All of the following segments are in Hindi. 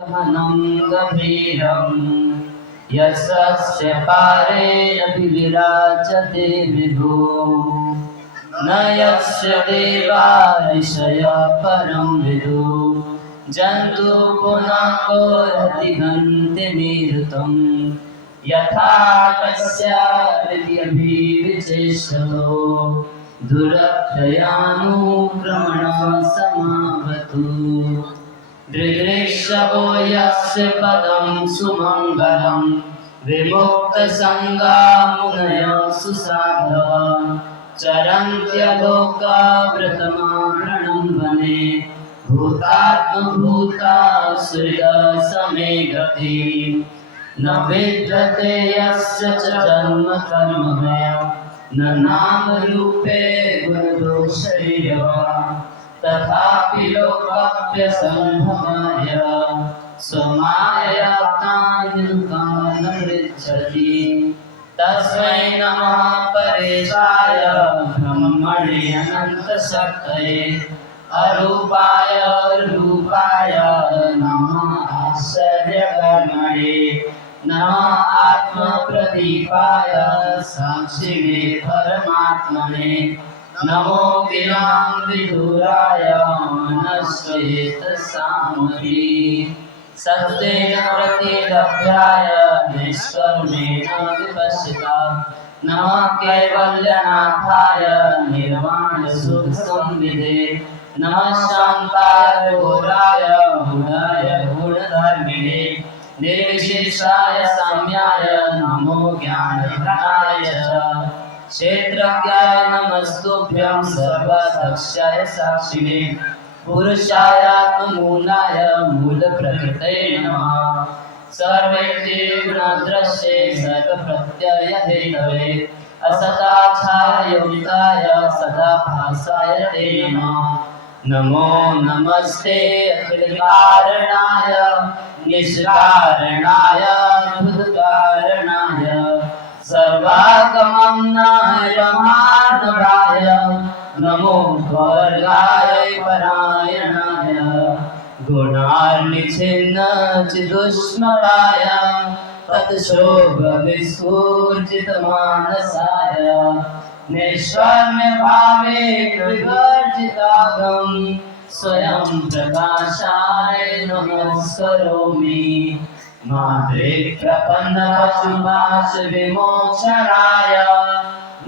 हनं गभीरं यस्य पारे अपि विराजते विभो न यस्य देवा ऋषयः परं विदु जन्तु पुनः कोरति गन्तिमीरुतं यथा कस्याभिविचेष्टो दुरक्षयानुक्रमणः समावतु दृदृक्षवो यस्य पदं सुमङ्गलं विमुक्तसङ्गा मुनयः सुसाधवः चरन्त्यलोकाव्रतमारणं वने भूतात्मभूता सुहृदसमे गतिः न विद्यते यस्य च जन्म कर्ममय न नामरूपे गुणदोषैर्य तथापि लोकाप्यसम्भवाय स्वमायया तान् पृच्छति तस्मै नमः परेशाय ब्रह्मणे अनन्तशक्तये अरूपाय रूपाय नमः आश्चर्यकर्मणे नमः आत्मप्रदीपाय साक्षिणे परमात्मने नमो गिरां विदुराय मनस्वेतसामपि सत्तेन प्रतिलभ्याय निष्कर्मेण विपश्चिता नमः कैवल्यनाथाय निर्वाणसुखसंविदे नमः शान्ताय घोराय गुणाय गुणधर्मिणे निर्विशेषाय साम्याय नमो ज्ञानघनाय च क्षेत्रज्ञाय नमस्तुभ्यं सर्वदक्षाय साक्षिणे पुरुषायात्ममूलाय मूलप्रकृतये नमः सर्वेति गुणद्रश्ये सर्वप्रत्ययहेतवे असदाचारयोगिताय सदाभासाय ते नमः नमो नमस्ते अखिलकारणाय निष्कारणाय अद्भुतकारणाय सर्वागमनाय माधवाय नमो वर्गाय परायणाय गुणार्निच्छिन्न चिदुष्मराय तत्शोभविस्फूर्जितमानसाय नैष्कर्म्यभावे विवर्जितागं स्वयं प्रकाशाय नमस्करोमि माद्रे प्रपन्नपशुभाष विमोक्षणाय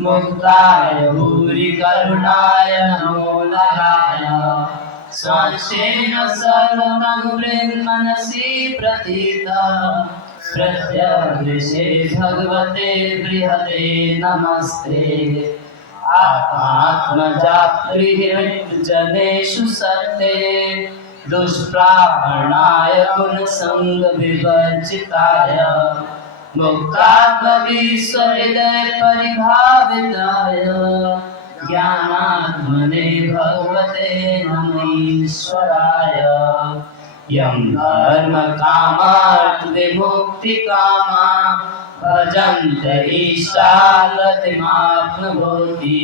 मुक्ताय भूरि करुणाय नमो नराय स्वांशेन सर्वमनुवृन्मनसि प्रथिता प्रत्यग्निशे भगवते बृहते नमस्ते आत्मात्मजाप्रियजनेषु सत्ते दुष्प्राणाय गुणसङ्गविवर्जिताय मुक्तात्मविश्वहृदय परिभाविताय ज्ञानात्मने भगवते नमः यं धर्मकामार्थविमुक्तिकामा भजन्त ईशानतिमाप्नुवोति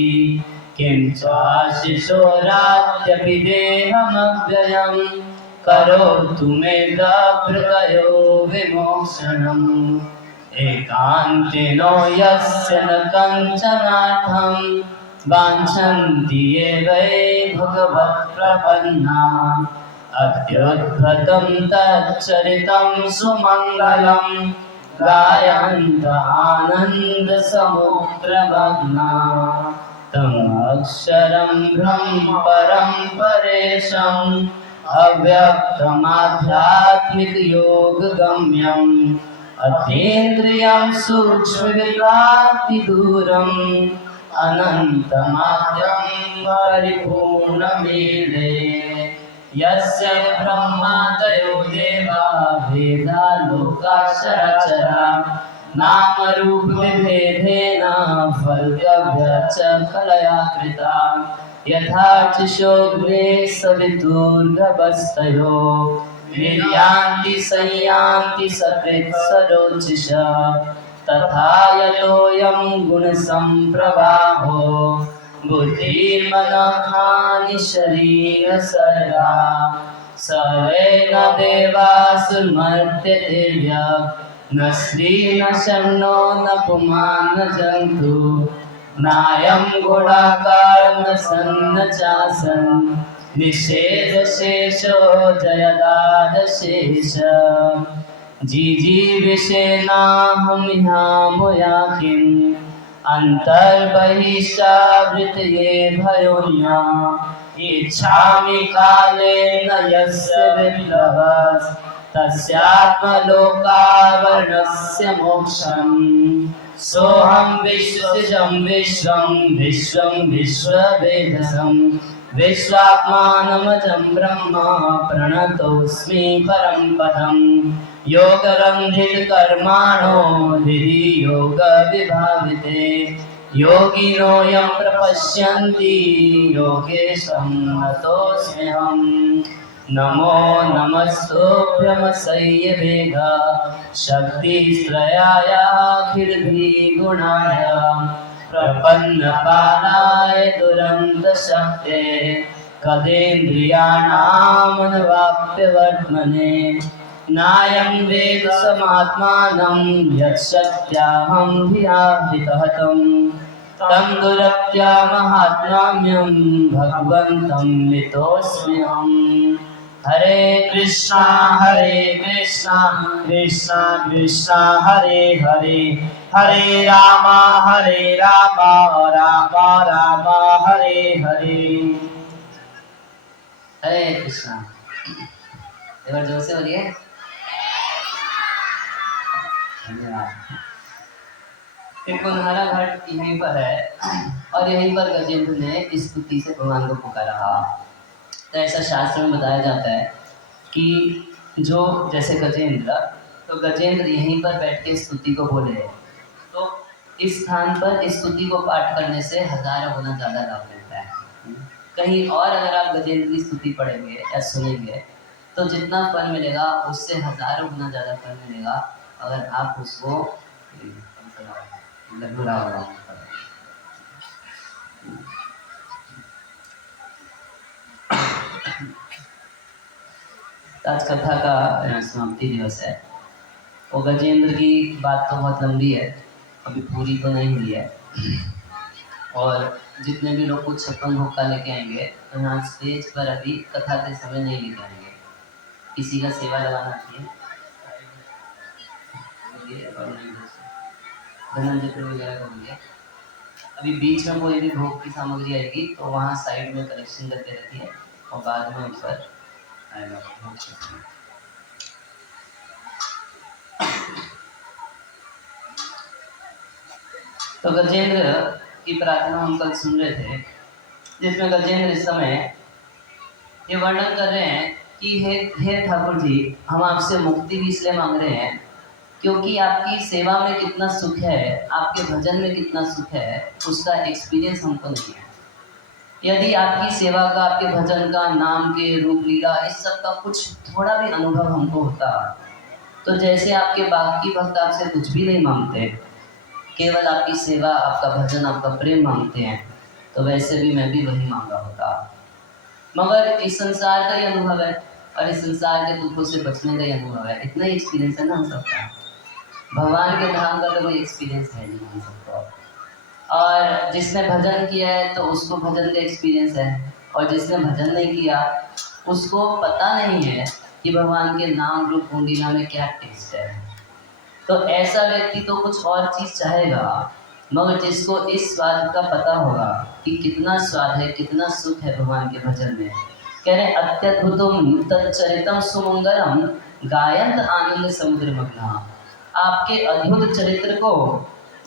किं चाशिशोरात्यपि देहमव्ययं करोतु मे हृदयो विमोक्षणम् एकान्तिनो यस्य न कञ्चनार्थं वाञ्छन्ति ये वै भगवत्प्रपन्ना अत्युद्भुतं तच्चरितं सुमङ्गलं गायन्त आनन्दसमुद्रमग्ना तम् अक्षरं ब्रह्म परं परेशम् अव्यक्तमाध्यात्मिकयोगगम्यम् अतीन्द्रियं सूक्ष्मविकातिदूरम् अनन्तमाद्यं परिपूर्णमीडे यस्य ब्रह्मादयो देवा वेदा लोकाक्षराक्षरा नामरूपविभेदेन फलव्यव्यच कलया कृता यथा चिशोग्रे सवितुर्गभस्तयो निर्यान्ति संयान्ति सकृत्सरोचिष तथा यतोऽयं गुणसम्प्रवाहो बुद्धिर्मनखानि शरीरसरा सर्वे न देवासुर्मर्त्य देव्या न स्त्री न शन्नो न पुमान् न जन्तु नायं गुणाकार न सन्न चासन् निषेध शेषो जयदादशेष जीजीविषेणाहं ह्यामुयाकिम् अन्तर्बहिष्टावृतये भयोन्या इच्छामि कालेन यस्य विप्लवस् तस्यात्मलोकावरणस्य मोक्षम् सोऽहं विश्वसिजं विश्वं विश्वं विश्ववेदसं विश्वात्मानमजं ब्रह्म प्रणतोऽस्मि परं पदम् योगरन्धितकर्माणो हृदि योगविभाविते योगिनो यं प्रपश्यन्ति योगेशं नतोऽस्म्यहम् नमो नमस्तुभ्यमसह्य वेगा शक्तिस्त्रयायाखिलभिगुणाय प्रपन्नपालाय दुरन्तशक्ते कदेन्द्रियाणामनवाप्यवर्त्मने नायं वेद समात्मानं यच्छक्त्याहं धियाहितहतं तं दुरत्या महात्म्यं भगवन्तं मितोऽस्म्यहम् हरे कृष्णा कृष्णा कृष्णा हरे हरे हरे राम राम राम हरे हरे। हरे कृष्णा। एक बार जोर से बोलिए। कुम्हारा घाट यहीं पर है और यहीं पर गजेंद्र ने स्तुति से भगवान को पुकारा। तो ऐसा शास्त्र में बताया जाता है कि जो जैसे गजेंद्र, तो गजेंद्र यहीं पर बैठ के स्तुति को बोले, तो इस स्थान पर स्तुति को पाठ करने से हजारों गुना ज़्यादा लाभ मिलता है। कहीं और अगर आप गजेंद्र की स्तुति पढ़ेंगे या सुनेंगे तो जितना फल मिलेगा उससे हजारों गुना ज़्यादा फल मिलेगा अगर आप उसको आज कथा का समाप्ति दिवस है। वो गजेंद्र की बात तो बहुत लंबी है, अभी पूरी तो नहीं हुई है। और जितने भी लोग कुछ 56 भोग का लेके आएंगे तो यहाँ स्टेज पर अभी कथा के समय नहीं लेके आएंगे। किसी का सेवा लगाना चाहिए धनंजय वगैरह का बोलिए। अभी बीच में कोई भी भोग की सामग्री आएगी तो वहाँ साइड में कलेक्शन करके रहती है और बाद में ऊपर आएगा। तो गजेंद्र की प्रार्थना हम कल सुन रहे थे, जिसमें गजेंद्र इस समय ये वर्णन कर रहे हैं कि हे ठाकुर जी, हम आपसे मुक्ति भी इसलिए मांग रहे हैं क्योंकि आपकी सेवा में कितना सुख है, आपके भजन में कितना सुख है, उसका एक्सपीरियंस हमको नहीं है। यदि आपकी सेवा का, आपके भजन का, नाम के रूप लीला, इस सब का कुछ थोड़ा भी अनुभव हमको होता, तो जैसे आपके बाकी भक्त आपसे कुछ भी नहीं मांगते, केवल आपकी सेवा, आपका भजन, आपका प्रेम मांगते हैं, तो वैसे भी मैं भी वही मांगा होता। मगर इस संसार का ही अनुभव है और इस संसार के दुखों से बचने का ही अनुभव है। इतना ही एक्सपीरियंस है ना हम सबका। भगवान के धाम का तो कोई एक्सपीरियंस है नहीं हम सबको। और जिसने भजन किया है तो उसको भजन का एक्सपीरियंस है, और जिसने भजन नहीं किया उसको पता नहीं है कि भगवान के नाम रूप लीला में क्या टेस्ट है। तो ऐसा व्यक्ति तो कुछ और चीज़ चाहेगा, मगर जिसको इस स्वाद का पता होगा कि कितना स्वाद है, कितना सुख है भगवान के भजन में। कह रहे अत्यद्भुतम तच्चरितम सुमंगलम गायंत आनंद समुद्र मग्ना। आपके अद्भुत चरित्र को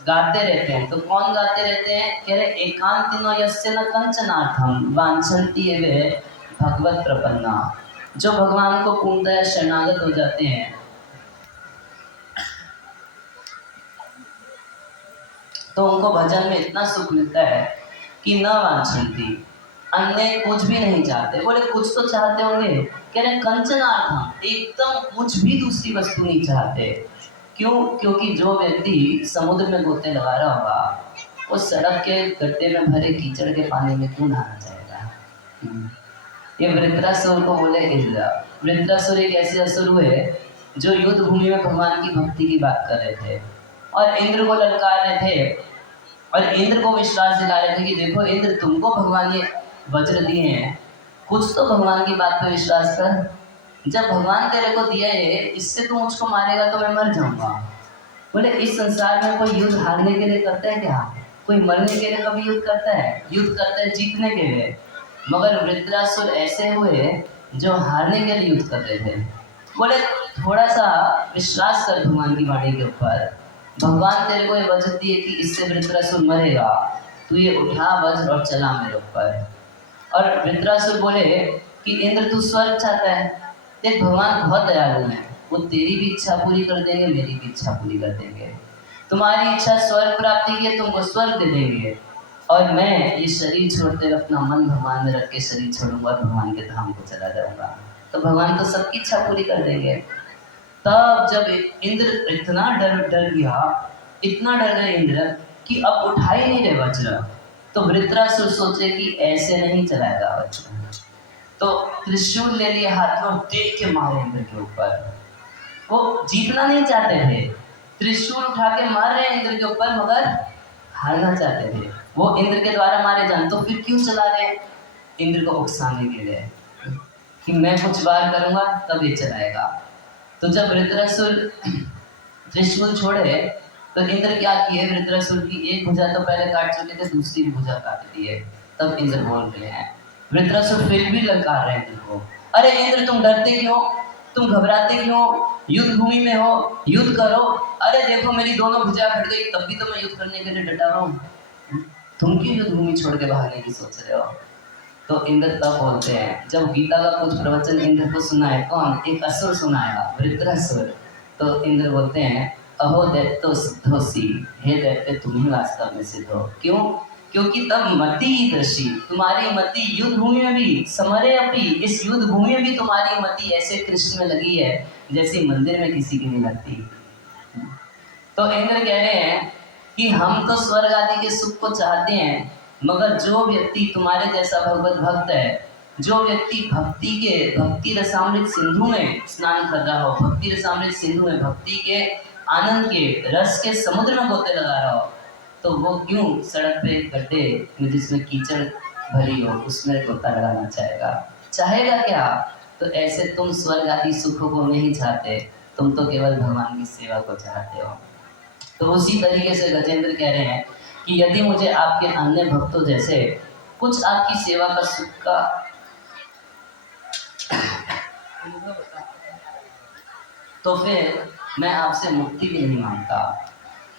गाते रहते हैं। तो कौन गाते रहते हैं? कह रहे एकांतिनो यस्य न कंचनार्थम वांछन्ति एवे भगवत प्रपन्ना। जो भगवान को पूर्णतः शरणागत हो जाते हैं, तो उनको भजन में इतना सुख मिलता है कि न वांछन्ति, अन्य कुछ भी नहीं चाहते। बोले कुछ तो चाहते होंगे, कह रहे कंचनार्थम, एकदम कुछ भी दूसरी वस्तु नहीं चाहते। क्यों? क्योंकि जो व्यक्ति समुद्र में गोते लगा रहा होगा, वो सड़क के गड्ढे में भरे कीचड़ के पानी में क्यों नहाना चाहेगा? ये वृत्रासुर को बोले इंद्र, वृत्रासुर एक ऐसे असुर हुए जो युद्ध भूमि में भगवान की भक्ति की बात कर रहे थे और इंद्र को ललकार रहे थे और इंद्र को विश्वास दिला रहे थे कि देखो इंद्र, तुमको भगवान ये वज्र दिए हैं, कुछ तो भगवान की बात पे विश्वास कर। जब भगवान तेरे को दिया है, इससे तू मुझको मारेगा तो मैं मर जाऊंगा। बोले इस संसार में कोई युद्ध हारने के लिए करता है क्या? कोई मरने के लिए कभी युद्ध करता है? युद्ध करता है जीतने के लिए। मगर वृत्रासुर ऐसे हुए जो हारने के लिए युद्ध कर रहे थे। बोले थोड़ा सा विश्वास कर भगवान की वाणी के ऊपर। भगवान तेरे को ये वज्र दिए कि इससे वृत्रासुर मरेगा, तू ये उठा वज्र और चला मेरे ऊपर। और वृत्रासुर बोले कि इंद्र तू स्वर्ग चाहता है, देख भगवान बहुत दयालु है, वो तेरी भी इच्छा पूरी कर देंगे, मेरी भी इच्छा पूरी कर देंगे। तुम्हारी इच्छा स्वर्ग प्राप्ति की है, तुमको स्वर्ग दे देंगे और मैं ये शरीर छोड़ते हुए अपना मन भगवान में रख के शरीर छोड़ूंगा और भगवान के धाम को चला जाऊंगा। तो भगवान तो सबकी इच्छा पूरी कर देंगे। तब जब इंद्र इतना डर गया, इतना डर गए इंद्र कि अब उठा ही नहीं रहे वज्र। तो वृत्रासुर सोचे कि ऐसे नहीं चलाएगा वज्र, तो त्रिशूल ले लिए हाथ में, देख के मारे इंद्र के ऊपर। वो जीतना नहीं चाहते थे, त्रिशूल उठा के मार रहे हैं इंद्र के ऊपर, मगर हारना चाहते थे। वो इंद्र के द्वारा मारे जान, तो फिर क्यों चला रहे हैं? इंद्र को उकसाने के लिए कि मैं कुछ बार करूंगा तब ये चलाएगा। तो जब वृत्रासुर त्रिशूल छोड़े तो इंद्र क्या किए, वृत्रासुर की एक भुजा तो पहले काट चुके थे, दूसरी भुजा काट दिए। तब इंद्र बोल रहे हैं, वृत्रासुर फिर भी ललकार रहे इंद्र को, अरे इंद्र तुम डरते क्यों, तुम घबराते क्यों, युद्ध भूमि में हो, युद्ध करो। अरे देखो मेरी दोनों भुजा कट गई, तब भी तो मैं युद्ध करने के लिए डटा रहा हूँ, तुम क्यों युद्ध भूमि छोड़ के भागने की सोच रहे हो? तो इंद्र तब बोलते हैं, जब गीता का कुछ प्रवचन इंद्र को सुनाए, कौन? एक असुर सुनाएगा, वृत्रासुर। तो इंद्र बोलते हैं, अहो दैत्यो सिद्धोसी, हे दैत्य तुम ही वास्तव में सिद्ध हो। क्यों? क्योंकि तब मति दृषि, तुम्हारी मति युद्ध भूमि में भी, समरे अपी, इस युद्ध भूमि में भी तुम्हारी मति ऐसे कृष्ण में लगी है जैसे मंदिर में किसी की नहीं लगती। तो इंद्र कह रहे हैं कि हम तो स्वर्ग आदि के सुख को चाहते हैं, मगर जो व्यक्ति तुम्हारे जैसा भगवत भक्त है, जो व्यक्ति भक्ति रसामृत सिंधु में स्नान कर रहा हो, भक्ति रसामृत सिंधु में भक्ति के आनंद के रस के समुद्र में गोते लगा रहा हो, तो वो क्यों सड़क पे गड्ढे में जिसमें कीचड़ भरी हो उसमें गोता लगाना चाहेगा? चाहेगा क्या? तो ऐसे तुम स्वर्ग आदि सुखों को नहीं चाहते, तुम तो केवल भगवान की सेवा को चाहते हो। तो उसी तरीके से गजेंद्र कह रहे हैं कि यदि मुझे आपके अन्य भक्तों जैसे कुछ आपकी सेवा का सुख का तो फिर मैं आपसे मुक्ति भी नहीं मांगता।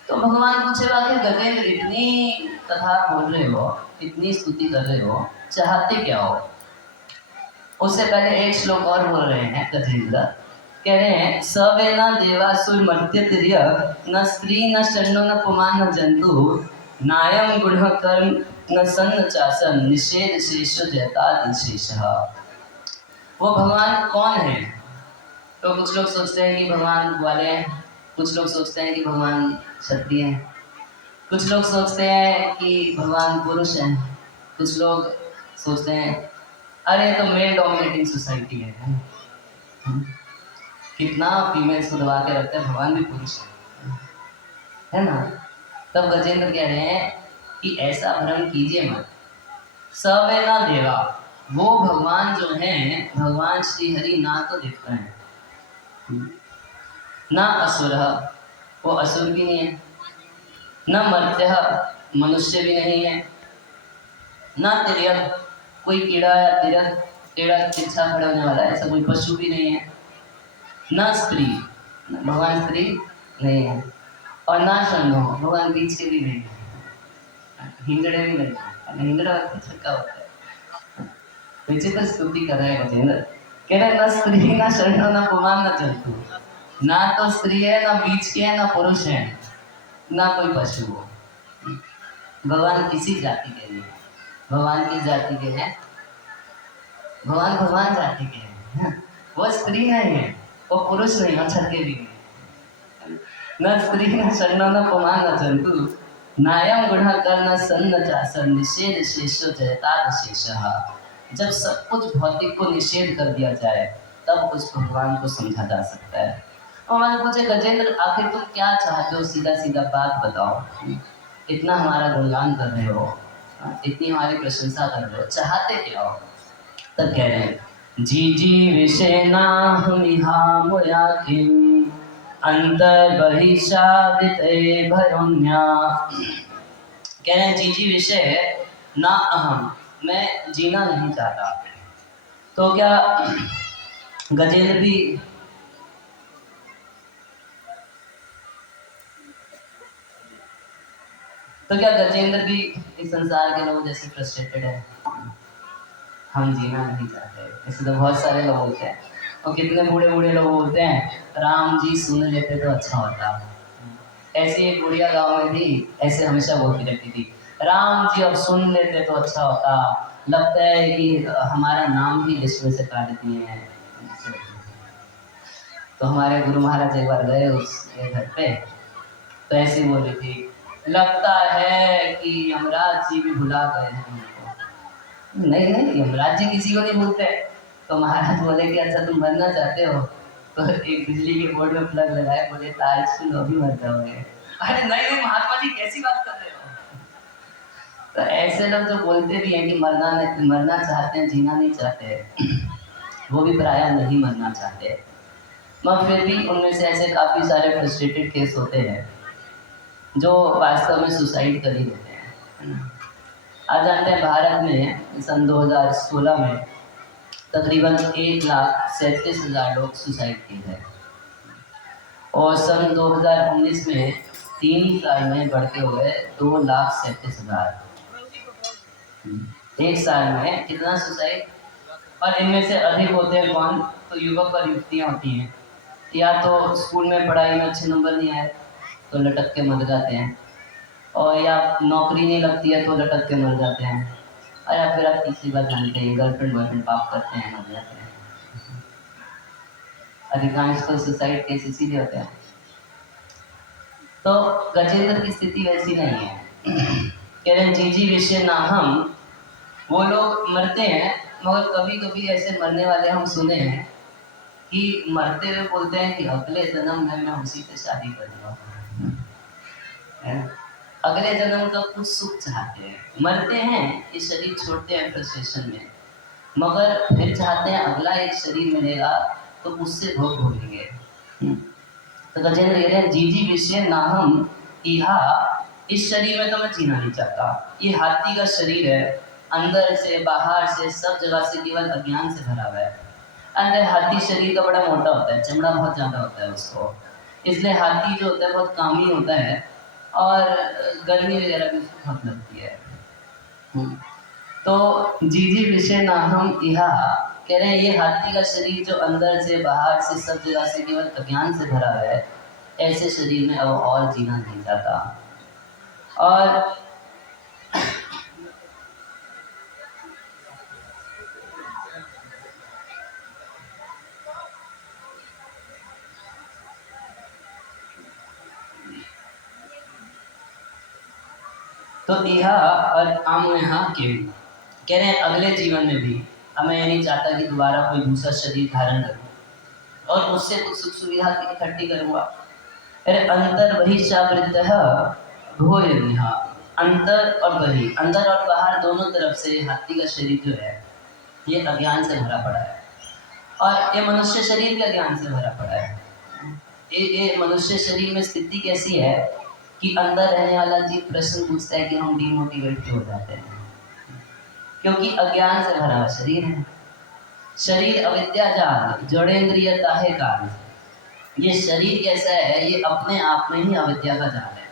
तो भगवान पूछेगा कि गजेंद्र इतनी कथा बोल रहे हो, इतनी स्तुति कर रहे हो, चाहते क्या हो? उससे पहले एक श्लोक और बोल रहे हैं गजेंद्र, कह रहे हैं, सवेना देवासुर मर्त्य तिर्य, न स्त्री न शनो न पुमान न जंतु, नायम गुण कर्म न सन्न चासन, निषेध शेषो जयता शेषः। वो भगवान कौन है? तो कुछ लोग सोचते हैं कि भगवान वाले हैं, कुछ लोग सोचते हैं कि भगवान क्षत्रिय हैं, कुछ लोग सोचते हैं कि भगवान पुरुष हैं, कुछ लोग सोचते हैं अरे तो मेल डोमिनेटिंग सोसाइटी है, कितना फीमेल्स को दबा के रखते हैं, भगवान भी पुरुष है ना? तब गजेंद्र कह रहे हैं कि ऐसा भ्रम कीजिए मत। सवेना देवा, वो भगवान जो हैं, भगवान श्री हरि ना तो दिखते हैं, ना असुर, वो असुर भी नहीं है, न मर्त्य, मनुष्य भी नहीं है, ना तिर्यक, कोई कीड़ा या तिरक, टेढ़ा तिरछा खड़ा होने वाला ऐसा कोई पशु भी नहीं है, ना स्त्री, भगवान स्त्री नहीं है, और ना शनो, भगवान बीच के भी नहीं है, हिंगड़े भी नहीं है, हिंगड़ा छक्का होता है। विचित्र स्तुति कर रहे हैं गजेंद्र, कह रहे ना स्त्री ना शनो ना पुमान ना जंतु, ना तो स्त्री है, ना बीच के है, ना पुरुष है, ना कोई पशु हो। भगवान किसी जाति के नहीं, भगवान की जाति के हैं, भगवान भगवान जाति के हैं, वो स्त्री नहीं है, वो पुरुष नहीं, और छक्के भी नहीं, न स्त्री न शनो न पुमान न जंतु, नायम गुण कर न सन्न चासन, निषेध शेषो जयता शेषः। जब सब कुछ भौतिक को निषेध कर दिया जाए, तब उस भगवान को समझा जा सकता है। भगवान पूछे, गजेंद्र आखिर तुम क्या चाहते हो, सीधा सीधा बात बताओ। इतना हमारा गुणगान कर रहे हो, इतनी हमारी प्रशंसा कर रहे हो, चाहते क्या हो? तब कह रहे हैं, जी जी विषय ना हमिहा मोया किम अंतर बहिषादित भयोन्या। कह रहे हैं, जी जी विषय ना अहम, मैं जीना नहीं चाहता। तो क्या गजेंद्र भी इस संसार के लोग जैसे फ्रस्ट्रेटेड है? हम जीना नहीं चाहते, ऐसे तो बहुत सारे लोग होते हैं। और कितने बूढ़े बूढ़े लोग बोलते हैं, राम जी सुन लेते तो अच्छा होता। ऐसी एक बुढ़िया गांव में थी, ऐसे हमेशा बोलती रहती थी, राम जी अब सुन लेते तो अच्छा होता, लगता है कि हमारा नाम ही लिस्ट में से काट दिए हैं। तो हमारे गुरु महाराज एक बार गए उसके घर पे, तो ऐसी बोली थी, लगता है कि यमराज जी भी भुला गए हैं उनको। नहीं नहीं, यमराज जी किसी को नहीं भूलते। तो महाराज बोले कि अच्छा तुम बनना चाहते हो, तो एक बिजली के बोर्ड में प्लग लगाए, बोले तार छू भी मर जाओगे। अरे नहीं नहीं महात्मा जी, कैसी बात कर रहे हो? तो ऐसे लोग जो बोलते भी हैं कि मरना चाहते हैं, जीना नहीं चाहते, वो भी प्रायः नहीं मरना चाहते। मगर फिर भी उनमें से ऐसे काफ़ी सारे फ्रस्ट्रेटेड केस होते हैं जो वास्तव में सुसाइड कर ही लेते हैं, है ना। आप जानते हैं भारत में सन 2016 में तकरीबन 1,37,000 लोग सुसाइड किए थे, और सन 2019 में 3 साल में बढ़ के हो गए 2,37,000। एक साल में कितना सुसाइड! और इनमें से अधिक होते हैं कौन? तो युवक और युवतियाँ होती हैं, या तो स्कूल में पढ़ाई में अच्छे नंबर नहीं आए तो लटक के मर जाते हैं, और या नौकरी नहीं लगती है तो लटक के मर जाते हैं, और या फिर आप तीसरी बात जानते हैं, गर्लफ्रेंड बॉयफ्रेंड पाप करते हैं, मर जाते हैं। अधिकांश तो सुसाइड केस इसीलिए होते हैं। तो गजेंद्र की स्थिति वैसी नहीं है। कह रहे हैं, जी जी विषय ना हम, वो लोग मरते हैं, मगर कभी कभी ऐसे मरने वाले हम सुने हैं कि मरते हुए बोलते हैं कि अगले जन्म में मैं उसी से शादी करूंगा। अगले जन्म का कुछ सुख चाहते हैं, मरते हैं, ये शरीर छोड़ते हैं फ्रस्ट्रेशन में, मगर फिर चाहते हैं अगला एक शरीर मिलेगा तो उससे भोग भोगेंगे। तो गजेंद्र कह रहे हैं, जी जी विषय ना हम इहा, इस शरीर में तो मैं जीना नहीं चाहता। ये हाथी का शरीर है, अंदर से बाहर से सब जगह से केवल अज्ञान से भरा हुआ है। अंदर हाथी शरीर का बड़ा मोटा होता है, चमड़ा बहुत ज़्यादा होता है उसको, इसलिए हाथी जो होता है बहुत कामी होता है, और गर्मी वगैरह भी उसको बहुत लगती है। तो जी जी विषय ना हम इहा, कह रहे हैं ये हाथी का शरीर जो अंदर से बाहर से सब जगह से केवल अज्ञान से भरा है, ऐसे शरीर में अब और जीना नहीं चाहता। और तो इहा और आम यहाँ के कह रहे हैं अगले जीवन में भी मैं ये नहीं चाहता कि दोबारा कोई दूसरा शरीर धारण करूं और उससे कुछ सुख सुविधा इकट्ठी करूंगा। अरे अंतर वही चावृत घोर निहा, अंतर और बही, अंदर और बाहर दोनों तरफ से हाथी का शरीर जो है ये अज्ञान से भरा पड़ा है, और ये मनुष्य शरीर भी अज्ञान से भरा पड़ा है। ये मनुष्य शरीर में स्थिति कैसी है कि अंदर रहने वाला जीव प्रश्न पूछता है कि हम डिमोटिवेट क्यों हो जाते हैं, क्योंकि अज्ञान से भरा हुआ शरीर है। शरीर अविद्या जाल जड़ेंद्रिय ताहे काल, ये शरीर कैसा है, ये अपने आप में ही अविद्या का जाल है।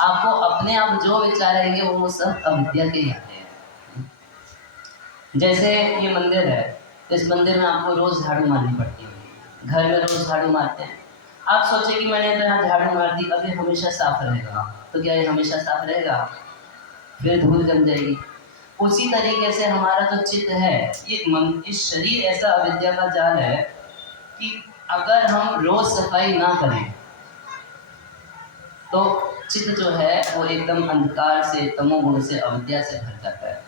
आपको अपने आप जो विचार आएंगे वो सब अविद्या के ही आते हैं। जैसे ये मंदिर है, इस मंदिर में आपको रोज झाड़ू मारनी पड़ती है, घर में रोज झाड़ू मारते हैं। आप सोचे कि मैंने तो यहाँ झाड़ू मार दी, अब ये हमेशा साफ रहेगा, तो क्या ये हमेशा साफ रहेगा? फिर धूल जम जाएगी। उसी तरीके से हमारा जो चित्त है, ये शरीर ऐसा अविद्या का जाल है कि अगर हम रोज सफाई ना करें तो चित्त जो है वो एकदम अंधकार से, तमोगुण से, अविद्या से भर जाता है।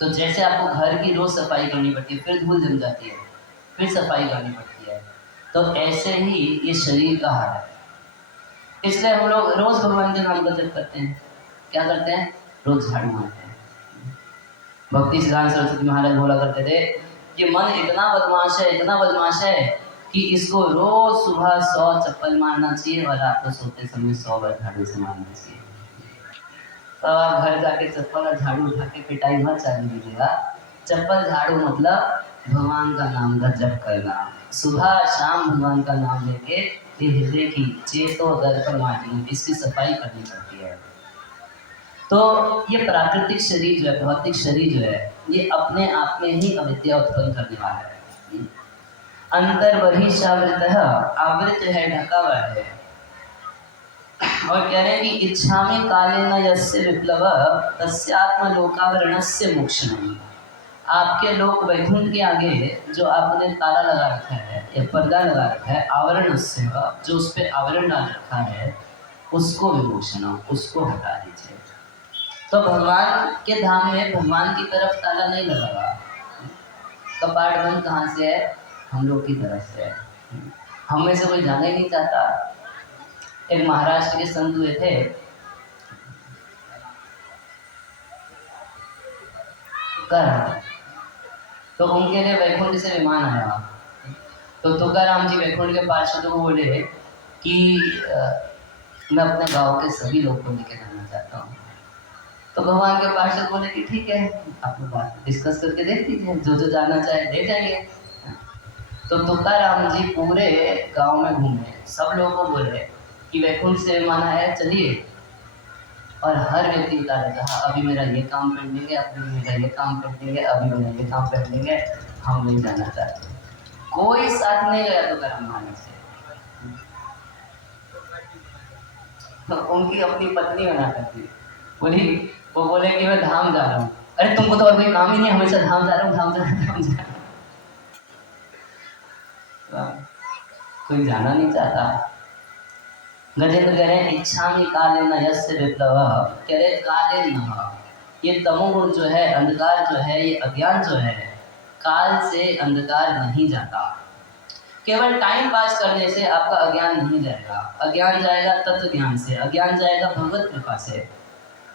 तो जैसे आपको घर की रोज सफाई करनी पड़ती है, फिर धूल जम जाती है, फिर सफाई करनी पड़ती है। तो ऐसे ही ये शरीर का हाल है। इसलिए हम लोग रोज भगवान के नाम का जप करते हैं। क्या करते हैं? रोज झाड़ू मारते हैं। भक्ति सिद्धांत सरस्वती महाराज बोला करते थे कि मन इतना बदमाश है, इतना बदमाश है कि इसको रोज सुबह 100 चप्पल मारना चाहिए और रात को सोते समय 100 बार झाड़ू से मारना चाहिए। तो आप घर जाके चप्पल और झाड़ू उठा के पिटाई मत चालू कीजिएगा। चप्पल झाड़ू मतलब भगवान का नाम का जप करना, सुबह शाम भगवान का नाम लेके ये हृदय की चेतो दर्पण माटी इसकी सफाई करनी पड़ती है। तो ये प्राकृतिक शरीर जो है, भौतिक शरीर जो है, ये अपने आप में ही अविद्या उत्पन्न करने वाला है। अंतर बहिषावृत आवृत है, ढका हुआ है। और कह रहे हैं कि इच्छा में काले न यस्य विप्लव तस्यात्म लोकावरणस्य मोक्षणम्। आपके लोक वैकुंठ के आगे जो आपने ताला लगा रखा है या पर्दा लगा रखा है, आवरण से जो उस पर आवरण डाल रखा है, उसको विमोचना, उसको हटा दीजिए। तो भगवान के धाम में भगवान की तरफ ताला नहीं लगा। कपाट बंद कहाँ से है? हम लोग की तरफ से है। हम में से कोई जाना ही नहीं चाहता। एक महाराष्ट्र के संत हुए थे, तो उनके लिए वैकुंठ से विमान आया। तो तुकाराम जी वैकुंठ के पार्षदों को बोले कि मैं अपने गांव के सभी लोगों को लेकर जाना चाहता हूँ। तो भगवान के पार्षद बोले कि ठीक है, आप लोग बात डिस्कस करके देख लीजिए, जो जो जाना चाहे ले जाएंगे। तो तुकाराम जी पूरे गांव में घूमे, सब लोगों को बोले कि वैकुंठ से विमान आया, चलिए। और हर व्यक्ति बता रहा था अभी मेरा ये काम पेंडिंग है, अभी मेरा ये काम पेंडिंग है, अभी मेरा ये काम पेंडिंग है, हम नहीं जाना चाहते। कोई साथ नहीं गया तुकाराम महाराज से। तो उनकी अपनी पत्नी बना करती बोली, वो बोले कि मैं धाम जा रहा हूँ। अरे तुमको तो और कोई काम ही नहीं, हमेशा धाम जा रहा हूँ, धाम जा रहा हूँ, धाम जा रहा हूँ। कोई जाना नहीं चाहता। गजेंद्र कह रहे हैं इच्छा में काले न यस्य विप्लव, कह रहे काले न, ये तमोगुण जो है, अंधकार जो है, ये अज्ञान जो है, काल से अंधकार नहीं जाता। केवल टाइम पास करने से आपका अज्ञान नहीं जाएगा। अज्ञान जाएगा तत्व ज्ञान से, अज्ञान जाएगा भगवत कृपा से।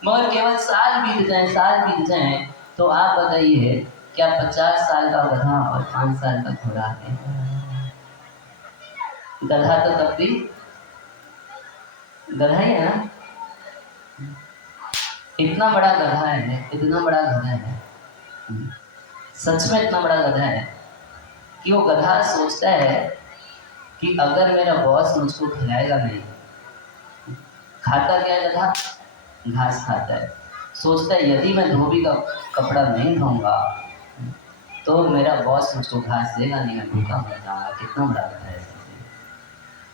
मगर केवल साल बीत जाए, साल बीत जाए, तो आप बताइए क्या 50 साल का गधा और 5 साल का घोड़ा है? गधा तो तब भी गधा ही है ना। इतना बड़ा गधा है, इतना बड़ा गधा है, सच में इतना बड़ा गधा है कि वो गधा सोचता है कि अगर मेरा बॉस मुझको खिलाएगा नहीं, खाता क्या है गधा? घास खाता है। सोचता है यदि मैं धोबी का कपड़ा नहीं धोऊंगा तो मेरा बॉस मुझको घास देगा नहीं, मैं भूखा मर जाऊंगा। कितना बड़ा गधा है।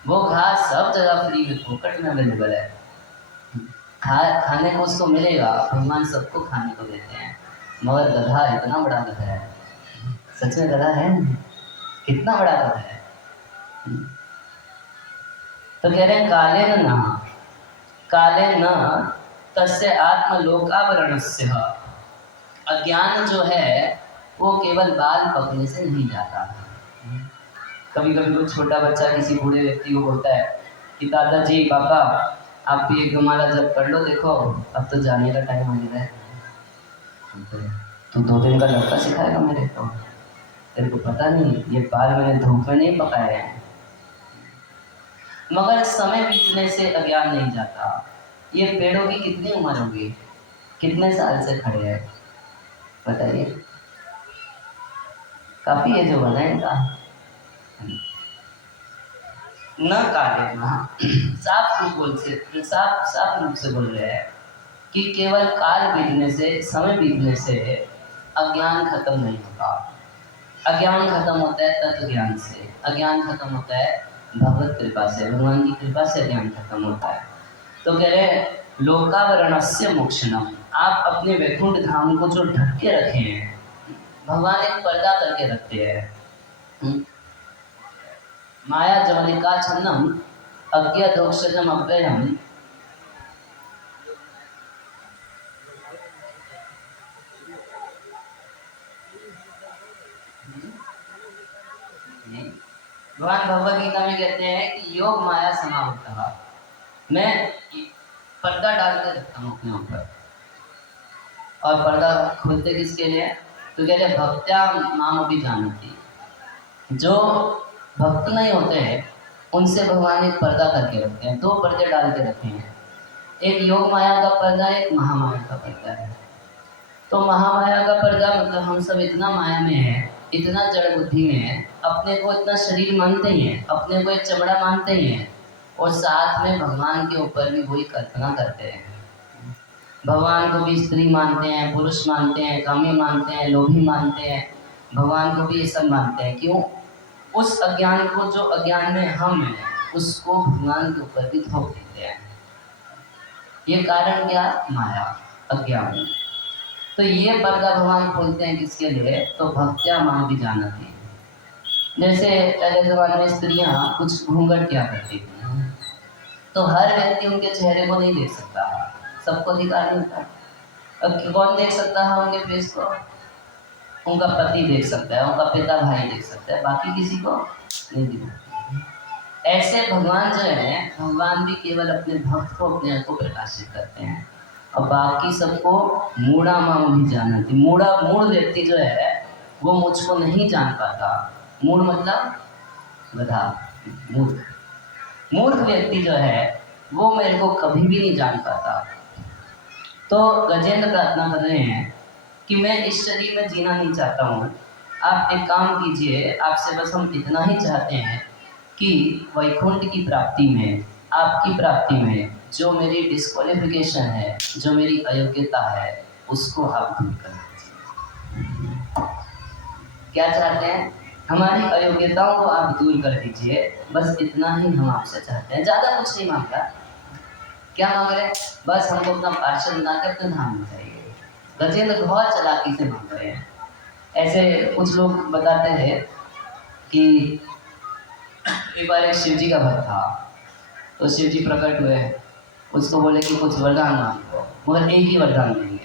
वो घास सब जगह फ्री में, फोकट में अवेलेबल है। खाने को उसको मिलेगा, भगवान सबको खाने को देते हैं। मगर गधा इतना बड़ा गधा है, सच में गधा है, कितना बड़ा गधा है। तो कह रहे हैं काले न, काले न तस्य आत्मलोकावरणस्य। अज्ञान जो है वो केवल बाल पकने से नहीं जाता। कभी कभी कोई छोटा बच्चा किसी बूढ़े व्यक्ति को बोलता है कि दादाजी पापा आप भी एक माला जप कर लो, देखो अब तो जाने का टाइम आ गया है। तो 2 दिन का लड़का सिखाएगा मेरे को? तेरे को पता नहीं ये बाल मैंने धूप में नहीं पकाए हैं। मगर समय बीतने से अज्ञान नहीं जाता। ये पेड़ों की कितनी उम्र होगी, कितने साल से खड़े हैं बताइए? काफी एज हो गया इनका। न काले न, साफ रूप से बोल रहे हैं कि केवल काल बीतने से, समय बीतने से अज्ञान खत्म नहीं होता। अज्ञान खत्म होता है तत्व ज्ञान से, अज्ञान खत्म होता है भगवत कृपा से, भगवान की कृपा से अज्ञान खत्म होता है। तो कह रहे हैं लोकावरणस्य मोक्षणम। आप अपने वैकुंठ धाम को जो ढक के रखे हैं, भगवान एक पर्दा करके रखते हैं। माया जवनिका छन्नम अज्ञातोक्षजम अव्ययम। भगवान भगवद गीता में कहते हैं कि योग माया समावृतः, मैं पर्दा डाल के रखता हूँ अपने ऊपर। और पर्दा खोलते किसके लिए? तो कहते हैं भक्त्या माम भी जानती, जो भक्त नहीं होते हैं उनसे भगवान एक पर्दा करके रखते हैं, दो पर्दे डाल के रखे हैं, एक योग माया का पर्दा है, एक महामाया का पर्दा है। तो महामाया का पर्दा मतलब हम सब इतना माया में है, इतना जड़ बुद्धि में है, अपने को इतना शरीर मानते ही हैं, अपने को एक चमड़ा मानते ही हैं, और साथ में भगवान के ऊपर भी वही कल्पना करते हैं। भगवान को भी स्त्री मानते हैं, पुरुष मानते हैं, कामी मानते हैं, लोभी मानते हैं, भगवान को भी ये सब मानते हैं। क्यों? उस अज्ञान को, जो अज्ञान में हम हैं, उसको भगवान के ऊपर भी थोप देते हैं। ये कारण क्या? माया, अज्ञान। तो ये पर्दा भगवान खोलते हैं किसके लिए? तो भक्त्या मां भी जाना थी। जैसे पहले जमाने में स्त्रियां कुछ घूंघट क्या करती थी, तो हर व्यक्ति उनके चेहरे को नहीं देख सकता, सबको अधिकार नहीं था। अब कौन देख सकता है उनके फेस को? उनका पति देख सकता है, उनका पिता भाई देख सकता है, बाकी किसी को नहीं दिखता। ऐसे भगवान जो है, भगवान भी केवल अपने भक्त को, अपने आप को प्रकाशित करते हैं, और बाकी सबको मूढ़ा मां भी जानती। मूढ़ व्यक्ति जो है वो मुझको नहीं जान पाता। मूढ़ मतलब गधा, मूर्ख व्यक्ति जो है वो मेरे को कभी भी नहीं जान पाता। तो गजेंद्र प्रार्थना कर रहे हैं कि मैं इस शरीर में जीना नहीं चाहता हूँ, आप एक काम कीजिए, आपसे बस हम इतना ही चाहते हैं कि वैकुंठ की प्राप्ति में, आपकी प्राप्ति में जो मेरी डिस्क्वालिफिकेशन है, जो मेरी अयोग्यता है, उसको आप दूर कर दीजिए। क्या चाहते हैं? हमारी अयोग्यताओं को आप दूर कर दीजिए, बस इतना ही हम आपसे चाहते हैं, ज़्यादा कुछ नहीं मांगता। क्या मांग रहे हैं? बस हमको अपना पार्षद बनाकर अपने धाम में चाहिए। गजेंद्र बहुत चालाकी से मांग रहे हैं। ऐसे कुछ लोग बताते हैं कि एक बार एक शिव जी का भक्त था, तो शिव जी प्रकट हुए, उसको बोले कि कुछ वरदान मांगो, मगर एक ही वरदान देंगे।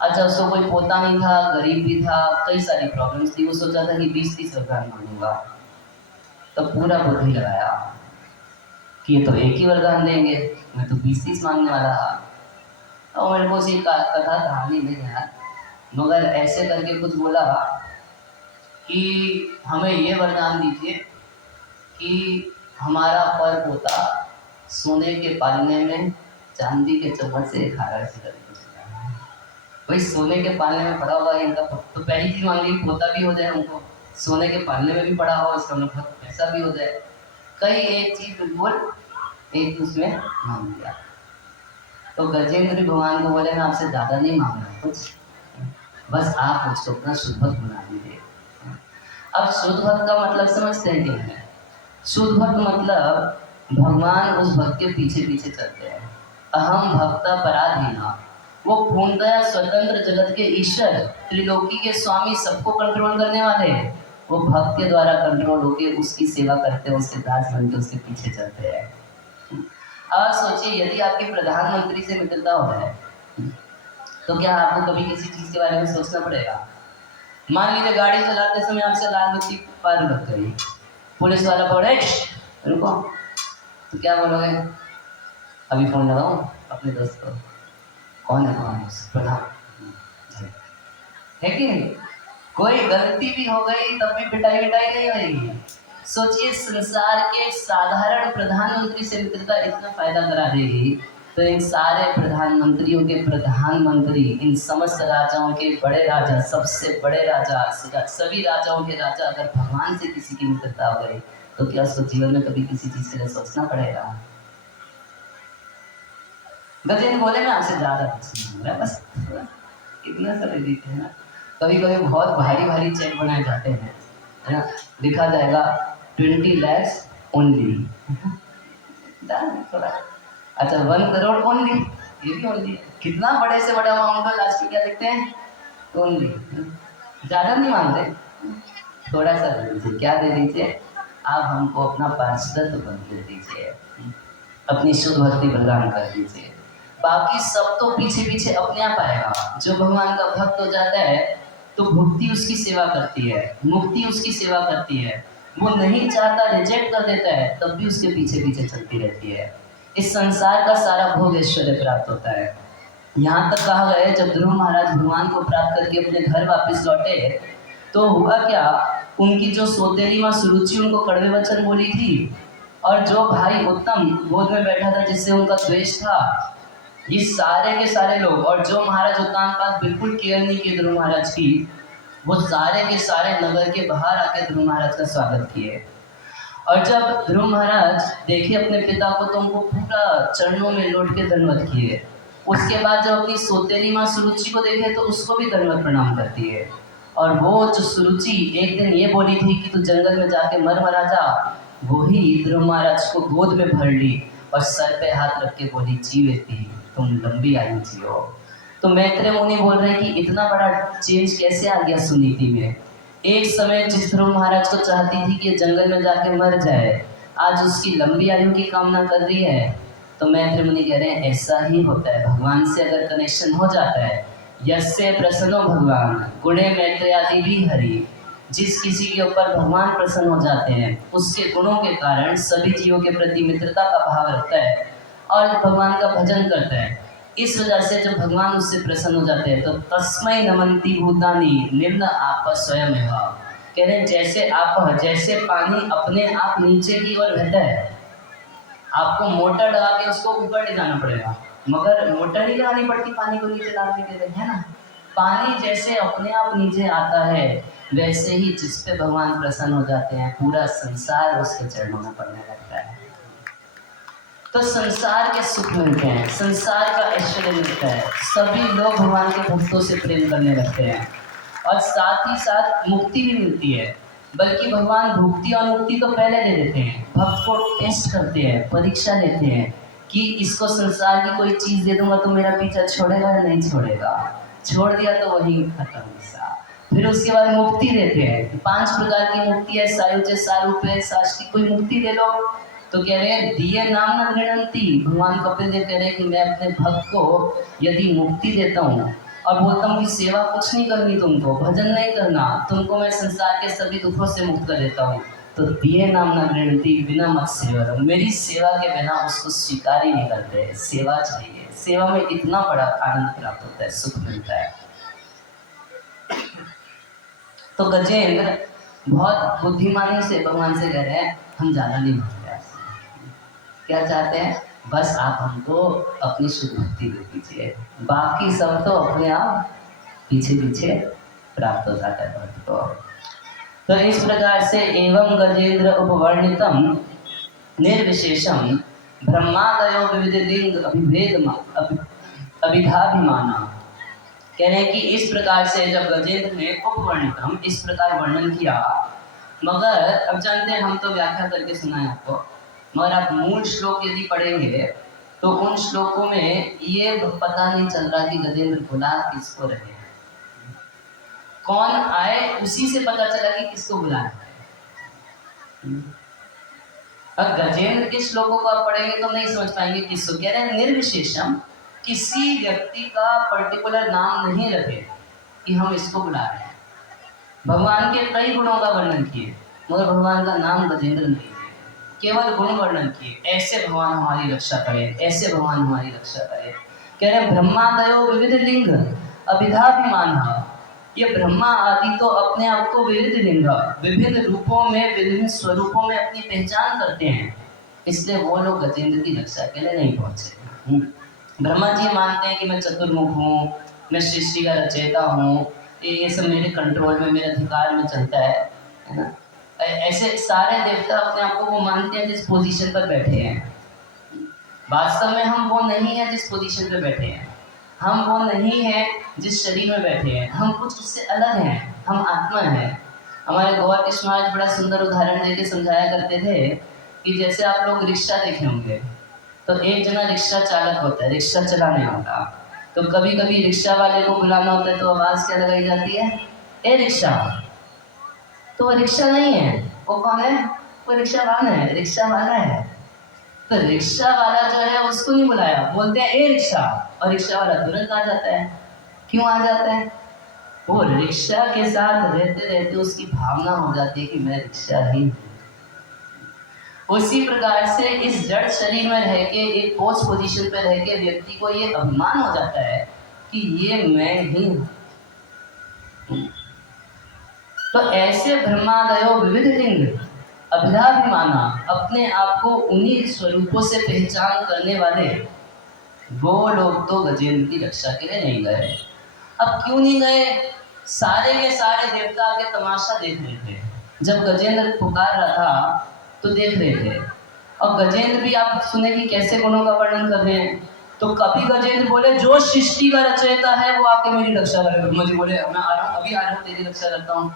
अच्छा, उसको कोई पोता नहीं था, गरीब भी था, कई सारी प्रॉब्लम्स थी, वो सोचा था कि 20-30 वरदान मांगूंगा। तो पूरा बुद्धि लगाया कि ये तो एक ही वरदान देंगे, मैं तो 20-30 मांगने वाला था। और मेरे को उसी कथा कहानी नहीं यार, मगर ऐसे करके कुछ बोला कि हमें ये वरदान दीजिए कि हमारा पर पोता सोने के पालने में चांदी के चम्मच से खारा से करके भाई सोने के पालने में पड़ा होगा इनका, तो पहली चीज मांग ली पोता भी हो जाए, हमको सोने के पालने में भी पड़ा हो, इसका मतलब पैसा भी हो जाए। कई एक चीज बिल्कुल एक उसमें मांग लिया। तो गजेंद्र भगवान को बोले मैं आपसे ज़्यादा नहीं मांग रहा कुछ, बस आप मुझको अपना शुद्ध भक्त बना दीजिए। अब शुद्ध भक्त का मतलब समझते हैं क्या है? शुद्ध भक्त मतलब भगवान उस भक्त के पीछे पीछे चलते हैं। अहम भक्त पराधीना, वो पूर्णतः स्वतंत्र जगत के ईश्वर, त्रिलोकी के स्वामी, सबको कंट्रोल करने वाले, वो भक्त के द्वारा कंट्रोल होके उसकी सेवा करते हैं, उसके दास बनके उसके पीछे चलते हैं। अब सोचिए, यदि आपके प्रधानमंत्री से मित्रता हो जाए तो क्या आपको कभी किसी चीज के बारे में सोचना पड़ेगा? मान लीजिए गाड़ी चलाते समय आपसे लाल बत्ती पार लग गई, पुलिस वाला बोले रुको, तो क्या बोलोगे? अभी फोन लगाऊं अपने दोस्त को, कौन है प्रधान है कि नहीं? कोई गलती भी हो गई तब भी पिटाई नहीं होगी। सोचिए, संसार के साधारण प्रधानमंत्री से मित्रता इतना फायदा करा देगी, तो इन सारे प्रधानमंत्रियों के प्रधानमंत्री, इन समस्त राजाओं के बड़े राजा, सबसे बड़े राजा, सभी राजाओं के राजा अगर भगवान से किसी की मित्रता हो गई, तो क्या उसको जीवन में कभी किसी चीज के लिए सोचना पड़ेगा? गजेंद्र बोले मैं आपसे ज्यादा कुछ नहीं बोल रहा, बस इतना सा दे देते हैं ना। कभी कभी बहुत भारी भारी चेक बनाए जाते हैं, है ना, लिखा जाएगा 20 lakhs ओनली, थोड़ा अच्छा 1 करोड़ ओनली, ये भी ओनली है। कितना बड़े से बड़ा अमाउंट हो, लास्ट में क्या लिखते हैं? ओनली। ज़्यादा नहीं मांगते, थोड़ा सा दे दीजिए। क्या दे दीजिए? आप हमको अपना पार्षद बन दे दीजिए, अपनी शुद्ध भक्ति प्रदान कर दीजिए। बाकी सब तो पीछे पीछे अपने आप आएगा। जो भगवान का भक्त हो जाता है तो भक्ति उसकी सेवा करती है, मुक्ति उसकी सेवा करती है, वो नहीं चाहता, रिजेक्ट कर देता है, तब भी उसके पीछे पीछे चलती रहती है। इस संसार का सारा भोग ऐश्वर्य प्राप्त होता है। यहाँ तक कहा गया है जब ध्रुव महाराज भगवान को प्राप्त करके अपने घर वापस लौटे तो हुआ क्या, उनकी जो सौतेली माँ सुरुचि उनको कड़वे वचन बोली थी, और जो भाई उत्तम गोद में बैठा था जिससे उनका द्वेष था, ये सारे के सारे लोग, और जो महाराज उत्तानपाद बिल्कुल केयर नहीं किए ध्रुव महाराज की, वो सारे के सारे नगर के बाहर आके ध्रुव महाराज का स्वागत किए। और जब ध्रुव महाराज देखे अपने पिता को तो उनको पूरा चरणों में लौट के दंडवत किए। उसके बाद जब अपनी सौतेली माँ सुरुचि को देखे तो उसको भी दंडवत प्रणाम करती है। और वो जो सुरुचि एक दिन ये बोली थी कि तू जंगल में जाके मर मरा जा, वो ही ध्रुव महाराज को गोद में भर ली और सर पे हाथ रख के बोली, जीवेती तुम लंबी आयु जियो। तो मैत्रेय मुनि बोल रहे कि इतना बड़ा चेंज कैसे आ गया सुनीति में। एक समय जिस ध्रुव महाराज को चाहती थी कि जंगल में जाके मर जाए, आज उसकी लंबी आयु की कामना कर रही है। तो मैत्रेय मुनि कह रहे हैं ऐसा ही होता है, भगवान से अगर कनेक्शन हो जाता है, यस्य प्रसन्नो भगवान गुणे मैत्रेयादि भी हरि, जिस किसी के ऊपर भगवान प्रसन्न हो जाते हैं उसके गुणों के कारण सभी जीवों के प्रति मित्रता का भाव रखता है और भगवान का भजन करता है। इस वजह से जब भगवान उससे प्रसन्न हो जाते हैं तो तस्मै नमन्ति भूतानि निम्न आप स्वयं है। कह रहे हैं जैसे आप, जैसे पानी अपने आप नीचे की ओर बहता है, आपको मोटर लगा के उसको ऊपर ले जाना पड़ेगा, मगर मोटर नहीं लगानी पड़ती पानी को नीचे डालने के लिए, है ना। पानी जैसे अपने आप नीचे आता है, वैसे ही जिस पे भगवान प्रसन्न हो जाते हैं पूरा संसार उसके चरणों में पड़ने लगता है। तो संसार के सुख मिलते हैं, संसार का ऐश्वर्य मिलता है, सभी लोग भगवान के भक्तों से प्रेम करने लगते हैं और साथ ही साथ मुक्ति भी मिलती है। बल्कि भगवान भुक्ति और मुक्ति तो पहले दे देते हैं, भक्त को टेस्ट करते हैं, परीक्षा लेते हैं कि इसको संसार की कोई चीज़ दे दूंगा तो मेरा पीछा छोड़ेगा या नहीं छोड़ेगा, छोड़ दिया तो वही खत्म हिस्सा। फिर उसके बाद मुक्ति देते हैं, 5 प्रकार की मुक्ति है, सायुज्य, सारूप्य, शास्त्री, कोई मुक्ति दे लो। तो कह रहे हैं दिए नाम न गृणंती, भगवान कपिल देव कह रहे हैं कि मैं अपने भक्त को यदि मुक्ति देता हूँ और बोलता हूँ कि सेवा कुछ नहीं करनी, तुमको भजन नहीं करना, तुमको मैं संसार के सभी दुखों से मुक्त कर देता हूँ, तो दिए नाम न गृणंती बिना मत सेवा, मेरी सेवा के बिना उसको स्वीकार ही नहीं करते। सेवा चाहिए, सेवा में इतना बड़ा आनंद प्राप्त होता है, सुख मिलता है। तो गजेंद्र बहुत बुद्धिमानी से भगवान से कह रहे हैं हम ज़्यादा नहीं मांगते, क्या चाहते हैं, बस आप हमको अपनी शुद्ध भक्ति दे दीजिए, बाकी सब तो अपने आप पीछे पीछे प्राप्त हो जाता है भक्त को। तो इस प्रकार से एवं गजेंद्र उपवर्णितम निर्विशेषम ब्रह्मादयो विविध लिंग अभिभेद अभिधाभिमाना। कह रहे हैं कि इस प्रकार से जब गजेंद्र ने उपवर्णितम इस प्रकार वर्णन किया, मगर अब जानते हैं हम तो व्याख्या करके सुनाए आपको, मगर आप मूल श्लोक यदि पढ़ेंगे तो उन श्लोकों में ये पता नहीं चल रहा कि गजेंद्र बुला किसको रहे, कौन आए उसी से पता चला कि किसको बुलाया। अब गजेंद्र के श्लोकों को आप पढ़ेंगे तो नहीं समझ पाएंगे किसको कह रहे हैं। निर्विशेषम, किसी व्यक्ति का पर्टिकुलर नाम नहीं रखे कि हम इसको बुला रहे हैं। भगवान के कई गुणों का वर्णन किए मगर भगवान का नाम गजेंद्र नहीं, केवल गुण वर्णन किए, ऐसे भगवान हमारी रक्षा करें, ऐसे भगवान हमारी रक्षा करें। कह रहे ब्रह्मादयो विविध लिंग अभिधाभिमान, ये ब्रह्मा आदि तो अपने आप को विविध लिंग, विभिन्न रूपों में, विभिन्न स्वरूपों में अपनी पहचान करते हैं, इसलिए वो लोग गजेंद्र की रक्षा के लिए नहीं पहुंचे। ब्रह्मा जी मानते हैं कि मैं चतुर्मुख हूँ, मैं सृष्टि का रचयिता हूँ, ये सब मेरे कंट्रोल में, मेरे अधिकार में चलता है ना। ऐसे सारे देवता अपने आप को वो मानते हैं जिस पोजीशन पर बैठे हैं, वास्तव में हम वो नहीं है जिस पोजीशन पर बैठे हैं, हम वो नहीं है जिस शरीर में बैठे हैं, हम कुछ उससे अलग हैं, हम आत्मा हैं। हमारे गौर कृष्ण महाराज बड़ा सुंदर उदाहरण देके समझाया करते थे कि जैसे आप लोग रिक्शा देखे होंगे तो एक जना रिक्शा चालक होता है, रिक्शा चलाने वाला, तो कभी कभी रिक्शा वाले को बुलाना होता है तो आवाज़ क्या लगाई जाती है, ए रिक्शा। तो वो रिक्शा नहीं है, वो कौन है, वो रिक्शा वाला है, रिक्शा वाला है। तो रिक्शा वाला जो है उसको नहीं बुलाया, बोलते हैं ए रिक्शा, और रिक्शा वाला तुरंत आ जाता है। क्यों आ जाता है, वो रिक्शा के साथ रहते रहते उसकी भावना हो जाती है कि मैं रिक्शा ही उसी प्रकार से इस जड़ शरीर में रह के एक पोस्ट पोजीशन पे रह के व्यक्ति को ये अभिमान हो जाता है कि ये मैं ही हूँ। तो ऐसे ब्रह्मादयो विविध लिंग अभिधाभिमाना, अपने आप को उन्हीं स्वरूपों से पहचान करने वाले वो लोग तो गजेंद्र की रक्षा के लिए नहीं गए। अब क्यों नहीं गए? सारे के सारे देवता आके तमाशा देख रहे थे। जब गजेंद्र पुकार रहा था तो देख रहे थे। और गजेंद्र भी आप सुने कि कैसे गुणों का वर्णन कर रहे हैं। तो कभी गजेंद्र बोले जो सृष्टि का रचयिता है वो आके मेरी रक्षा करे। मुझे बोले मैं आ रहा हूँ, अभी आ रहा हूँ, तेरी रक्षा करता हूँ।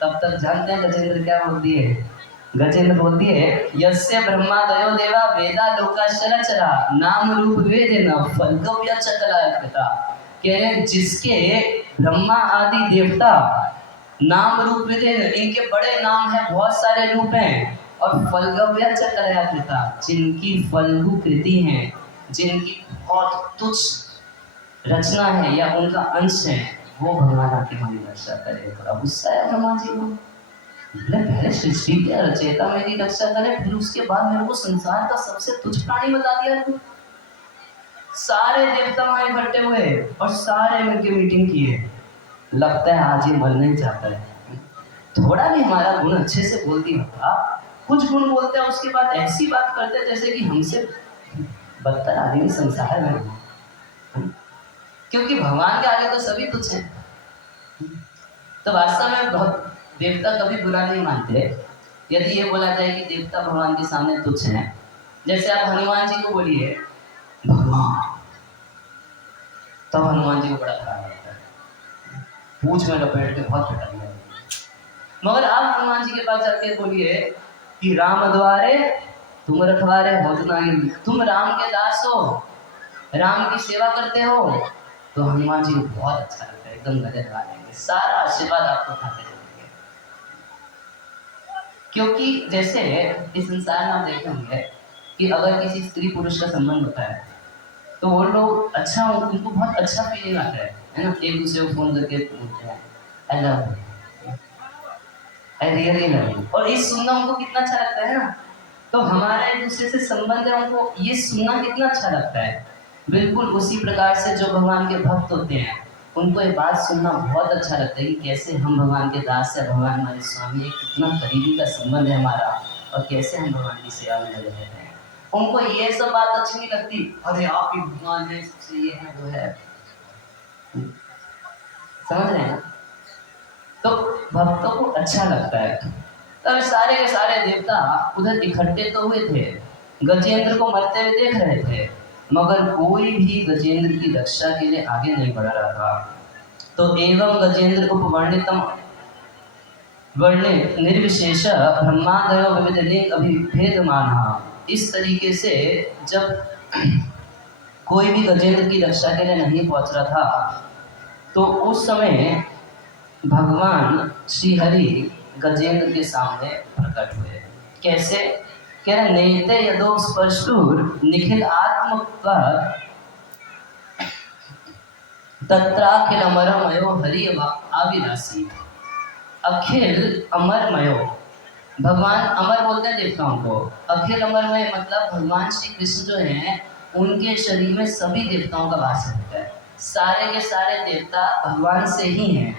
तब तक जानते हैं गजेंद्र क्या बोलती है? गजेंद्र बोलती है यस्य ब्रह्मादयो देवा वेदा लोकाशरचरा नाम रूप वेदेन फलगव्य चकलाकृता। कह रहे जिसके ब्रह्मा आदि देवता नाम रूप वेदेन, इनके बड़े नाम हैं, बहुत सारे रूप हैं, और फलगव्य चकलाकृता, जिनकी फल्गु कृति है, जिनकी बहुत तुच्छ रचना है या उनका अंश है, वो भगवान आके हमारी रक्षा करे। बड़ा गुस्सा है ब्रह्मा जी को। पहले सृष्टि के रचयिता मेरी रक्षा करे, फिर उसके बाद मेरे को संसार का सबसे तुच्छ प्राणी बता दिया। सारे देवता वहां इकट्ठे हुए और सारे मिलकर मीटिंग किए। लगता है आज ये मरना ही चाहता है। थोड़ा भी हमारा गुण अच्छे से बोल दिया होता, कुछ गुण बोलते हैं उसके बाद ऐसी बात करते जैसे कि हमसे बदतर आदमी संसार में। क्योंकि भगवान के आगे तो सभी तुच्छ हैं। तो वास्तव में बहुत देवता कभी बुरा नहीं मानते यदि ये बोला जाए कि देवता भगवान के सामने तुच्छ हैं। जैसे आप हनुमान जी को बोलिए भगवान, तब हनुमान जी को बड़ा खराब लगता है, पूछ में लपेट के बहुत पिटा दिया। मगर आप हनुमान जी के पास जाके बोलिए कि राम द्वारे तुम रखवारे हो, तुम राम के दास हो, राम की सेवा करते हो, तो हनुमान जी को बहुत अच्छा लगता है, एकदम गले लगा देंगे, सारा आशीर्वाद आपको उठाते रहेंगे। क्योंकि जैसे इस संसार में आप देखे होंगे कि अगर किसी स्त्री पुरुष का संबंध होता है तो वो लोग अच्छा, उनको बहुत अच्छा फीलिंग आता है ना। एक दूसरे को फोन करके बोलते हैं I love you, I really love you, और ये सुनना उनको कितना अच्छा लगता है ना। तो हमारा एक दूसरे से संबंध है, उनको ये सुनना कितना अच्छा लगता है। बिल्कुल उसी प्रकार से जो भगवान के भक्त होते हैं उनको ये बात सुनना बहुत अच्छा लगता है कि कैसे हम भगवान के दास है, भगवान हमारे स्वामी है, कितना करीबी का संबंध है हमारा, और कैसे हम भगवान की सेवा में लगे रहते हैं। उनको ये सब बात अच्छी नहीं लगती, अरे आप ही भगवान है, सबसे ये है वो है, समझ रहे हैं ना। तो भक्तों को अच्छा लगता है। तब सारे के सारे देवता उधर इकट्ठे तो हुए थे, गजेंद्र को मरते हुए देख रहे थे, मगर कोई भी गजेंद्र की रक्षा के लिए आगे नहीं बढ़ रहा था। तो एवं गजेंद्र उपवर्णितम वर्णित निर्विशेष ब्रह्मादयो विविध लिंग अभिभेदमानः, इस तरीके से जब कोई भी गजेंद्र की रक्षा के लिए नहीं पहुंच रहा था तो उस समय भगवान श्री हरि गजेंद्र के सामने प्रकट हुए। कैसे? कह रहे नेते यदो स्पर्शुर निखिल आत्म तत्राखिल अमरमयो हरि आविरासी। अखिल अमरमयो, भगवान अमर बोलते हैं देवताओं को, अखिल अमरमय मतलब भगवान श्री कृष्ण जो हैं उनके शरीर में सभी देवताओं का वास होता है, सारे के सारे देवता भगवान से ही हैं।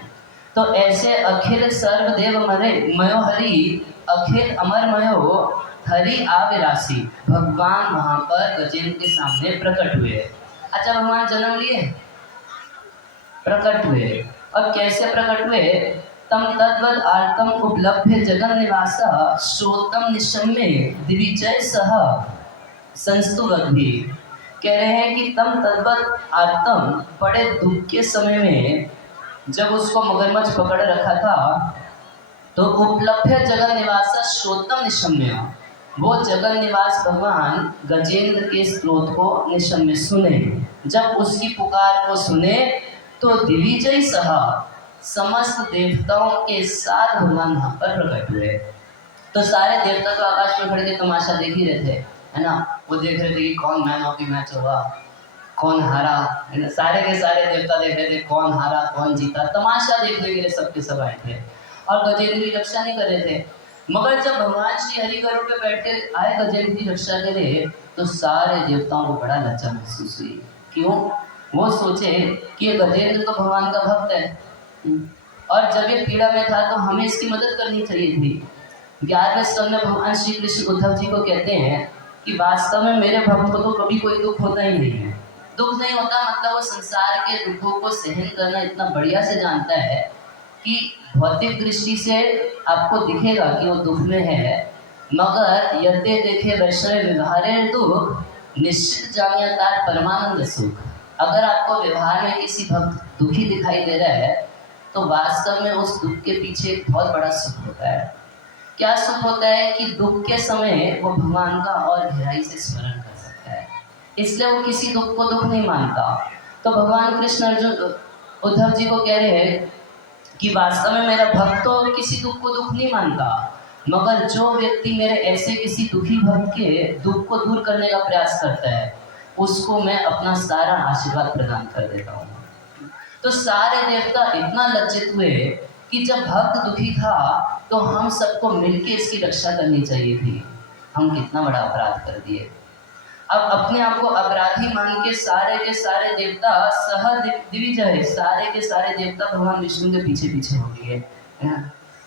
तो ऐसे अखिल सर्वदेव मरे मयो हरि, अखिल अमरमयो हरि आविरासी, भगवान वहां पर गजेंद्र के सामने प्रकट हुए। अच्छा, भगवान जन्म लिए, प्रकट हुए, और कैसे प्रकट हुए? तम तद्वद आर्तम उपलब्ध जगन निवास श्रोतम निशम्य दिविजय सह संस्तुवद्भि। कह रहे हैं कि तम तद्वद आर्तम, बड़े दुख के समय में जब उसको मगरमच्छ पकड़ रखा था तो उपलब्ध जगन निवास श्रोतम निशम्य, वो जगन निवास भगवान गजेंद्र के स्रोत को निशम्य सुने। जब उसकी पुकार को सुने तो दिविजय सह, समस्त देवताओं के साथ भगवान वहां पर प्रकट हुए। तो सारे देवता तो आकाश में खड़े के तमाशा देख ही रहे थे, है ना। वो देख रहे थे कि कौन मैन ऑफ द मैच होगा, कौन हारा, है ना। सारे के सारे देवता देख रहे थे कौन हारा कौन जीता, तमाशा देखने के लिए सबके सब आए थे, और गजेंद्र की रक्षा नहीं कर रहे थे। मगर जब भगवान श्री हरि गरुड़ पे बैठ के आए गजेंद्र की रक्षा के लिए, तो सारे देवताओं को बड़ा लज्जा महसूस हुई। क्यों? वो सोचे कि ये गजेंद्र तो भगवान का भक्त है, और जब ये पीड़ा में था तो हमें इसकी मदद करनी चाहिए थी। 11वें स्कंद में भगवान श्री कृष्ण उद्धव जी को कहते हैं कि वास्तव में मेरे भक्त को तो कभी कोई दुख होता ही नहीं है। दुख नहीं होता मतलब वो संसार के दुखों को सहन करना इतना बढ़िया से जानता है कि भौतिक दृष्टि से आपको दिखेगा कि वो दुख में है, मगर यद्य देखे वैष्णव व्यवहारे दुख निश्चित जानियातार परमानंद सुख। अगर आपको व्यवहार में किसी भक्त दुखी दिखाई दे रहा है तो वास्तव में उस दुख के पीछे एक बहुत बड़ा सुख होता है। क्या सुख होता है कि दुख के समय वो भगवान का और गहराई से स्मरण कर सकता है, इसलिए वो किसी दुख को दुख नहीं मानता। तो भगवान कृष्ण अर्जुन उद्धव जी को कह रहे हैं कि वास्तव में मेरा भक्त तो किसी दुख को दुख नहीं मानता, मगर जो व्यक्ति मेरे ऐसे किसी दुखी भक्त के दुख को दूर करने का प्रयास करता है उसको मैं अपना सारा आशीर्वाद प्रदान कर देता हूँ। तो सारे देवता इतना लज्जित हुए कि जब भक्त दुखी था तो हम सबको मिलके इसकी रक्षा करनी चाहिए थी, हम कितना बड़ा अपराध कर दिए। अब अपने आप को अपराधी मान के सारे देवता सह दिग्विजय, सारे के सारे देवता भगवान विष्णु के पीछे पीछे हो गए।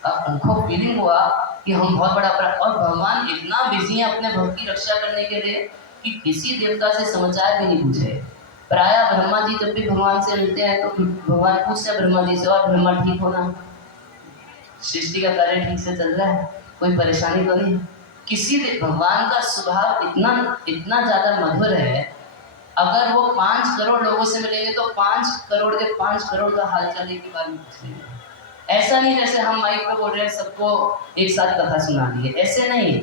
अब उनको फीलिंग हुआ कि हम बहुत बड़ा अपराध, और भगवान इतना बिजी है अपने भक्त की रक्षा करने के लिए कि किसी देवता से समाचार भी नहीं पूछे। प्राय ब्रह्मा जी जब भी भगवान से मिलते हैं तो भगवान पूछते हैं ब्रह्मा जी से, और ब्रह्मा ठीक हो ना, सृष्टि का कार्य ठीक से चल रहा है, कोई परेशानी तो नहीं। किसी भगवान का स्वभाव इतना ज्यादा मधुर है, अगर वो 5 करोड़ लोगों से मिलेंगे तो 5 करोड़ के 5 करोड़ का हालचाल एक बार में पूछ लेंगे। ऐसा नहीं जैसे हम माइक पे बोल रहे हैं सबको एक साथ कथा सुना दिए, ऐसे नहीं,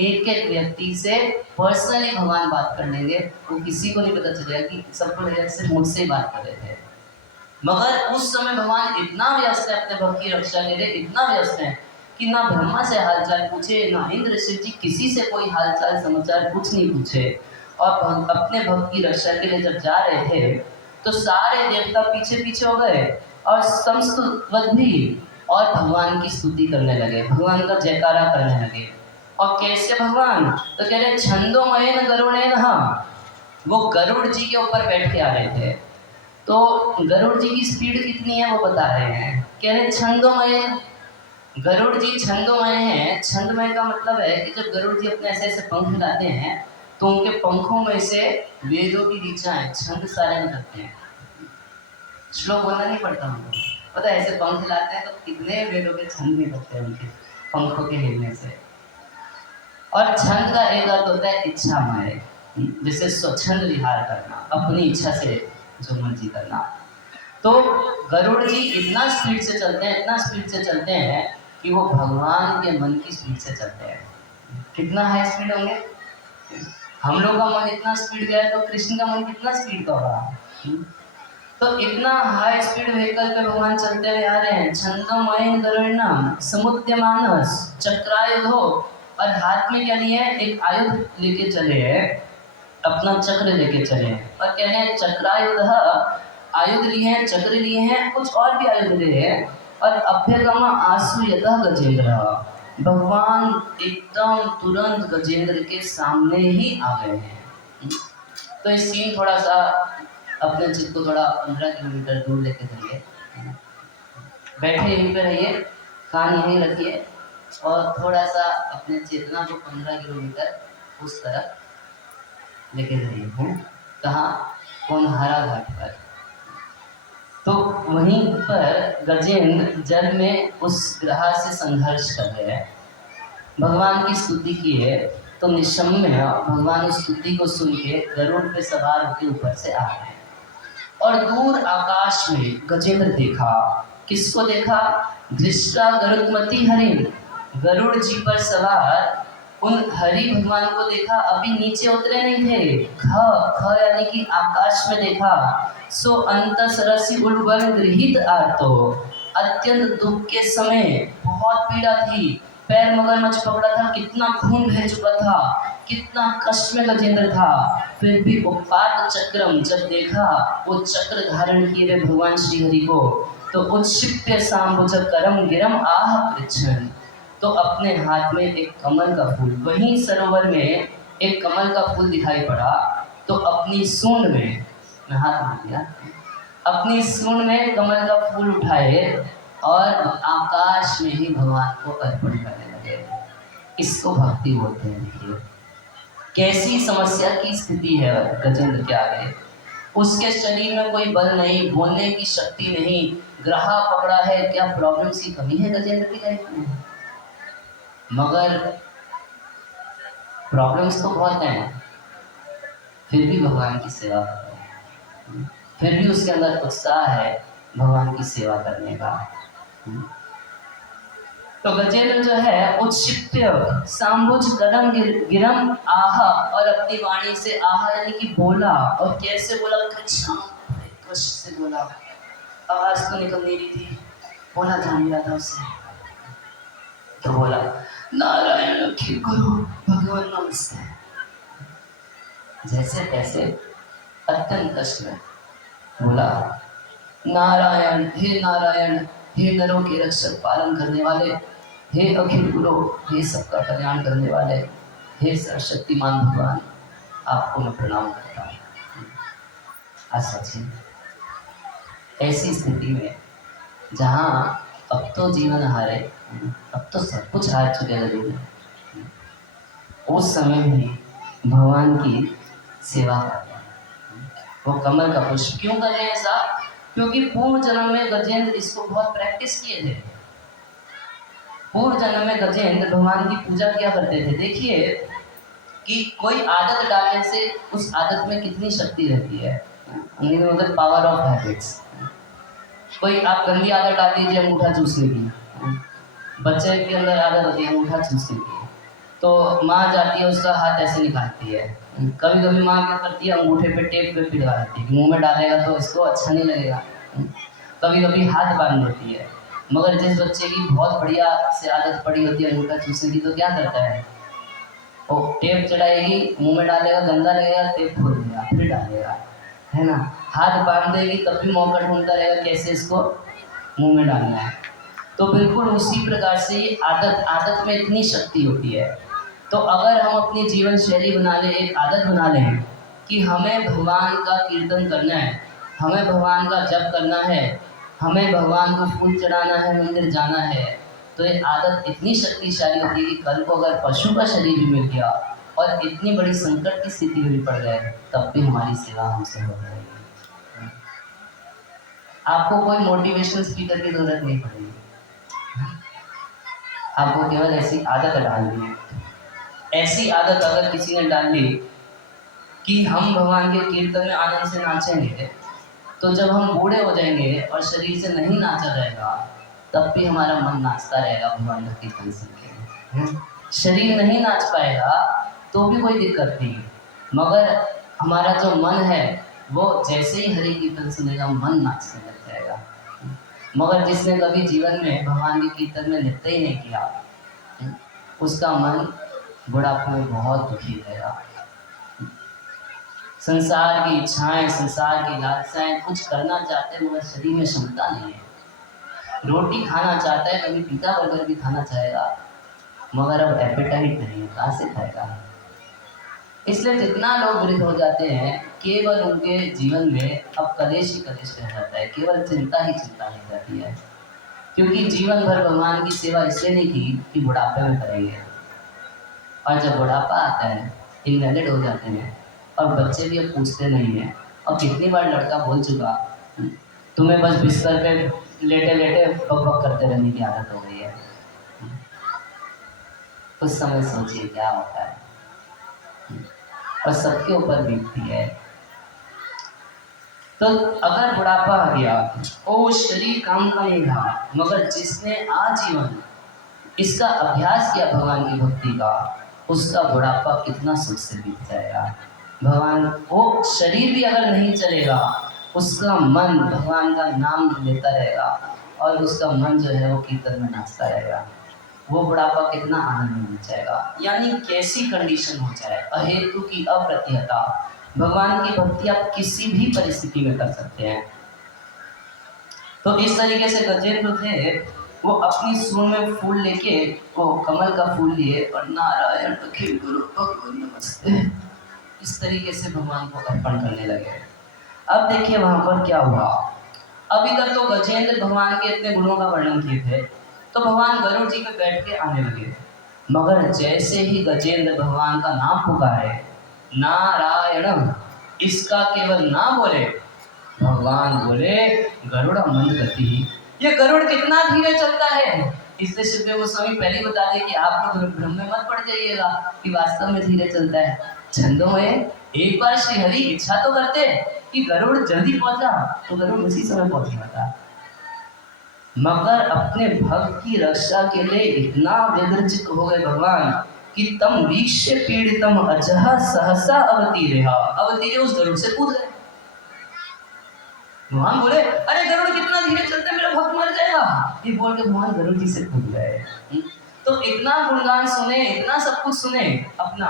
एक एक व्यक्ति से पर्सनली भगवान बात कर लेंगे। वो किसी को नहीं पता चलेगा कि सबको सिर्फ मुझसे ही बात कर रहे थे। मगर उस समय भगवान इतना व्यस्त है अपने भक्त की रक्षा के लिए, इतना व्यस्त है कि ना ब्रह्मा से हालचाल पूछे, ना इंद्र शिव जी किसी से कोई हालचाल समाचार कुछ नहीं पूछे, और अपने भक्त की रक्षा के लिए जब जा रहे थे तो सारे देवता पीछे पीछे हो गए और समस्त भी और भगवान की स्तुति करने लगे, भगवान का जयकारा करने लगे। और कैसे भगवान? तो कह रहे छंदोमयन गरुड़ेन, वो गरुड़ जी के ऊपर बैठ के आ रहे थे। तो गरुड़ जी की स्पीड कितनी है वो बता रहे हैं, कह रहे छंदोमय, गरुड़ जी छंदोमय हैं। छंदमय का मतलब है कि जब गरुड़ जी अपने ऐसे ऐसे पंख हिलाते हैं तो उनके पंखों में से वेदों की ऋचाएं छंद सारे निकलते हैं। श्लोक बोलना नहीं पड़ता उनको, पता है ऐसे पंख हिलाते हैं तो कितने वेदों के छंद निकलते हैं उनके पंखों के हिलने से। और छंद का एक अर्थ होता है इच्छामय, जैसे स्वच्छंद विहार करना, अपनी इच्छा से जो मर्जी करना। तो गरुड़ जी इतना स्पीड से चलते हैं, इतना स्पीड से चलते हैं कि वो भगवान के मन की स्पीड से चलते हैं। कितना हाई स्पीड होंगे? हम लोग का मन इतना स्पीड गया तो कृष्ण का मन कितना स्पीड का होगा? तो इतना हाई स्पीड व्हीकल पे भगवान चलते हुए आ रहे हैं। छंदोमयन गरुड़म समुद्यमानस चक्रायुधो, और हाथ में क्या लिए? एक आयुध लेके चले हैं, अपना चक्र लेके चले हैं, और कह रहे हैं चक्रायुध, आयुध लिए हैं, चक्र लिए हैं, कुछ और भी आयुध लिए हैं। और अभ्यगम आसु यतः गजेंद्र, भगवान एकदम तुरंत गजेंद्र के सामने ही आ गए हैं। तो इस सीन थोड़ा सा अपने चित्त को थोड़ा 15 किलोमीटर दूर लेके चलिए, बैठे यहीं पे रहिए, कान यहीं रखिए और थोड़ा सा अपने चेतना को 15 किलोमीटर उस तरफ लेके जाइए। कहाँ? कोनहारा घाट पर। तो वहीं पर गजेंद्र जल में उस ग्रह से संघर्ष कर रहे हैं, भगवान की स्तुति की है। तो निशम्य भगवान उस स्तुति को सुन के गरुड़ पे सवार होकर ऊपर से आ रहे हैं, और दूर आकाश में गजेंद्र देखा। किसको देखा? दृष्टा गरुड़मती हरिण, गरुड़ जी पर सवार उन हरि भगवान को देखा। अभी नीचे उतरे नहीं थे, ख यानी कि आकाश में देखा। सो अंत सरसी उड़वन गृहित आर्तो, अत्यंत दुख के समय बहुत पीड़ा थी, पैर मगरमच्छ पकड़ा था, कितना खून बह चुका था, कितना कष्ट में गजेंद्र था, फिर भी उपात चक्रम, जब देखा वो चक्र धारण किए हुए भगवान श्री हरि को, तो उत्क्षिप्य सांबुज करम गिरम आह पृच्छन, तो अपने हाथ में एक कमल का फूल, वहीं सरोवर में एक कमल का फूल दिखाई पड़ा, तो अपनी सूंड में, मैं हाथ मान लिया, अपनी सूंड में कमल का फूल उठाए और आकाश में ही भगवान को अर्पण करने लगे। इसको भक्ति बोलते हैं। देखिए कैसी समस्या की स्थिति है गजेंद्र के आगे। उसके शरीर में कोई बल नहीं, बोलने की शक्ति नहीं, ग्रहा पकड़ा है, क्या प्रॉब्लम्स की कमी है गजेंद्र की लाइफ में? मगर प्रॉब्लम्स तो बहुत हैं, फिर भी भगवान की सेवा कर रहे हैं, फिर भी उसके अंदर उत्साह है भगवान की सेवा करने का। तो गजेंद्र जो है उत्क्षिप्य सांबुज करम गिरम आहा, और अपनी वाणी से आहा यानी कि बोला, और कैसे बोला? कष्ट से बोला, आवाज तो निकल नहीं रही थी, बोला जा नहीं रहा था उससे। तो बोला नारायण अखिल गुरु भगवान नमस्ते। जैसे तैसे अत्यंत कष्ट में बोला नारायण, हे नारायण, हे नरों के रक्षक पालन करने वाले, हे अखिल गुरु, हे सबका कल्याण करने वाले, हे सर्वशक्तिमान भगवान, आपको मैं प्रणाम करता हूँ। आज सच्ची ऐसी स्थिति में जहाँ अब तो जीवन हारे, अब तो सब कुछ हार चुके लगे, उस समय भी भगवान की सेवा कर रहे हैं। वो कमल का पुष्प क्यों कर रहे हैं ऐसा? क्योंकि पूर्व जन्म में गजेंद्र इसको बहुत प्रैक्टिस किए थे। पूर्व जन्म में गजेंद्र भगवान की पूजा किया करते थे। देखिए कि कोई आदत डालने से उस आदत में कितनी शक्ति रहती है, मतलब पावर ऑफ हैबिट्स। कोई आप गंदी आदत डाल दीजिए अंगूठा चूसने की, बच्चे के अंदर आदत होती है अंगूठा चूसने की, तो माँ जाती है उसका हाथ ऐसे निकालती है। कभी कभी माँ क्या करती है, अंगूठे पे टेप पे पिघला देती है कि मुंह में डालेगा तो इसको अच्छा नहीं लगेगा। कभी कभी हाथ बांध देती है। मगर जिस बच्चे की बहुत बढ़िया से आदत पड़ी होती है अंगूठा चूसने की, तो क्या करता है, वो टेप चढ़ाएगी, मुंह में डालेगा, गंदा लगेगा, टेप खोल देगा, फिर डालेगा, है ना। हाथ बांध देगी तब भी मौका ढूंढता रहेगा कैसे इसको मुंह में डालना है। तो बिल्कुल उसी प्रकार से ये आदत में इतनी शक्ति होती है। तो अगर हम अपनी जीवन शैली बना लें, एक आदत बना लें कि हमें भगवान का कीर्तन करना है, हमें भगवान का जप करना है, हमें भगवान को फूल चढ़ाना है, मंदिर जाना है, तो ये आदत इतनी शक्तिशाली होती है कि कल को अगर पशु का शरीर भी मिल गया और इतनी बड़ी संकट की स्थिति में पड़ गए, तब भी हमारी सेवा हमसे हो जाएगी। आपको कोई मोटिवेशनल स्पीकर की जरूरत नहीं पड़ेगी, आपको केवल ऐसी आदत डालनी है। ऐसी आदत अगर किसी ने डाल ली कि हम भगवान के कीर्तन में आनंद से नाचेंगे, तो जब हम बूढ़े हो जाएंगे और शरीर से नहीं नाचा जाएगा, तब भी हमारा मन नाचता रहेगा भगवान का कीर्तन सुन के। शरीर नहीं नाच पाएगा तो भी कोई दिक्कत नहीं, मगर हमारा जो मन है वो जैसे ही हरि कीर्तन सुनेगा मन नाचने लग जाएगा। मगर जिसने कभी जीवन में भगवान के कीर्तन में नृत्य ही नहीं किया, उसका मन बुढ़ापे में बहुत दुखी रहेगा। संसार की इच्छाएं, संसार की लालसाएं, कुछ करना चाहते हैं मगर शरीर में क्षमता नहीं है। रोटी खाना चाहता है, कभी पिज़्ज़ा बर्गर भी खाना चाहेगा, मगर अब एपेटाइट नहीं है, कहाँ से खाएगा। इसलिए जितना लोग वृद्ध हो जाते हैं, केवल उनके जीवन में अब कलेश ही कलेश रह जाता है, केवल चिंता ही चिंता रह जाती है। क्योंकि जीवन भर भगवान की सेवा इसलिए नहीं की कि बुढ़ापे में करेंगे, और जब बुढ़ापा आता है, इनवैलिड हो जाते हैं, और बच्चे भी अब पूछते नहीं हैं। और कितनी बार लड़का बोल चुका, तुम्हें बस बिस्तर पे लेटे लेटे बक बक करते रहने की आदत हो गई है। उस समय सोचिए क्या होता है, और सबके ऊपर बीतती है। तो अगर बुढ़ापा आ गया, ओ शरीर काम का नहीं रहा, मगर जिसने आजीवन इसका अभ्यास किया भगवान की भक्ति का, उसका बुढ़ापा कितना सुख से बीत जाएगा। भगवान, वो शरीर भी अगर नहीं चलेगा, उसका मन भगवान का नाम लेता रहेगा, और उसका मन जो है वो कीर्तन में नाचता रहेगा। वो बुढ़ापा कितना आनंद में बीत जाएगा। यानी कैसी कंडीशन हो जाए, अहेतु की अप्रतिहता, भगवान की भक्ति आप किसी भी परिस्थिति में कर सकते हैं। तो इस तरीके से गजेंद्र थे वो अपनी सूंड में फूल लेके, वो कमल का फूल लिए और नारायण अखिल गुरु भगवान नमस्ते इस तरीके से भगवान को अर्पण करने लगे। अब देखिए वहां पर क्या हुआ। अभी तक तो गजेंद्र भगवान के इतने गुणों का वर्णन किए थे, तो भगवान गरुड़ जी पे बैठ के आने लगे। मगर जैसे ही गजेंद्र भगवान का नाम पुकारे, नारायण इसका केवल नाम बोले, भगवान बोले गरुड़ मंद गति। ये गरुड़ कितना धीरे चलता है, इसलिए सुखदेव गोस्वामी पहले ही बता दें कि आप लोग भ्रम में मत पड़ जाइएगा कि वास्तव में धीरे चलता है। छंदों में एक बार श्री हरि इच्छा तो करते कि गरुड़ जल्दी पहुंचा, तो गरुड़ उसी समय पहुंच जाता, मगर अपने भक्त की रक्षा के लिए इतना व्यग्रचित हो गए भगवान कि तम वीक्ष्य पीड़ितम अजह सहसा अवतीरेहा, अवतीरे उस गरुड़ से कूद गए। भगवान बोले अरे गरुड़ कितना धीरे चलते, मेरा भक्त मर जाएगा, ये बोल के भगवान गरुड़ जी से कूद गए। तो इतना गुणगान सुने, इतना सब कुछ सुने अपना,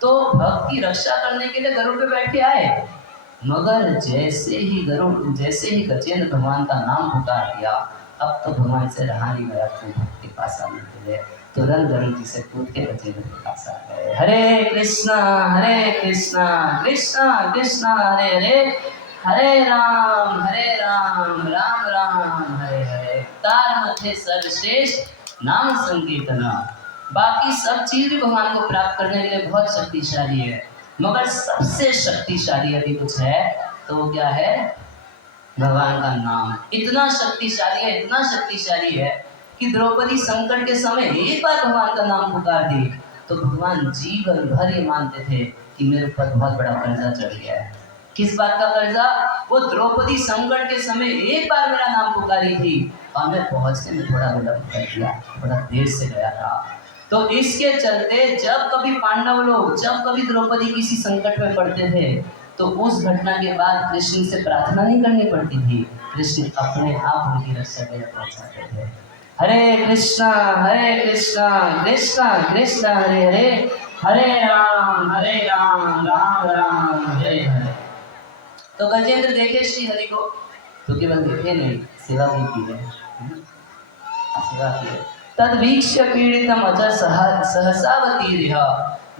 तो भक्त की रक्षा करने के लिए गरुड़ पे बैठ के आए, मगर जैसे ही गजेंद्र भगवान का नाम पुकार दिया, अब तो भगवान से रहा नहीं गया अपने भक्त के पास आने के लिए, तुरंत गरुड़ जी से कूद के गजेंद्र के पास आ गए। हरे कृष्णा कृष्णा कृष्णा हरे हरे, हरे राम राम राम हरे हरे। तार मध्य सर्वश्रेष्ठ नाम संकीर्तना। बाकी सब चीज भी भगवान को प्राप्त करने के लिए बहुत शक्तिशाली है, मगर सबसे शक्तिशाली यदि कुछ है तो वो क्या है, भगवान का नाम। इतना शक्तिशाली है, इतना शक्तिशाली है कि द्रौपदी संकट के समय एक बार भगवान का नाम पुकार दी तो भगवान जीवन भर ये मानते थे कि मेरे ऊपर बहुत बड़ा कर्जा चढ़ गया है। किस बात का कर्जा, वो द्रौपदी संकट के समय एक बार मेरा नाम पुकारी थी और मैं पहुंचने में थोड़ा विलंब कर दिया, थोड़ा देर से गया था। तो इसके चलते जब कभी पांडव लोग, जब कभी द्रौपदी किसी संकट में पड़ते थे तो उस घटना के बाद कृष्ण से प्रार्थना नहीं करनी पड़ती थी, कृष्ण अपने आप उनकी रक्षा के लिए पहुंचाते थे। हरे कृष्णा कृष्णा कृष्णा हरे हरे, हरे राम राम राम हरे हरे। तो गजेंद्र देखे श्री हरि को, तो केवल देखे नहीं, सेवा भी की है, सेवा की है। तद्वीक्ष्य पीड़ितम अजर सहसावतीर्य।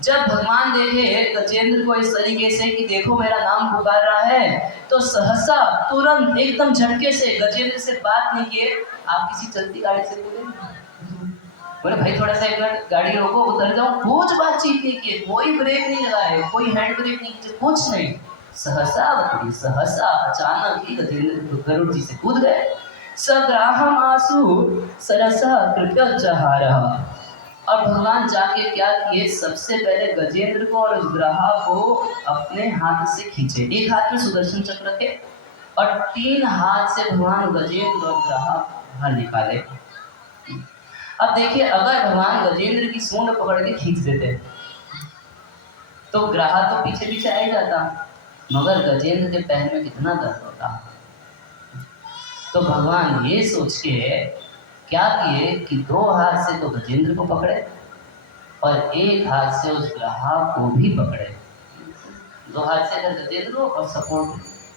जब भगवान देखे गजेंद्र को इस तरीके से कि देखो मेरा नाम पुकार रहा है, तो सहसा तुरंत एकदम झटके से गजेंद्र से बात नहीं किए। आप किसी चलती गाड़ी से बोले भाई थोड़ा सा एक मिनट गाड़ी रोको, उतर जाओ, कुछ बातचीत नहीं की, कोई ब्रेक नहीं लगाए, कोई हैंड ब्रेक नहीं किया, कुछ नहीं। सहसावती, सहसा अचानक ही गजेंद्र गरुड़ जी से कूद गए। सग्राहम आसु सरसा कृपयज्जहारः। और भगवान जाके क्या किए, सबसे पहले गजेंद्र को और उस ग्राह को अपने हाथ से खींचे। एक हाथ में सुदर्शन चक्र रखे और 3 हाथ से भगवान गजेंद्र और ग्राह बाहर निकाले। अब देखिए अगर भगवान गजेंद्र की सूंड पकड़ के खींच देते तो ग्राह तो पीछे पीछे आ ही जाता, मगर गजेंद्र के पैर में कितना दर्द होता। तो भगवान ये सोच के क्या किए कि 2 हाथ से तो गजेंद्र को पकड़े और 1 हाथ से उस ग्राह को भी पकड़े। 2 हाथ से गजेंद्र को और सपोर्ट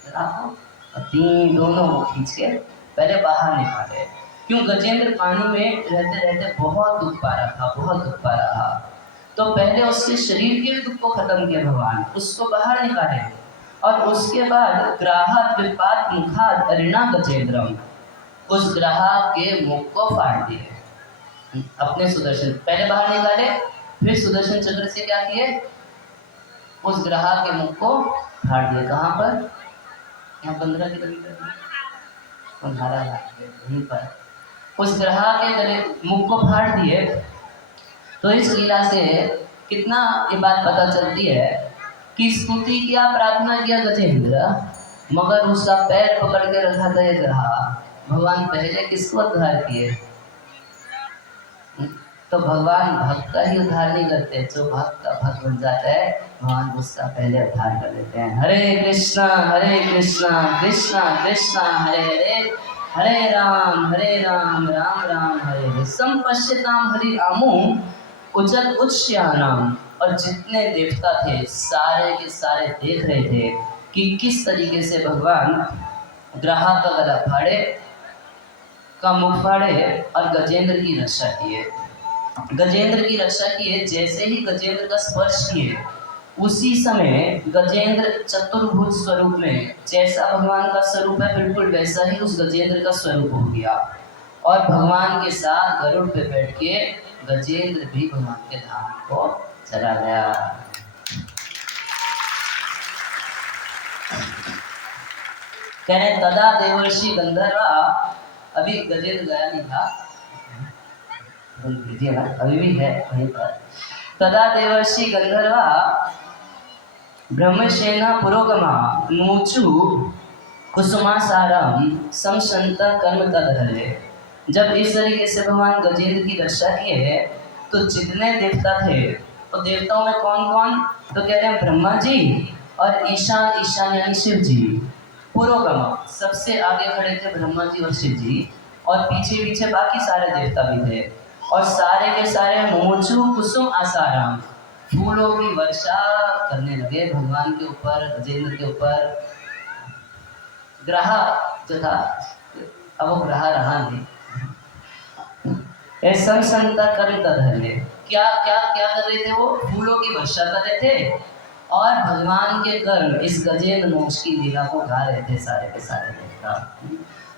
ग्राह को, और 3 दोनों को खींच के पहले बाहर निकाले। क्यों, गजेंद्र पानी में रहते रहते बहुत दुख पा रहा था, बहुत दुख पा रहा था। तो पहले उसके शरीर के दुख को खत्म किया भगवान, उसको बाहर निकाले और उसके बाद ग्राहक विपात मुखाद अरिणा गजेंद्रम, उस ग्राहक के मुख को फाड़ दिए अपने सुदर्शन, पहले बाहर निकाले फिर सुदर्शन चक्र से क्या किए, उस ग्राहक के मुख को फाड़ दिए। कहाँ पर, यहाँ 15 किलोमीटर वहीं पर उस ग्राहक के गले मुख को फाड़ दिए। तो इस लीला से कितना ये बात पता चलती है कि स्तुति किया, प्रार्थना किया गजेंद्र, मगर उसका पैर पकड़ के रखा था ये ग्राहक। भगवान पहले किसको उद्धार किए, तो भगवान भक्त का ही उद्धार नहीं करते, जो भक्त का भक्त बन जाता है भगवान उसका पहले उद्धार कर देते हैं। हरे कृष्णा कृष्णा कृष्णा हरे हरे, हरे राम राम राम हरे हरे। संपश्यताम हरि आमु उजल उच्चानाम। और जितने देवता थे सारे के सारे देख रहे थे कि किस तरीके से भगवान ग्राहक का गला फाड़े, का मुख फाड़े और गजेंद्र की रक्षा किए। गजेंद्र की रक्षा किए, जैसे ही गजेंद्र का स्पर्श किए उसी समय गजेंद्र चतुर्भुज स्वरूप में, जैसा भगवान का स्वरूप है बिल्कुल वैसा ही उस गजेंद्र का स्वरूप हो गया और भगवान के साथ गरुड़ पे बैठ के गजेंद्र भी भगवान के धाम को चला गया। कह रहे तदा देवर्षि गंधर्वा, अभी गजेंद्र गया नहीं था, अभी भी है वहीं पर। तदा देवर्षि गंधर्वा ब्रह्मसेना पुरोगमा नूचु कुसुमासारम समसंत कर्म तदहले। जब इस तरीके से भगवान गजेंद्र की रक्षा किए तो जितने देवता थे, तो देवताओं में कौन कौन, तो कह रहे हैं ब्रह्मा जी और ईशान, ईशान यानी शिव जी। पुरोगमा सबसे आगे खड़े थे ब्रह्मा जी और शिव जी, और पीछे पीछे बाकी सारे देवता भी थे, और सारे के सारे मोचू कुसुम आसाराम फूलों की वर्षा करने लगे भगवान के ऊपर, गजेंद्र के ऊपर। ग्रह जो था, अब वो ग्रह रहा नहीं, ऐसा संता कर्म कर रहे, क्या क्या क्या कर रहे थे, वो फूलों की वर्षा कर रहे थे और भगवान के कर्म, इस गजेंद्र मोक्ष की लीला को गा रहे थे सारे के सारे देवता।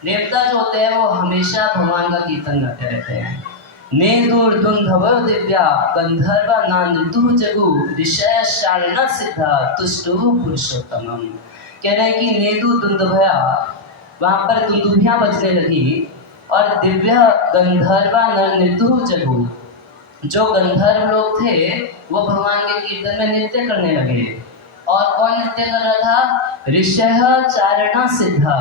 देवता जो होते हैं वो हमेशा भगवान का कीर्तन करते रहते हैं। नेदुर दुंधव दिव्या गंधर्व नानदु जगु ऋषय शारण सिद्धा तुष्टु पुरुषोत्तमम। कह रहे हैं कि नेदु दुंदभया, वहां पर दुंदुभियां बजने लगी और दिव्य गंधर्व नृत्यु जगु, जो गंधर्व लोग थे वो भगवान के कीर्तन में नृत्य करने लगे। और कौन नृत्य कर रहा था, ऋषय चारणा सिद्धा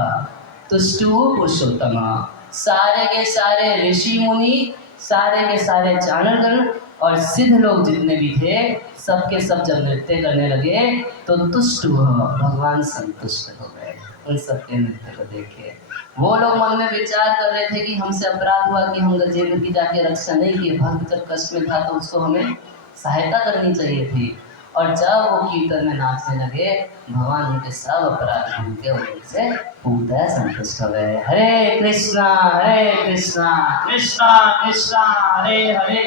तुष्टु पुरुषोत्तमा। सारे के सारे ऋषि मुनि, सारे के सारे चारणगण और सिद्ध लोग जितने भी थे, सबके सब जब नृत्य करने लगे तो तुष्ट भगवान संतुष्ट हो गए उन सबके नृत्य को देखे। वो लोग मन में विचार कर रहे थे कि हमसे अपराध हुआ कि हम गजेंद्र की जाके रक्षा नहीं की, भक्त जब कष्ट में था तो उसको हमें सहायता करनी चाहिए थी। और जब वो कीर्तन में नाचने लगे, भगवान उनके सब अपराध भूल के उनसे पूर्ण संतुष्ट हो गए। हरे कृष्णा कृष्णा कृष्णा हरे हरे,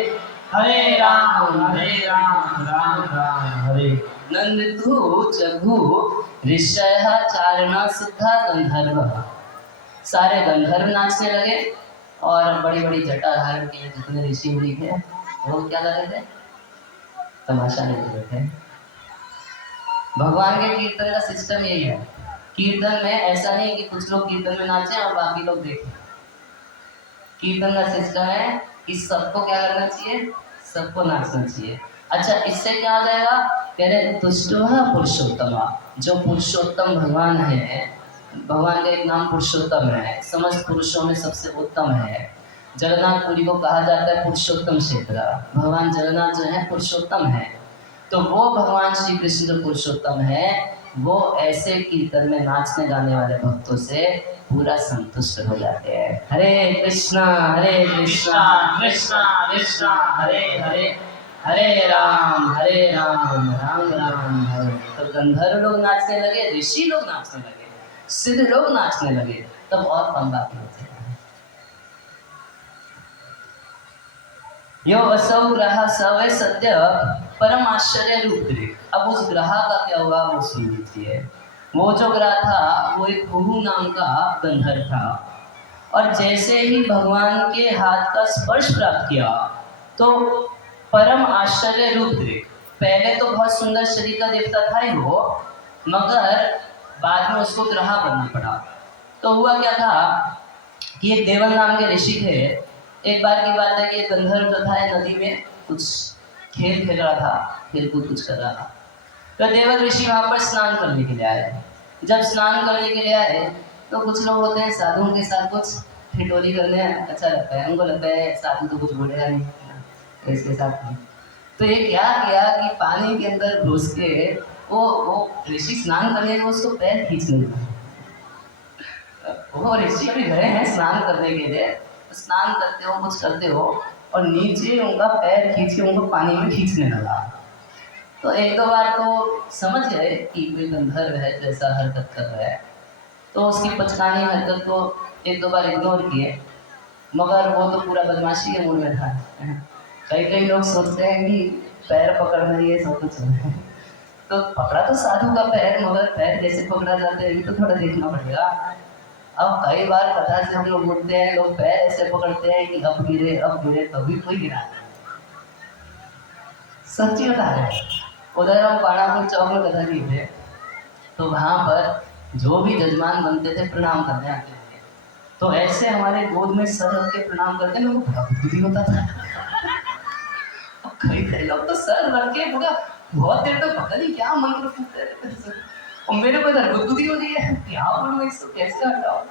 हरे राम राम राम हरे। नंदु जगु ऋषय चारणा सिद्धा गंधर्व, सारे गंधर्व नाचने लगे और बड़ी बड़ी जटा धारण किए जितने ऋषि मुनि थे वो क्या कर रहे थे, तमाशा नहीं कर रहे थे। भगवान के कीर्तन का सिस्टम यही है, कीर्तन में ऐसा नहीं कि कुछ लोग कीर्तन में नाचे और बाकी लोग देखें। कीर्तन का सिस्टम है कि सबको क्या करना चाहिए, सबको नाचना चाहिए। अच्छा, इससे क्या हो जाएगा, कह रहे तुष्टुः पुरुषोत्तमा, जो पुरुषोत्तम भगवान है, भगवान का एक नाम पुरुषोत्तम है, समस्त पुरुषों में सबसे उत्तम है। जगन्नाथपुरी को कहा जाता है पुरुषोत्तम क्षेत्र, भगवान जगन्नाथ जो है पुरुषोत्तम है। तो वो भगवान श्री कृष्ण जो पुरुषोत्तम है, वो ऐसे कीर्तन में नाचने गाने वाले भक्तों से पूरा संतुष्ट हो जाते हैं। हरे कृष्णा कृष्णा कृष्णा हरे हरे, हरे राम राम राम हरे। तो गंधर्व लोग नाचने लगे, ऋषि लोग नाचने लगे, सिद्ध लोग नाचने लगे, तब और कम बात होती है। यो असौ ग्रह सवै सत्य परम आश्चर्य रूप। अब उस ग्रह का क्या हुआ वो सुन लीजिए। वो जो ग्रह था वो एक कुहू नाम का गंधर्व था, और जैसे ही भगवान के हाथ का स्पर्श प्राप्त किया तो परम आश्चर्य रूप देख। पहले तो बहुत सुंदर शरीर का देवता था ही वो, मगर बाद में उसको ग्रह बनना पड़ा। तो हुआ क्या था कि एक देवल नाम के ऋषि थे। एक बार की बात है कि गंधर्व जो था नदी में कुछ खेल खेल रहा था, खेल कूद कुछ कर रहा था। तो देवल ऋषि वहाँ पर स्नान करने के लिए आए। जब स्नान करने के लिए आए तो कुछ लोग होते हैं साधुओं के साथ कुछ ठिठोली करने अच्छा लगता है, उनको लगता है साधु तो कुछ बोलेगा नहीं इसके साथ नहीं। तो ये क्या किया कि पानी के अंदर घुस के वो ऋषि स्नान करने में उसको पैर खींचने लगा। वो ऋषि भी गए हैं स्नान करने के लिए, स्नान करते हो कुछ करते हो और नीचे उनका पैर खींच के उनको पानी में खींचने लगा। तो एक दो बार तो समझ गए कि कोई गंधर्व है जैसा हरकत कर रहा है, तो उसकी पचकानी हरकत को एक दो बार इग्नोर किए। मगर वो तो पूरा बदमाशी के मूड में था। कई कई लोग सोचते हैं कि पैर पकड़ना ये सब कुछ है। तो पकड़ा तो साधु का पैर, मगर पैर कैसे पकड़ा जाते हैं ये तो थोड़ा देखना पड़ेगा। अब कई बार कथा से हम लोग उठते हैं, लोग पैर ऐसे पकड़ते हैं कि अब गिरे तभी कोई गिरा। सच्ची बता रहे। उधर हम पाणापुर चौक में कथा की थे, तो वहाँ पर जो भी जजमान बनते थे प्रणाम करने आते थे, तो ऐसे हमारे गोद में सर रख के प्रणाम करते, मेरे को बड़ा बुद्धि होता था। कई लोग तो सर रख के पूरा बहुत देर तक पता नहीं क्या मंत्र फूकते रहते, और मेरे को इधर बुद्धि हो रही है, क्या बोलूं इसको, कैसे हटाऊं।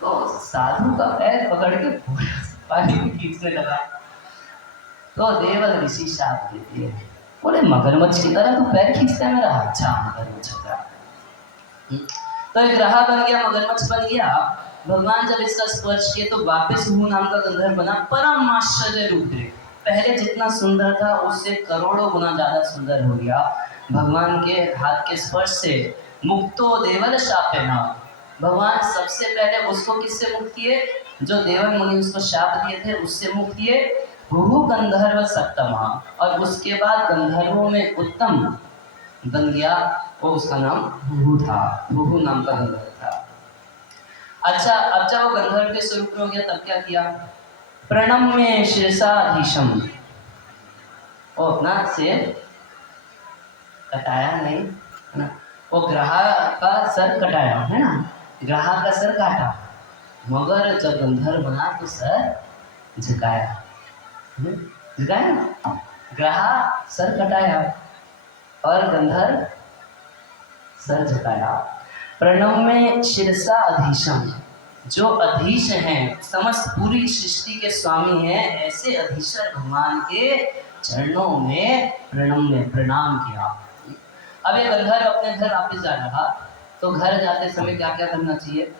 तो साधु का पैर पकड़ के पानी में खींचने लगा, तो देवल ऋषि शाप देती है, बोले मगरमच्छ की तरह तू पैर खींचता है मेरा। अच्छा मगरमच्छ होता। तो एक ग्रह बन गया, मगरमच्छ बन गया। भगवान जब इसका स्पर्श किए तो वापस हूँ नाम का गंधर्व बना, परम आश्चर्य रूप थे। पहले जितना सुंदर था उससे करोड़ों गुना ज्यादा सुंदर हो गया भगवान के हाथ के स्पर्श से। मुक्तो देवल शापेना, भगवान सबसे पहले उसको किससे मुक्त किए, जो देवन मुनि उसको शाप दिए थे उससे मुक्त किए। भूहु गंधर्व सप्तमा, और उसके बाद गंधर्वों में उत्तम बन गया, वो उसका नाम भूहु था, भूहु नाम का गंधर्व था। अच्छा, अब जब वो गंधर्व के स्वरूप में हो गया तब क्या किया, प्रणम्य शीर्षाधीशम, वो अपना सिर कटाया नहीं है ना, वो ग्रहा का सर कटाया है ना, ग्रहा का सर काटा, मगर जब गंधर्व बना तो सर झुकाया, झुकाया ना, ग्रहा सर कटाया और गंधर्व सर झुकाया। प्रणम्य शिरसा अधीशम, जो अधीश हैं, समस्त पूरी सृष्टि के स्वामी हैं, ऐसे अधीश्वर भगवान के चरणों में प्रणम्य प्रणाम किया। अब ये गंधर्व अपने घर वापस जा रहा, तो घर जाते समय क्या क्या करना चाहिए,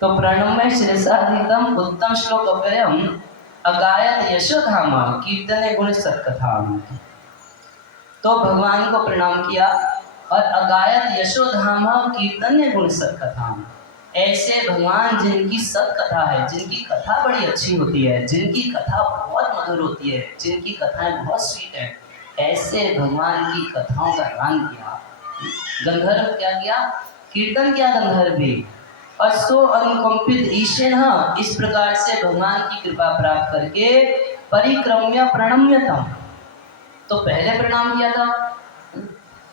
तो प्रणम्य शिरसाधीतम उत्तम श्लोक अव्ययम अगायत यशोधामा कीर्तने गुण सत्कथाम। तो भगवान को प्रणाम किया और अगायत यशोधामा कीर्तन्य गुण सत्कथाम, ऐसे भगवान जिनकी सत्कथा है, जिनकी कथा बड़ी अच्छी होती है, जिनकी कथा बहुत मधुर होती है, जिनकी कथाएं बहुत स्वीट है, ऐसे भगवान की कथाओं का गान किया। गंधर्व क्या किया, कीर्तन किया गंधर्व भी, और सो अनुकंपित ईशेन, इस प्रकार से भगवान की कृपा प्राप्त करके परिक्रम्य प्रणम्यतम, तो पहले प्रणाम किया था,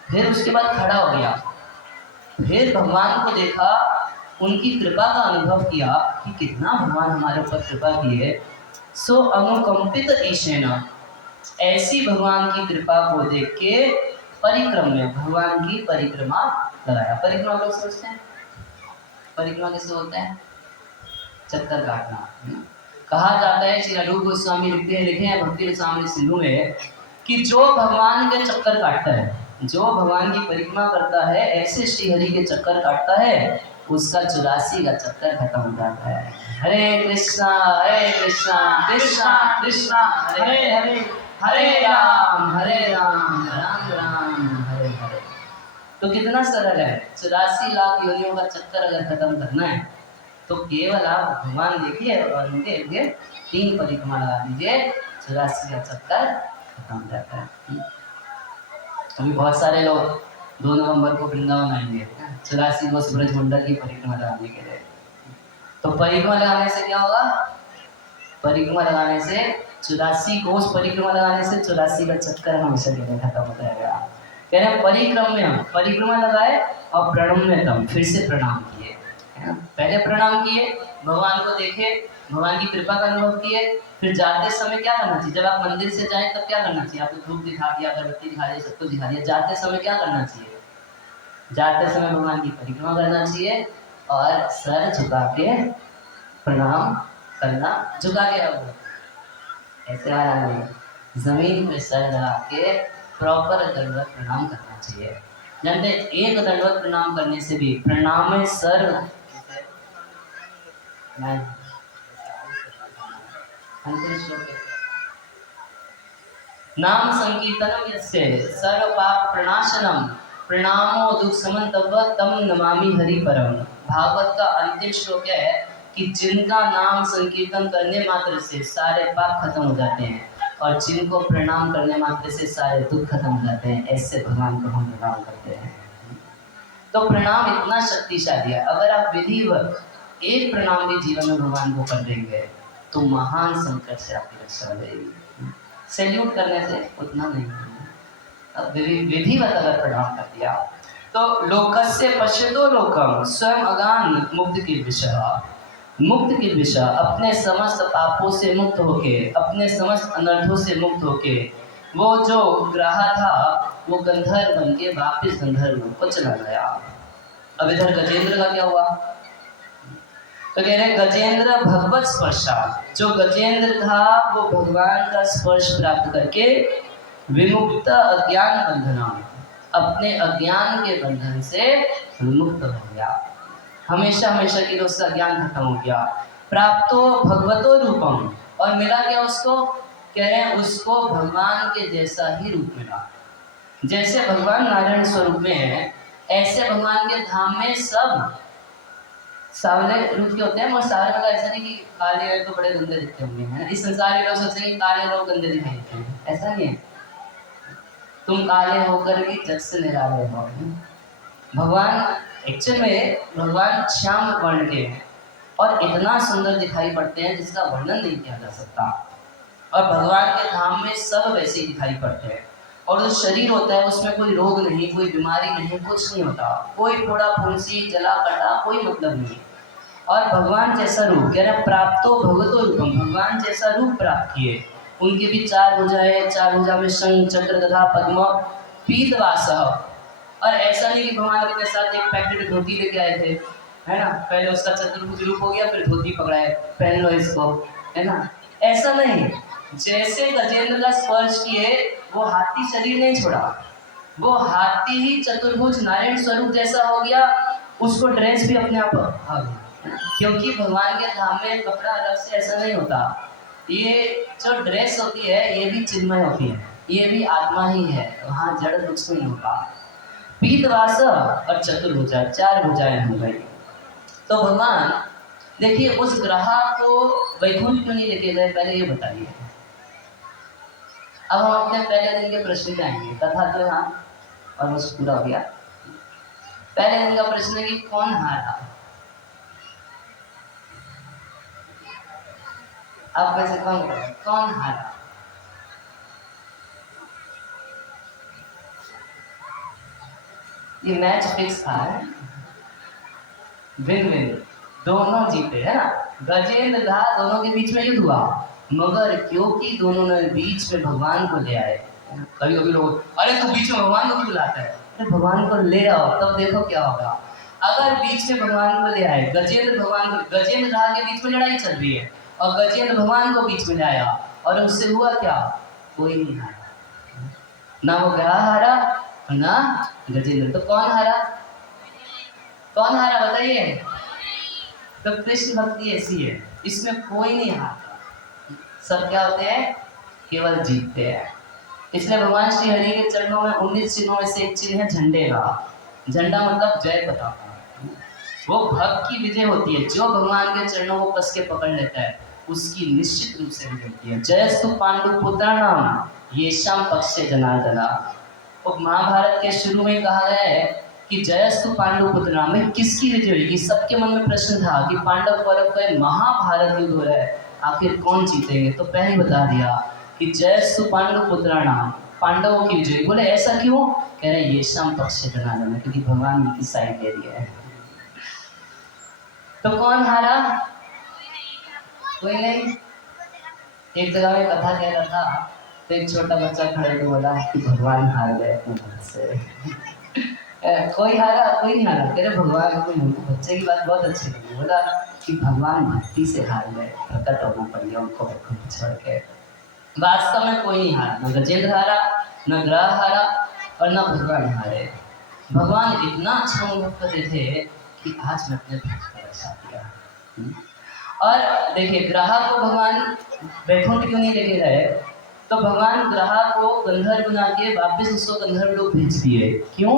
फिर उसके बाद खड़ा हो गया, फिर भगवान को देखा, उनकी कृपा का अनुभव किया कि कितना भगवान हमारे ऊपर कृपा की है। सो अनुकंपित ईशेन, ऐसी भगवान की कृपा को देख के परिक्रम्य, भगवान की परिक्रमा लगाया। परिक्रमा लोग सोचते हैं, परिक्रमा कैसे होता है, चक्कर काटना। कहा जाता है, श्री रूप गोस्वामी लिखे हैं भक्ति रसामृत सिंधु में, कि जो भगवान के चक्कर काटता है, जो भगवान की परिक्रमा करता है, ऐसे श्रीहरि के चक्कर काटता है, उसका 84 का चक्कर खत्म हो जाता है। हरे कृष्णा कृष्णा कृष्णा हरे हरे, हरे राम राम राम हरे हरे। तो कितना सरल है, 84 लाख योनियों का चक्कर अगर खत्म करना है तो केवल आप भगवान देखिए और उनके लिए 3 परिक्रमा लगा दीजिए, 84 का चक्कर खत्म हो जाता है। अभी बहुत सारे लोग 2 नवंबर को वृंदावन आएंगे 84 को सूरज मंडल की परिक्रमा लगाने के लिए। तो परिक्रमा लगाने से क्या होगा, परिक्रमा लगाने से 84 कोस परिक्रमा लगाने से 84 का चक्कर हमेशा के लिए खत्म हो जाएगा। कह रहे परिक्रम्य, परिक्रमा लगाए और प्रणम्यतम, फिर से प्रणाम किए, पहले प्रणाम किए, भगवान को देखे, भगवान की कृपा का अनुभव किए, फिर जाते समय क्या करना चाहिए, जब आप मंदिर से जाएं तब क्या करना चाहिए, आपको धूप दिखा दिया, अगरबत्ती दिखा दी, सब कुछ दिखा दिया, जाते समय क्या करना चाहिए, जाते समय भगवान की परिक्रमा करना चाहिए और सर झुका के प्रणाम करना, झुका के ऐसे वाला नहीं, जमीन पे सर लगा के प्रॉपर दंडवत प्रणाम करना चाहिए। जानते एक दंडवत प्रणाम करने से भी, प्रणाम में सर नाम संकीर्तनम यस्य सर्व पाप प्रणाशनम प्रणामो दुख समन्तव तम नमामि हरि परम। भागवत का अंतिम श्लोक है, कि जिनका नाम संकीर्तन करने मात्र से सारे पाप खत्म हो जाते हैं और जिनको प्रणाम करने मात्र से सारे दुख खत्म हो जाते हैं, ऐसे भगवान को हम प्रणाम करते हैं। तो प्रणाम इतना शक्तिशाली है, अगर आप विधिवत एक प्रणाम भी जीवन में भगवान को कर देंगे तो महान संकट से आपकी रक्षा हो जाएगी। सैल्यूट करने से उतना नहीं, अब विधिवत अगर प्रणाम कर दिया तो लोकस्य पश्यतो लोकम स्वयं अगान मुक्त की विषय, मुक्त की विषय अपने समस्त पापों से मुक्त होके, अपने समस्त अनर्थों से मुक्त होके वो जो ग्रह था वो गंधर्व बन के वापिस गंधर्व को चला गया। अब इधर गजेंद्र का क्या हुआ? तो कह रहे गजेंद्र भगवत स्पर्शा, जो गजेंद्र था वो भगवान का स्पर्श प्राप्त करके विमुक्त अज्ञान बंधना, अपने अज्ञान के बंधन से मुक्त हो गया, हमेशा हमेशा के लिए उसका ज्ञान खत्म हो गया। प्राप्तो भगवतो रूपम, और मिला क्या उसको? कह रहे हैं उसको भगवान के जैसा ही रूप मिला। जैसे भगवान नारायण स्वरूप में है ऐसे भगवान के धाम में सब सावले रूप के होते हैं। और सारे वाला ऐसा नहीं कि काले हैं तो बड़े गंदे दिखते होंगे, है इस संसार के लोग सोचते हैं कि काले लोग गंदे दिखाई देते हैं, ऐसा नहीं है। तुम काले होकर भी जग से निराले हो। भगवान एक्चुअल में भगवान श्याम वर्ण के हैं और इतना सुंदर दिखाई पड़ते हैं जिसका वर्णन नहीं किया जा सकता। और भगवान के धाम में सब वैसे ही दिखाई पड़ते हैं। और जो शरीर होता है उसमें कोई रोग नहीं, कोई बीमारी नहीं, कुछ नहीं होता, कोई फोड़ा फुंसी जला कटा कोई मतलब नहीं। और भगवान जैसा रूप, कह रहे प्राप्तो भगवतो रूपम, भगवान जैसा रूप प्राप्त किए। उनके भी चार भुजाएं, चार भुजा में शंख चक्र गदा पद्म पीतवासः। और ऐसा नहीं कि भगवान अपने साथ एक पैकेट धोती लेके आए थे, है ना, पहले उसका चतुर्भुज रूप हो गया फिर धोती पकड़ाए पहन लो इसको, है ना, ऐसा नहीं। जैसे गजेंद्र का स्पर्श किए वो हाथी शरीर नहीं छोड़ा, वो हाथी ही चतुर्भुज नारायण स्वरूप जैसा हो गया, उसको ड्रेस भी अपने आप आ गया। क्योंकि भगवान के धाम में कपड़ा अलग से ऐसा नहीं होता, ये जो ड्रेस होती है ये भी चिन्मय होती है, ये भी आत्मा ही है, वहाँ जड़ कुछ नहीं होता। पीतवास और चतुर्भुजा, चार भुजाएं हो गई। तो भगवान देखिए उस ग्रह को वैकुंठ क्यों नहीं लेके गए, पहले ये बताइए। अब हम अपने पहले दिन के प्रश्न पे आएंगे, कथा तो यहाँ और वो पूरा हो गया। पहले दिन का प्रश्न है कि कौन हारा? आप में से कौन हारा? ये मैच फिक्स था, विन विन, दोनों जीते, है ना। गजेंद्र था, दोनों के बीच में युद्ध हुआ, मगर क्योंकि दोनों ने बीच में भगवान को ले आए। कभी कभी लोग अरे तू बीच में भगवान को क्यों लाता है? अरे भगवान को ले आओ तब देखो क्या होगा। अगर बीच में भगवान को ले आए, गजेंद्र भगवान को, गजेंद्र राह के बीच में लड़ाई चल रही है और गजेंद्र भगवान को बीच में लाया और उससे हुआ क्या? कोई नहीं हारा, ना वो ग्रह हारा ना गजेंद्र। तो कौन हारा? कौन हारा बताइए? तो कृष्ण भक्ति ऐसी है, इसमें कोई नहीं हारता, सब क्या होते हैं? केवल जीतते हैं। इसलिए भगवान श्री हरि के चरणों में 19 चिन्हों में से एक चिन्ह है झंडे का। झंडा मतलब जय पताका, वो भक्त की विजय होती है। जो भगवान के चरणों को कस के पकड़ लेता है उसकी निश्चित रूप से विजय होती है। जयस्तु पांडु पुत्राणाम येषां पक्षे जनार्दना। और महाभारत के शुरू में कहा गया है कि जयस्तु पांडु पुत्राणाम में किसकी विजय हुई? सबके मन में प्रश्न था कि पांडव कौरव का महाभारत युद्ध हो रहा है, आखिर कौन जीतेंगे? तो पहले बता दिया कि जयस्तु पांडु पुत्राणाम, पांडवों की विजय। बोले ऐसा क्यों? कह रहे येषां पक्षे जनार्दना, क्योंकि भगवान की साइड ले रही है। तो कौन हारा? कोई नहीं। एक जगह में कथा कह रहा था तो एक छोटा बच्चा खड़े को बोला कि भगवान हार गए अपने घर से। कोई हारा? कोई नहीं हारा। कह रहे भगवान को। बच्चे की बात बहुत अच्छी लगी, बोला कि भगवान भक्ति से हार गए, प्रकट होना पड़ गया उनको छोड़ के। वास्तव में कोई नहीं हारा, न गजेंद्र हारा, न ग्रह हारा और न भगवान हारे। भगवान इतना अच्छा अनुभव करते थे कि आज मैं अपने भक्त को बचा दिया। और देखिए ग्रह को भगवान वैकुंठ क्यों नहीं लेके गए? तो भगवान ग्रह को गंधर्व बना के वापिस उसको गंधर्व लोग भेज दिए। क्यों?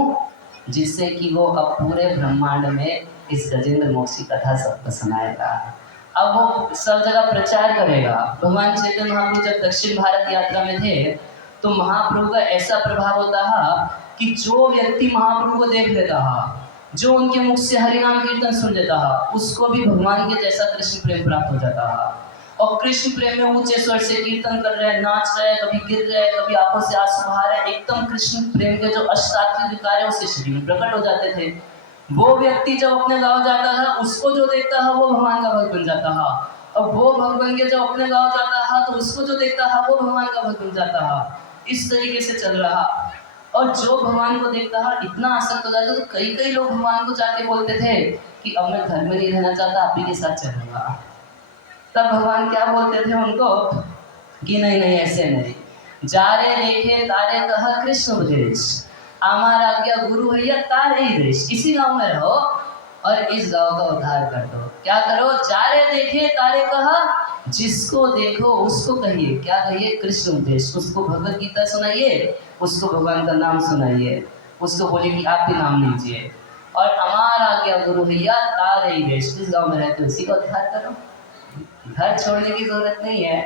जिससे कि वो अब पूरे ब्रह्मांड में इस गजेंद्र मोक्ष की कथा सबको सुनाएगा। अब वो सब जगह प्रचार करेगा। भगवान चैतन्य महाप्रभु जब दक्षिण भारत यात्रा में थे तो महाप्रभु का ऐसा प्रभाव होता था कि जो व्यक्ति महाप्रभु को देख लेता था, जो उनके मुख से हरिनाम कीर्तन सुन लेता था, उसको भी भगवान के जैसा कृष्ण प्रेम प्राप्त हो जाता था। और कृष्ण प्रेम में ऊंचे स्वर से कीर्तन कर रहे हैं, नाच रहे हैं, कभी गिर रहे हैं, कभी आंखों से आंसू बहा रहे हैं, एकदम कृष्ण प्रेम के जो अष्टात्विक विकार है उससे शरीर में प्रकट हो जाते थे। वो व्यक्ति जब अपने गांव जाता था, उसको जो देखता था वो भगवान का भक्त बन जाता था, और वो भक्त बन के जब अपने गांव जाता था तो उसको जो देखता था वो भगवान का भक्त बन जाता था। इस तरीके से चल रहा। और जो भगवान को देखता था इतना आसक्त हो जाता, तो कई कई लोग भगवान को जाके बोलते थे कि अब मैं घर में नहीं रहना चाहता, आप ही के साथ चलूंगा। तब भगवान क्या बोलते थे उनको कि नहीं नहीं, ऐसे नहीं, जा रे देखे तारे कहा कृष्ण उपदेश, हमारा क्या गुरु भैया तारे ही देश, इसी गांव में रहो और इस गांव का उद्धार कर दो। क्या करो, जा रे देखे तारे कहा, जिसको देखो उसको कहिए, क्या कहिए, कृष्ण उपदेश, उसको भगवत गीता सुनाइए, उसको भगवान का नाम सुनाइए, उसको बोलिए कि आप भी नाम लीजिए, और हमारा क्या गुरु भैया तारे ही देश, जिस गांव में रहते हो उसी का उद्धार करो। घर छोड़ने की जरूरत नहीं है,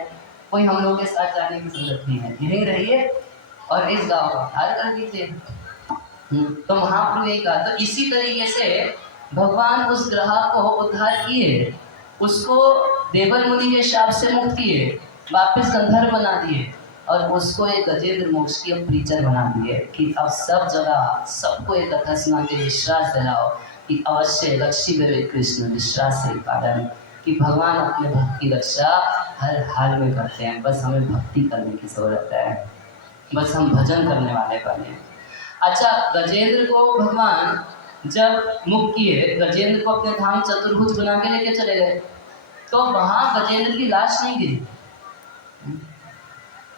कोई हम लोग के साथ जाने की जरूरत नहीं है, यहीं रहिए और इस गांव का उद्धार कर दीजिए। तो महाप्रभु यही कहा। तो इसी तरीके से भगवान उस ग्राहक को उद्धार किए, उसको देवल मुनि के शाप से मुक्त किए, वापस गंधर्व बना दिए, और उसको एक गजेंद्र मोक्ष की प्रीचर बना दिए कि अब सब जगह सबको एक कथा सुना के विश्वास दिलाओ कि अवश्य लक्ष्मी मेरे कृष्ण विश्वास से कारण कि भगवान अपने भक्त की रक्षा हर हाल में करते हैं, बस हमें भक्ति करने की जरूरत है, बस हम भजन करने वाले बने। अच्छा, गजेंद्र को भगवान जब मुक्त किए, गजेंद्र को अपने धाम चतुर्भुज बना के लेके चले गए, तो वहां गजेंद्र की लाश नहीं गिरी।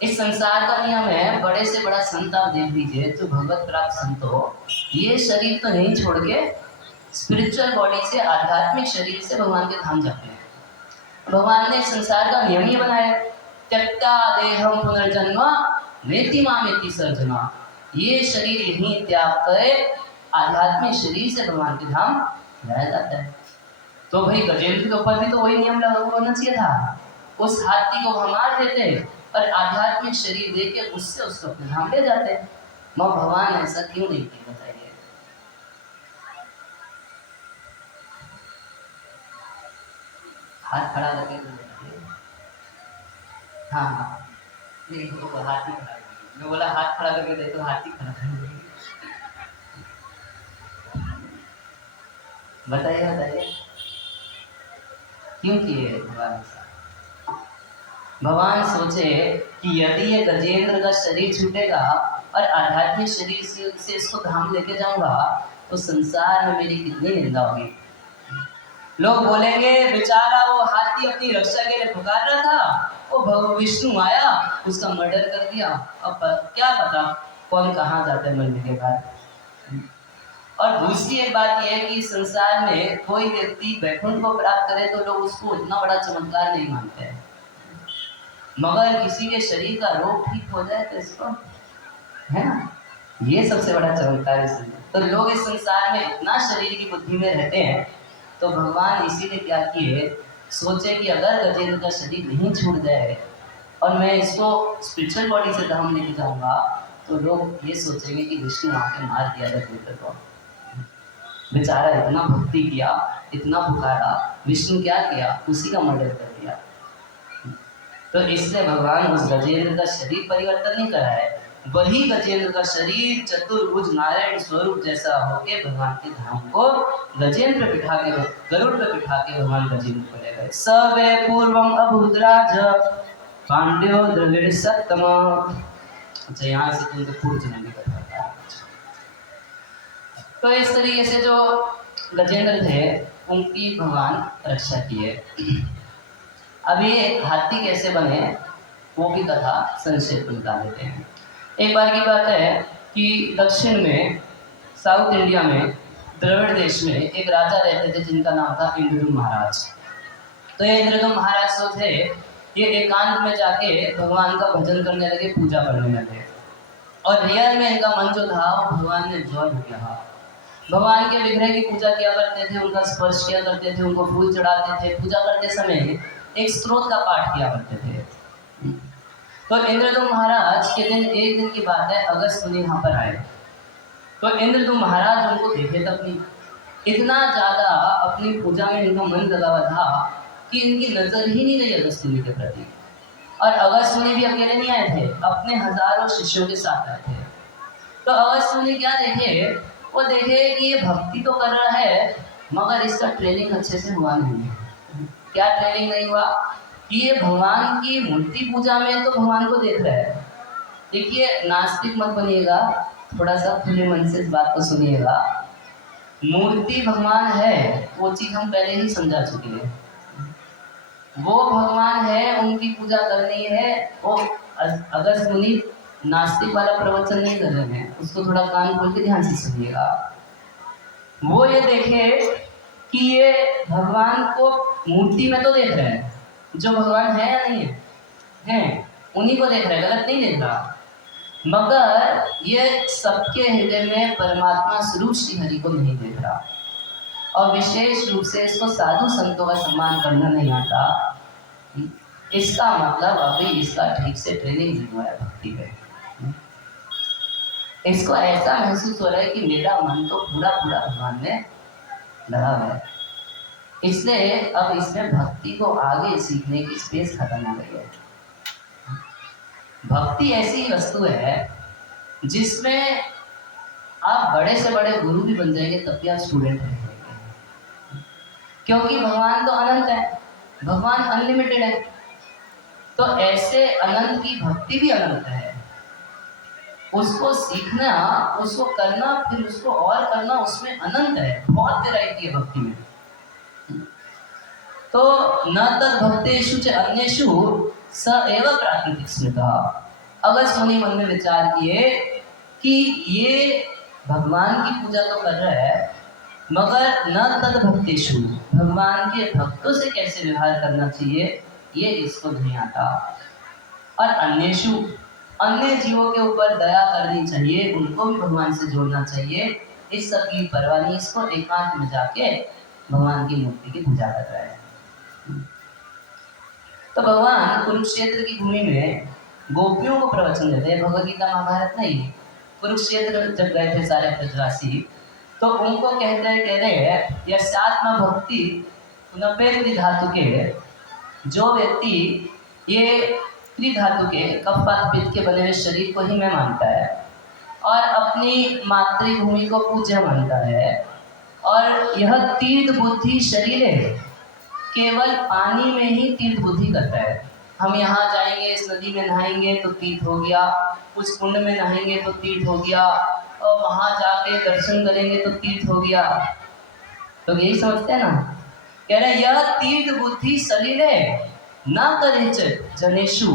इस संसार का नियम है, बड़े से बड़ा संत आप देख लीजिए, जो भगवत प्राप्त संत हो, ये शरीर तो नहीं छोड़ के स्पिरिचुअल बॉडी से, आध्यात्मिक शरीर से भगवान के धाम जाते हैं। भगवान ने संसार का नियम ही बनाया, त्यक्ता देहम पुनर्जन्म नेति मामेति सर्जना, ये शरीर यहीं त्याग करे, आध्यात्मिक शरीर से भगवान के धाम जाया जाता है। तो भाई गजेंद्र के ऊपर भी तो वही नियम लागू होना चाहिए था, उस हाथी को भमार देते और आध्यात्मिक शरीर देके उससे उसको अपने धाम ले जाते। मगर भगवान ऐसा क्यों नहीं किया, बताइए। हाथ खड़ा करके, हाँ हाँ, नहीं वो हाथी खड़ा, मैं बोला हाथ खड़ा करके दे तो हाथी खड़ा कर, बताइए बताइए क्यों किए भगवान? भगवान सोचे कि यदि ये गजेंद्र का शरीर छूटेगा और आध्यात्मिक शरीर से इसको धाम लेके जाऊंगा तो संसार में मेरी कितनी निंदा होगी। लोग बोलेंगे बेचारा वो हाथी अपनी रक्षा के लिए पुकार रहा था, वो भगवान विष्णु आया उसका मर्डर कर दिया, अब क्या पता कौन कहाँ जाता है मरने के बाद। और दूसरी एक बात यह है कि संसार में कोई व्यक्ति वैकुंठ को प्राप्त करे तो लोग उसको इतना बड़ा चमत्कार नहीं मानते हैं, मगर किसी के शरीर का रोग ठीक हो जाए तो इसको, है ना, ये सबसे बड़ा चमत्कार है। तो लोग इस संसार में इतना शरीर की बुद्धि में रहते हैं, तो भगवान इसीलिए क्या किए, सोचे कि अगर गजेंद्र का शरीर नहीं छूट जाए और मैं इसको स्पिरिचुअल बॉडी से धाम लेके जाऊंगा तो लोग ये सोचेंगे कि विष्णु आके मार दिया गजेंद्र को, बेचारा इतना भक्ति किया, इतना पुकारा, विष्णु क्या किया, उसी का मर्डर कर दिया। तो इसलिए भगवान उस गजेंद्र का शरीर परिवर्तन नहीं करा है, वही गजेंद्र का शरीर चतुर्भुज नारायण स्वरूप जैसा होके भगवान के धाम को गजेंद्र पे बिठा के, गरुड़ पे बिठा के भगवान गजेंद्र को ले गए। सवे पूर्वम अभूद्राज पांड्यो द्रविड़ सत्तम। अच्छा, यहाँ से तुमको पूर्व जन्म की कथा है। तो इस तरीके से जो गजेंद्र थे उनकी भगवान रक्षा किए। अब ये हाथी कैसे बने वो की कथा संक्षेप में बता देते हैं। एक बार की बात है कि दक्षिण में, साउथ इंडिया में, द्रविड़ देश में एक राजा रहते थे जिनका नाम था इंद्रदुम्न महाराज। तो ये इंद्रदुम्न महाराज जो थे ये एकांत में जाके भगवान का भजन करने लगे, पूजा करने लगे, और रियल में इनका मन जो था वो भगवान ने ज्वाइन किया। भगवान के विग्रह की पूजा किया करते थे, उनका स्पर्श किया करते थे, उनको फूल चढ़ाते थे, पूजा करते समय एक स्त्रोत का पाठ किया करते थे। तो इंद्रदुम्न महाराज के दिन, एक दिन की बात है, अगस्त मुनि यहाँ पर आए। तो इंद्रदुम्न महाराज उनको देखे तक नहीं, इतना ज़्यादा अपनी पूजा में इनका मन लगा हुआ था कि इनकी नज़र ही नहीं गई अगस्त मुनि के प्रति। और अगस्त मुनि भी अकेले नहीं आए थे, अपने हजारों शिष्यों के साथ आए थे। तो अगस्त मुनि क्या देखे, वो देखे कि ये भक्ति तो कर रहा है मगर इसका ट्रेनिंग अच्छे से हुआ नहीं। क्या ट्रेनिंग नहीं हुआ कि ये भगवान की मूर्ति पूजा में तो भगवान को देख रहा है। देखिए, नास्तिक मत बनिएगा, थोड़ा सा खुले मन से इस बात को सुनिएगा। मूर्ति भगवान है, वो चीज हम पहले ही समझा चुके हैं। वो भगवान है, उनकी पूजा करनी है। वो अगस्त मुनि नास्तिक वाला प्रवचन नहीं कर रहे हैं, उसको थोड़ा कान खोल के ध्यान से सुनिएगा। वो ये देखे कि ये भगवान को मूर्ति में तो देख रहे हैं, जो भगवान है या नहीं है, उन्हीं को देख रहे हैं, गलत नहीं देख रहा। मगर ये सबके हृदय में परमात्मा स्वरूप श्री हरि को नहीं देख रहा। और विशेष रूप से इसको साधु संतों का सम्मान करना नहीं आता। इसका मतलब अभी इसका ठीक से ट्रेनिंग नहीं हुआ है भक्ति में। इसको ऐसा महसूस हो रहा है कि मेरा मन तो पूरा पूरा भगवान में लगा हुआ है, इसलिए अब इसमें भक्ति को आगे सीखने की स्पेस खत्म हो गई है। भक्ति ऐसी वस्तु है जिसमें आप बड़े से बड़े गुरु भी बन जाएंगे तब भी आप स्टूडेंट रहेंगे, क्योंकि भगवान तो अनंत है, भगवान अनलिमिटेड है। तो ऐसे अनंत की भक्ति भी अनंत है। उसको सीखना, उसको करना, फिर उसको और करना, उसमें अनंत है, बहुत वैरायटी है भक्ति में। तो न तद भक्तेषु च अन्येषु स एव प्राकृतिक स्मृता। अगस्त मुनि मन में विचार किए कि ये भगवान की पूजा तो कर रहा है मगर न तद भक्तेषु, भगवान के भक्तों से कैसे व्यवहार करना चाहिए ये इसको नहीं आता। और अन्येषु, अन्य जीवों के ऊपर दया करनी चाहिए, उनको भी भगवान से जोड़ना चाहिए, इस सब की परवाह नहीं। इसको एकांत में जाके भगवान की मूर्ति की पूजा कर रहा है। तो भगवान कुरुक्षेत्र की भूमि में गोपियों को प्रवचन देते हैं, भगवद गीता महाभारत नहीं। कुरुक्षेत्र जब गए थे सारे ब्रजवासी, तो उनको कहते हैं, कह रहे हैं यस्यात्मा भक्ति पुनः धातु के, जो व्यक्ति ये त्रिधातु के कफवात पित्त के बने हुए शरीर को ही मैं मानता है और अपनी मातृभूमि को पूज्य मानता है, और यह तीर्थ बुद्धि शरीर है, केवल पानी में ही तीर्थ बुद्धि करता है। हम यहाँ जाएंगे, इस नदी में नहाएंगे तो तीर्थ हो गया, उस कुंड में नहाएंगे तो तीर्थ हो गया, और वहाँ जाके दर्शन करेंगे तो तीर्थ हो गया। तो यही समझते हैं ना। कह रहे यह तीर्थ बुद्धि शरीर है, न करे जनेशु,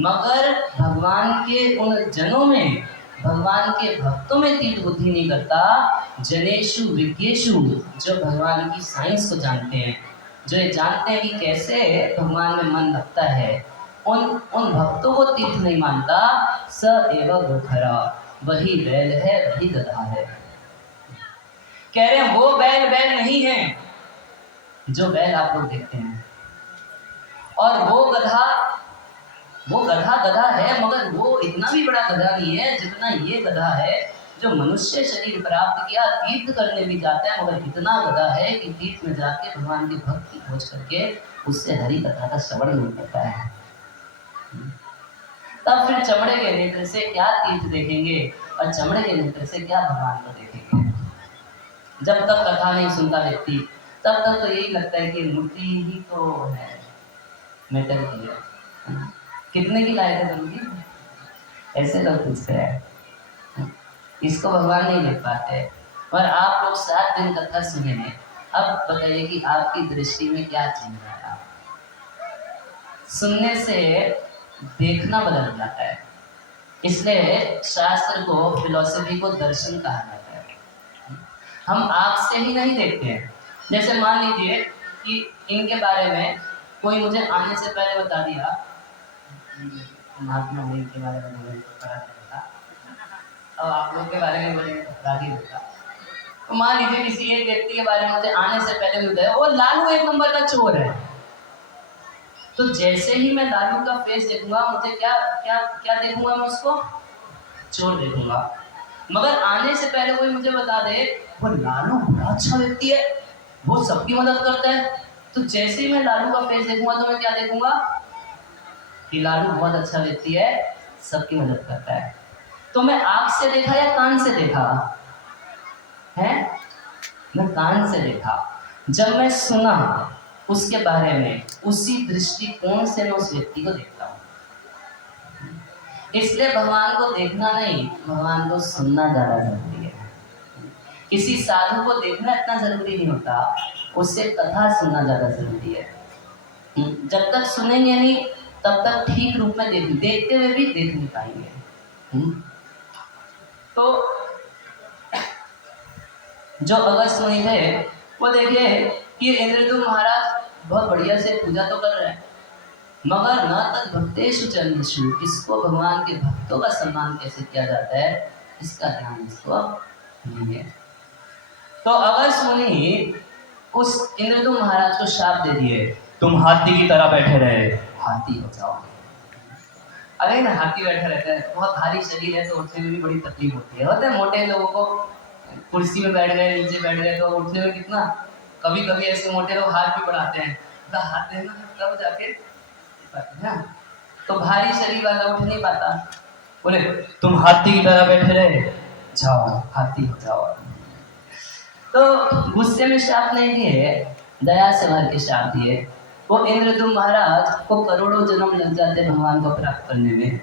मगर भगवान के उन जनों में, भगवान के भक्तों में तीर्थ बुद्धि नहीं करता। जनेशु विज्ञेशु, जो भगवान की साइंस को जानते हैं, जो ये जानते हैं कि कैसे भगवान में मन लगता है, उन भक्तों को तीर्थ नहीं मानता। स एव गोखरा, वही बैल है, वही गधा है। कह रहे हैं वो बैल बैल नहीं है जो बैल आप लोग देखते हैं, और वो गधा गधा है, मगर वो इतना भी बड़ा गधा नहीं है जितना ये गधा है जो मनुष्य शरीर प्राप्त किया, तीर्थ करने भी जाता है, मगर इतना गधा है कि तीर्थ में जाके भगवान की भक्ति खोज करके उससे हरि कथा का श्रवण नहीं करता है। तब फिर चमड़े के नेत्र से क्या तीर्थ देखेंगे और चमड़े के नेत्र से क्या भगवान को देखेंगे। जब तक कथा नहीं सुनता व्यक्ति, तब तक तो यही लगता है कि मूर्ति ही तो है, मैटर की है, कितने की लाए थे मूर्ति, ऐसे लोग पूछते हैं। इसको भगवान नहीं देख पाते। और आप लोग 7 दिन कथा सुने, अब बताइए कि आपकी दृष्टि में क्या चेंज आया। सुनने से देखना बदल जाता है, इसलिए शास्त्र को, फिलॉसफी को दर्शन कहा जाता है। हम आँख से ही नहीं देखते हैं। जैसे मान लीजिए कि इनके बारे में कोई मुझे आने से पहले बता दिया, महात्मा बुद्ध के बारे में बोले तो खड़ा नहीं होता, और आप लोग के बारे में बोलेंगे तो खड़ा ही होता। तो मान लीजिए किसी एक व्यक्ति के बारे में मुझे आने से पहले मिलता है, वो लालू एक नंबर का चोर है, तो जैसे ही मैं लालू का फेस देखूंगा, मुझे क्या क्या क्या देखूंगा, मैं उसको चोर देखूंगा। मगर आने से पहले कोई मुझे बता दे वो लालू बड़ा अच्छा व्यक्ति है, वो सबकी मदद करता है, तो जैसे ही मैं लालू का फेस देखूंगा तो मैं क्या देखूंगा कि लालू बहुत अच्छा व्यक्ति है, सबकी मदद करता है। तो मैं आंख से देखा या कान से देखा है? मैं कान से देखा। जब मैं सुना उसके बारे में, उसी दृष्टिकोण से मैं उस व्यक्ति को देखता हूँ। इसलिए भगवान को देखना नहीं, भगवान को सुनना ज्यादा जरूरी है। किसी साधु को देखना इतना जरूरी नहीं होता, उससे कथा सुनना ज्यादा जरूरी है। जब तक सुनेंगे नहीं तब तक ठीक रूप में देखते हुए भी देख नहीं पाएंगे। तो जो अगस्त मुनि थे वो देखिए कि इंद्रदुम्न महाराज बहुत बढ़िया से पूजा तो कर रहे हैं, मगर न तक भक्तेषु चरणेषु, इसको भगवान के भक्तों का सम्मान कैसे किया जाता है इसका ध्यान इसको नहीं है। तो अगस्त मुनि उस इंद्रदुम्न महाराज को शाप दे दिए, तुम हाथी की तरह बैठे रहे, हाथी हो जाओ। अरे ना, हाथी बैठा रहता है, बहुत भारी शरीर है तो उठने में भी बड़ी तकलीफ होती है। होता है मोटे लोगों को, कुर्सी में बैठ गए, नीचे बैठ गए तो उठने में कितना, कभी कभी ऐसे मोटे लोग हाथ भी बढ़ाते हैं, तो हाथ देना तब जाके ना, तो भारी शरीर वाला उठ नहीं पाता। बोले तुम हाथी की तरह बैठे रहे, जाओ हाथी हो जाओ। तो गुस्से में शाप नहीं दिए, दया से भर के शाप दिए। वो इंद्रदुम्न महाराज को करोड़ों जन्म लग जाते भगवान को प्राप्त करने में,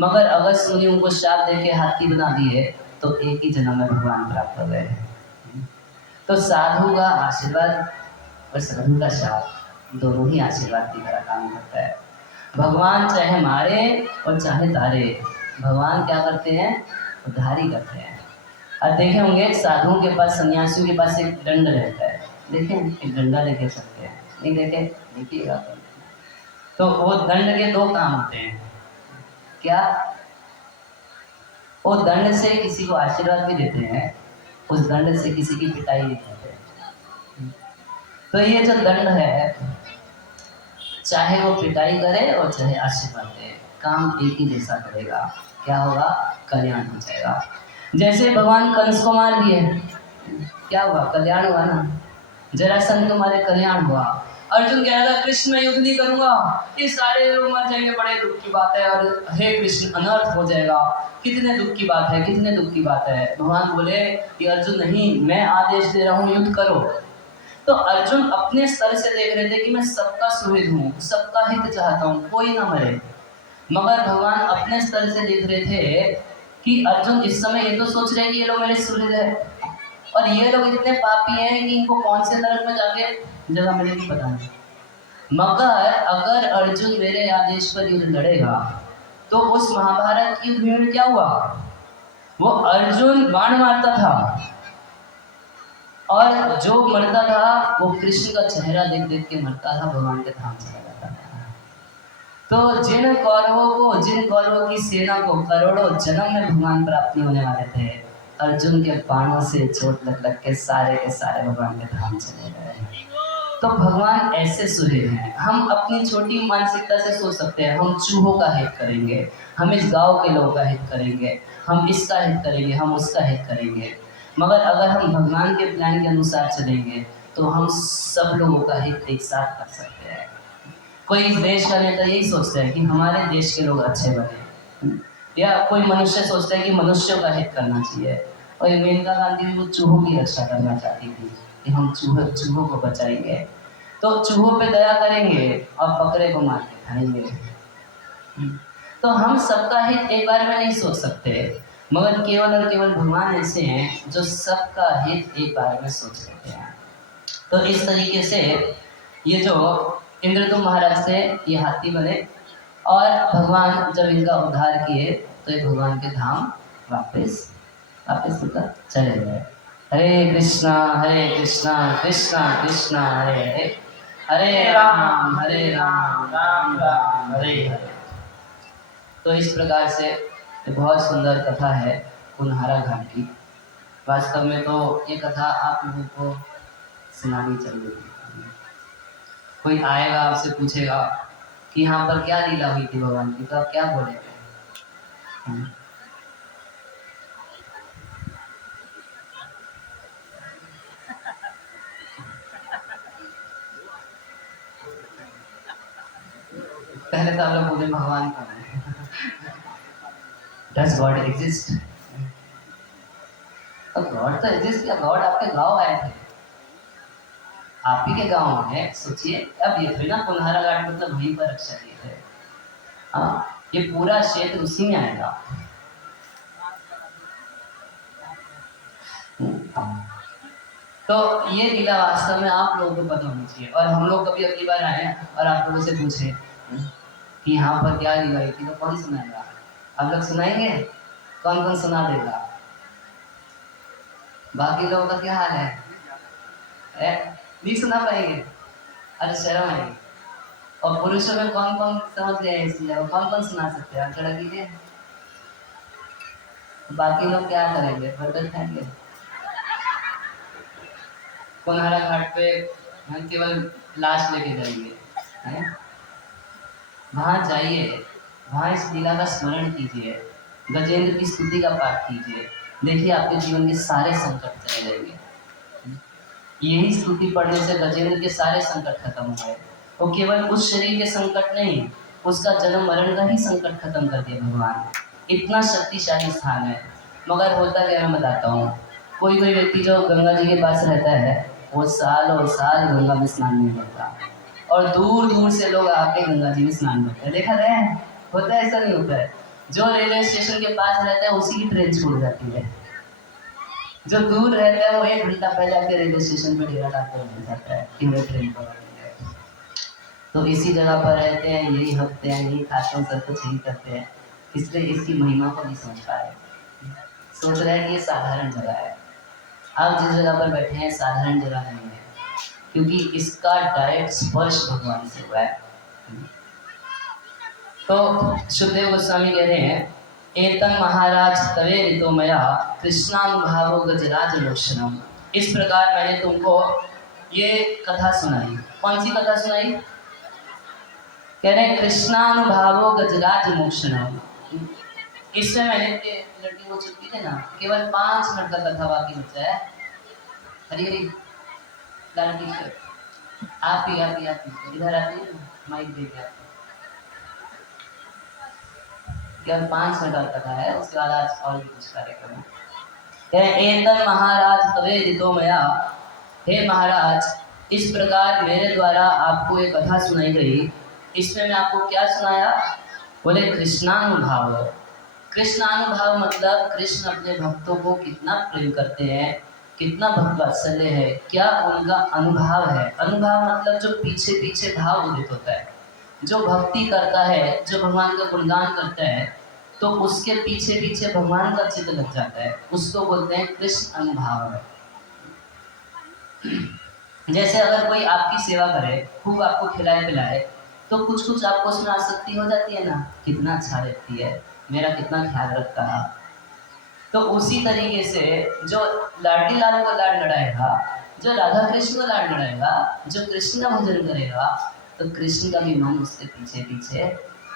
मगर अगस्त मुनि उनको शाप देके हाथी बना दिए तो एक ही जन्म में भगवान प्राप्त हो गए। तो साधु का आशीर्वाद और साधु का शाप दोनों ही आशीर्वाद की तरह काम करता है। भगवान चाहे मारे और चाहे तारे, भगवान क्या करते हैं, उद्धारी करते हैं। अब देखे होंगे साधुओं के पास, सन्यासियों के पास एक दंड रहता है, देखें एक डंडा लेके चलते हैं, नहीं देखे देखिएगा। तो वो दंड के दो काम होते हैं, क्या? वो दंड से किसी को आशीर्वाद भी देते हैं, उस दंड से किसी की पिटाई भी करते हैं। तो ये जो दंड है, चाहे वो पिटाई करे और चाहे आशीर्वाद दे, काम एक ही जैसा करेगा। क्या होगा? कल्याण हो जाएगा। जैसे भगवान कंस को मार दिए, क्या हुआ? कल्याण हुआ ना। जरासंध तुम्हारे कल्याण हुआ। अर्जुन कह रहा था कृष्ण मैं युद्ध नहीं करूंगा, ये सारे लोग मर जाएंगे, बड़े दुख की बात है, और हे कृष्ण अनर्थ हो जाएगा, कितने दुख की बात है, कितने दुख की बात है। भगवान बोले कि अर्जुन नहीं, मैं आदेश दे रहा हूँ युद्ध करो। तो अर्जुन अपने स्तर से देख रहे थे कि मैं सबका सुहृद हूँ, सबका हित चाहता हूँ, कोई ना मरे। मगर भगवान अपने स्तर से देख रहे थे कि अर्जुन इस समय ये तो सोच रहे हैं कि ये लोग मेरे सुहृद है, और ये लोग इतने पापी हैं कि इनको कौन से नरक में जाके जगह मिलेगी पता नहीं। मगर अगर अर्जुन मेरे आदेश पर युद्ध लड़ेगा तो उस महाभारत की युद्ध में क्या हुआ? वो अर्जुन बाण मारता था और जो मरता था वो कृष्ण का चेहरा देख देख के मरता था, भगवान के धाम चला जाता था। तो जिन कौरवों की सेना को करोड़ों जन्म में भगवान प्राप्ति होने वाले थे, अर्जुन के बाणों से चोट लग लग के सारे भगवान के धाम चले गए। तो भगवान ऐसे सुहृद हैं। हम अपनी छोटी मानसिकता से सोच सकते हैं हम चूहों का हित करेंगे, हम इस गांव के लोगों का हित करेंगे, हम इसका हित करेंगे, हम उसका हित करेंगे। मगर अगर हम भगवान के प्लान के अनुसार चलेंगे तो हम सब लोगों का हित एक साथ कर सकते हैं। कोई इस देश का नेता यही सोचता है कि हमारे देश के लोग अच्छे बने, या कोई मनुष्य सोचता है कि मनुष्यों का हित करना चाहिए। और मेनका गांधी भी वो चूहों की रक्षा करना चाहती थी कि हम चूहों को बचाएंगे, तो चूहों पे दया करेंगे और बकरे को मार के खाएंगे। तो हम सबका हित एक बार में नहीं सोच सकते, मगर केवल और केवल भगवान ऐसे हैं जो सबका हित एक बार में सोच लेते हैं। तो इस तरीके से ये जो इंद्रदुम्न महाराज थे ये हाथी बने, और भगवान जब इनका उद्धार किए तो ये भगवान के धाम वापस उधर चले गए। हरे कृष्णा कृष्णा कृष्णा हरे हरे, हरे राम राम राम हरे हरे। तो इस प्रकार से बहुत सुंदर कथा है कुन्हारा घाट की। वास्तव में तो ये कथा आप लोगों को सुनानी चाहिए। कोई आएगा आपसे पूछेगा कि यहाँ पर क्या लीला हुई थी भगवान की, तो आप क्या बोलेंगे? पहले तो आप लोग बोले भगवान कौन है? Does God exist? तो गॉड तो एग्जिस्ट किया। गॉड आपके गांव आए थे, आप ही के गांव में। सोचिए, अब ये थोड़ी ना कुल्हारा घाट मतलब वहीं पर रक्षा किए थे। हाँ, ये पूरा क्षेत्र उसी में आएगा। तो ये लीला वास्तव में आप लोगों को पता होनी चाहिए। और हम लोग कभी अगली बार आए और आप लोगों से पूछे कि यहाँ पर क्या लीला हुई थी, तो कौन सुनाएगा? आप लोग सुनाएंगे? कौन कौन सुना देगा? बाकी लोगों का क्या हाल है? नहीं सुना पाएंगे? अरे शर्म आएगी। और पुरुषों में कौन कौन समझ गए इस लीला को? कौन कौन सुना सकते हैं? आप खड़ा कीजिए। बाकी लोग क्या करेंगे? बर्गर खाएंगे? कुल्हारा घाट पे हम केवल लाश लेके जाएंगे? वहां जाइए, वहां इस लीला का स्मरण कीजिए, गजेंद्र की स्तुति का पाठ कीजिए। देखिए आपके जीवन के सारे संकट चले जाएंगे। यही स्तुति पढ़ने से गजेंद्र के सारे संकट खत्म हो गए। वो केवल उस शरीर के संकट नहीं, उसका जन्म मरण का ही संकट खत्म कर दिया भगवान। इतना शक्तिशाली स्थान है। मगर होता क्या, मैं बताता हूँ। कोई कोई व्यक्ति जो गंगा जी के पास रहता है, वो सालों साल गंगा में स्नान नहीं करता, और दूर दूर से लोग आके गंगा जी में स्नान करते हैं। देखा गया है? होता है? ऐसा नहीं होता है। जो रेलवे स्टेशन के पास रहता है उसी की ट्रेन छूट जाती है। जो दूर रहता है वो 1 घंटा पहले आके रेलवे स्टेशन पे डेरा डालकर बैठ जाता है कि मैं ट्रेन पकड़नी है। तो इसी जगह पर रहते हैं, यही हकते हैं, यही खाते हैं, सब कुछ यही करते हैं। इसलिए इसकी महिमा को नहीं समझ पा रहे। सोच रहे हैं कि ये साधारण जगह है। आप जिस जगह पर बैठे हैं साधारण जगह नहीं है, क्योंकि इसका डायरेक्ट स्पर्श भगवान से हुआ है। तो सुखदेव गोस्वामी कह रहे हैं, एतन महाराज तवे ऋतो मया कृष्णानुभावो गजराज लोचनम। इस प्रकार मैंने तुमको ये कथा सुनाई। कौन सी कथा सुनाई? कह रहे हैं कृष्णानुभावो गजराज मोक्षणम। इसमें मैंने लड़की को छुट्टी थे ना, केवल 5 मिनट का कथा बाकी बचा है। हरी हरी लड़की आप ही इधर आती है, माइक दे के आती। केवल 5 मिनट और कथा है, उसके बाद आज और भी कुछ कार्यक्रम है। एतन महाराज तवे ऋतो मया। हे महाराज, इस प्रकार मेरे द्वारा आपको एक कथा सुनाई गई। इसमें मैं आपको क्या सुनाया? बोले कृष्णानुभाव। कृष्णानुभाव मतलब कृष्ण अपने भक्तों को कितना प्रेम करते हैं, कितना भक्त वात्सल्य है, क्या उनका अनुभव है। अनुभव मतलब जो पीछे पीछे भाव उदित होता है। जो भक्ति करता है, जो भगवान का गुणगान करता है, तो उसके पीछे पीछे भगवान का चित्त लग जाता है। उसको बोलते हैं कृष्ण अनुभाव। जैसे अगर कोई आपकी सेवा करे, खूब आपको खिलाए पिलाए, तो कुछ कुछ आपको उसमें आसक्ति हो जाती है ना, कितना अच्छा व्यक्ति है, मेरा कितना ख्याल रखता है। तो उसी तरीके से जो लाडली लाल को लाड लड़ाएगा, जो राधा कृष्ण को लाड लड़ाएगा, जो कृष्ण का भजन करेगा, तो कृष्ण का भी मन उसके पीछे पीछे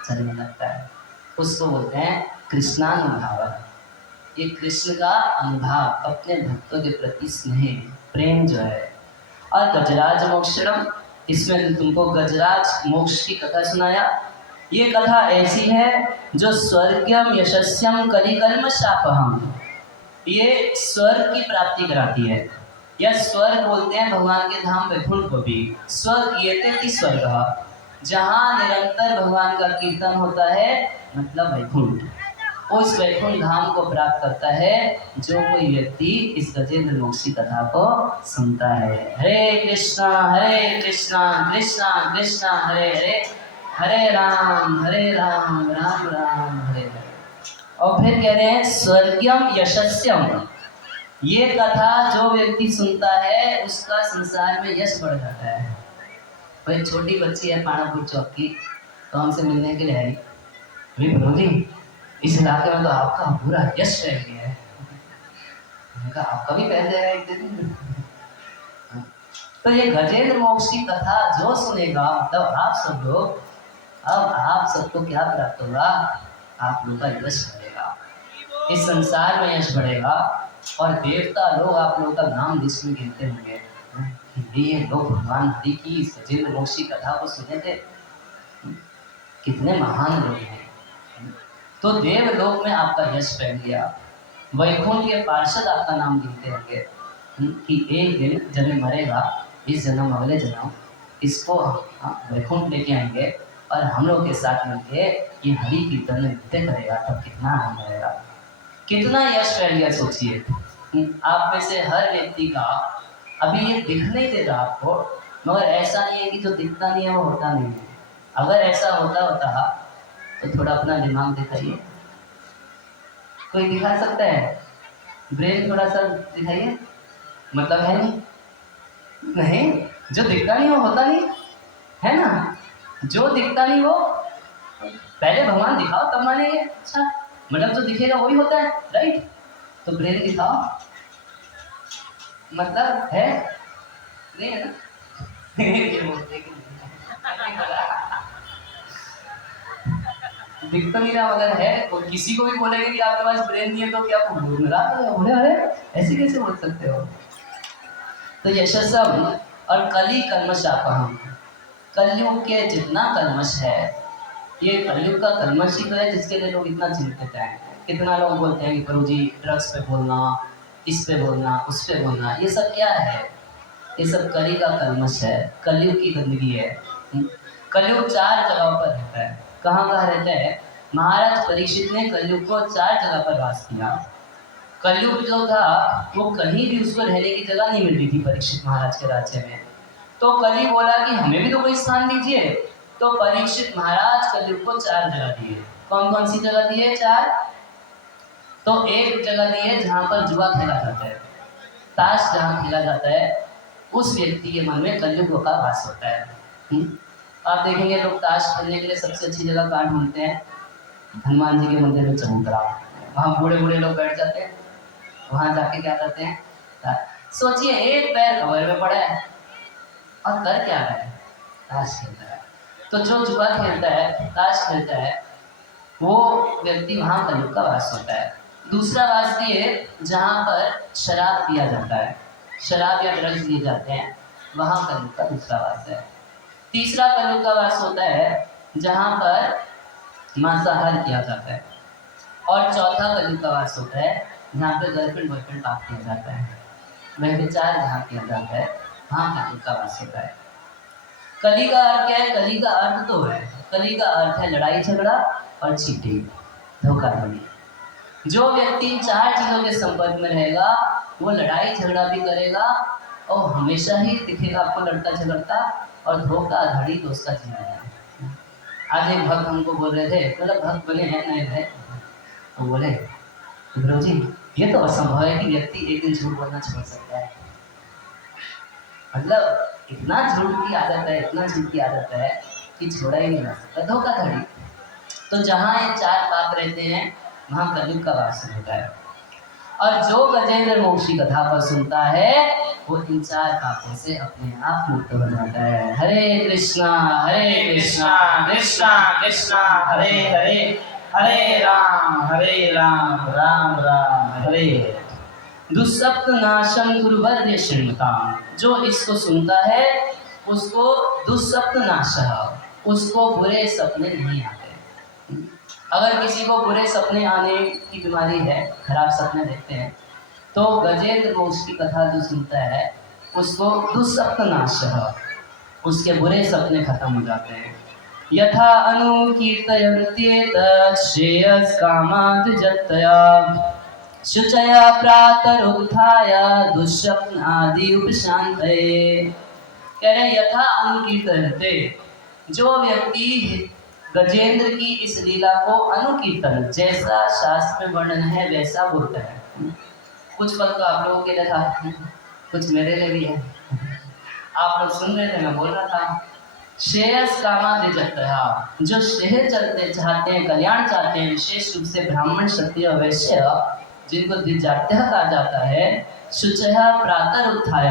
चलने लगता है। उसको बोलते हैं कृष्णानुभाव। ये कृष्ण का अनुभाव, अपने भक्तों के प्रति स्नेह प्रेम जो है। और गजराज मोक्षणम, इसमें तुमको गजराज मोक्ष की कथा सुनाया। ये कथा ऐसी है जो स्वर्गम यशस्यम कलिकल्म शापहम, ये स्वर्ग की प्राप्ति कराती है। या स्वर्ग बोलते हैं भगवान के धाम वैकुंठ को भी। स्वर्ग ये स्वर्ग जहाँ निरंतर भगवान का कीर्तन होता है, मतलब वैकुंठ। उस वैकुंठ धाम को प्राप्त करता है जो कोई व्यक्ति इस गजेंद्र मोक्षी कथा को सुनता है। हरे कृष्णा कृष्णा कृष्णा हरे हरे, हरे राम राम राम हरे हरे। और फिर कह रहे हैं स्वर्गम यशस्यम, ये कथा जो व्यक्ति सुनता है उसका संसार में यश बढ़ जाता है। कोई छोटी बच्ची है पानापुर चौक की, तो हमसे मिलने के लिए आई, अभी प्रभु जी इस इलाके में तो आपका पूरा यश फैल गया है। मैंने कहा आपका भी पहन जाएगा एक दिन। तो ये गजेंद्र मोक्ष की कथा जो सुनेगा, मतलब आप सब लोग, अब आप सबको क्या प्राप्त होगा? आप लोग का यश बढ़ेगा, इस संसार में यश बढ़ेगा, और देवता लोग आप लोगों का नाम लिस्ट में गिनते होंगे कि ये लोग भगवान हरि की इस गजेंद्र मोक्ष की कथा को सुने थे, कितने महान लोग हैं। तो देवलोक में आपका यश फैल गया, वैकुंठ के पार्षद आपका नाम गिनते होंगे कि एक दिन जब ये मरेगा, इस जन्म अगले जन्म इसको वैकुंठ लेके आएंगे और हम लोग के साथ मिलके ये हरि कीर्तन में नृत्य करेगा, तब कितना आनंद आएगा, कितना यश फैल गया। सोचिए आप में से हर व्यक्ति का अभी ये दिख नहीं देगा आपको, मगर ऐसा नहीं है कि जो दिखता नहीं है वो होता नहीं है। अगर ऐसा होता तो थोड़ा अपना दिमाग दिखाइए, कोई दिखा सकता है? ब्रेन थोड़ा सा दिखाइए, मतलब है नहीं, जो दिखता नहीं वो होता नहीं है ना, जो दिखता नहीं वो पहले भगवान दिखाओ तब मानेंगे। अच्छा, मतलब जो दिखेगा वही होता है, राइट? तो ब्रेन दिखाओ, मतलब है नहीं है ना? ये बोलते कि दिख तो नहीं रहा मगर है, और किसी को भी बोलेंगे कि आपके पास ब्रेन नहीं है तो क्या बोले, अरे ऐसे कैसे बोल सकते हो? तो यशस्व और कली कल्मश आपहम, कलयुग के जितना कल्मश है, ये कलयुग का कल्मश ही तो है जिसके लिए लोग इतना चिंतित हैं। कितना लोग बोलते हैं कि प्रभु जी ड्रग्स पे बोलना, इस पे बोलना, उस पे बोलना, ये सब क्या है? ये सब कली का कल्मश है, कलयुग की गंदगी है। कलयुग 4 जगहों पर रहता है। कहाँ कहाँ रहता है? महाराज परीक्षित ने कलयुग को 4 जगह पर वास किया। कलयुग जो था वो कहीं भी उसको रहने की जगह नहीं मिलती थी परीक्षित महाराज के राज्य में। तो कली बोला कि हमें भी तो कोई स्थान दीजिए। तो परीक्षित महाराज कलयुग को 4 जगह दिए। कौन कौन सी जगह दिए? 4। तो एक जगह दी है जहाँ पर जुआ खेला जाता है, ताश जहाँ खेला जाता है, उस व्यक्ति के मन में कलयुग का वास होता है। आप देखेंगे लोग ताश खेलने के लिए सबसे अच्छी जगह कहाँ ढूंढते हैं? हनुमान जी के मंदिर में चबूतरा, वहाँ बूढ़े बूढ़े लोग बैठ जाते हैं, वहाँ जाके क्या करते हैं? सोचिए एक पैर कमर में पड़ा है और कर क्या रहा है? ताश खेलता है। तो जो जुआ खेलता है, ताश खेलता है, वो व्यक्ति वहाँ कलयुग का वास होता है। दूसरा वास ये जहाँ पर शराब पिया जाता है, शराब या ड्रग्स लिए जाते हैं, वहाँ कलयुग का दूसरा वास है। तीसरा कलयुग का वास होता है जहाँ पर मांसाहार किया जाता है। और चौथा कलयुग का वास होता है जहाँ पे गर्लफ्रेंड बॉयफ्रेंड पाप किया जाता है, व्यभिचार जहाँ किया जाता है, वहाँ कलयुग का वास होता है। कली का अर्थ क्या है? कली का अर्थ तो है, कली का अर्थ है लड़ाई झगड़ा और चीटिंग, धोखाधड़ी। जो व्यक्ति 4 चीजों के संपर्क में रहेगा वो लड़ाई झगड़ा भी करेगा और हमेशा ही दिखेगा आपको लड़ता झगड़ता, और धोखाधड़ी तो उसका जीवन है। आज एक भक्त हमको बोल रहे थे, मतलब भक्त बने हैं नए थे, तो बोले गुरु जी ये तो असंभव है कि व्यक्ति एक दिन झूठ बोलना छोड़ सकता है। मतलब इतना झूठ की आदत है, इतना झूठ की आदत है कि छोड़ा ही नहीं जा सकता, धोखाधड़ी। तो जहाँ ये 4 पाप रहते हैं वहाँ कलयुग का वास होता है। और जो गजेंद्र मोक्ष की कथा पर सुनता है वो इन 4 पापों से अपने आप मुक्त हो जाता है। हरे कृष्णा कृष्णा कृष्णा हरे हरे, हरे राम राम राम हरे हरे। दुस्सप्त नाशम कुरुवर्य श्रृणुताम, जो इसको सुनता है उसको दुस्सप्त नाशः, उसको बुरे सपने नहीं आते। अगर किसी को बुरे सपने आने की बीमारी है, खराब सपने देखते हैं, तो गजेंद्र मोक्ष की कथा जो सुनता है उसको दुस्सप्त नाशः, उसके बुरे सपने खत्म हो जाते हैं। यथा अनुकीर्तयन्त्येत श्रेयस्कामात् जत्तया शुचया प्रातरुत्थाय दुःस्वप्नादि उपशान्तये। कह रहे यथा अनुकीर्तयन्ते, जो व्यक्ति गजेंद्र की इस लीला को अनुकीर्तन, जैसा शास्त्र में वर्णन है वैसा बोलता है। कुछ पल तो आप लोगों के लिए था, कुछ मेरे लिए भी है। आप लोग सुन रहे थे, मैं बोल रहा था। श्रेयस कामादि जत्तया, जो श्रेय चलते चाहते हैं, कल्याण चाहते हैं, विशेष रूप से ब्राह्मण क्षत्रिय वैश्य, जिनको द्विजात्यः कहा जाता है, शुचः प्रातः उत्थाय,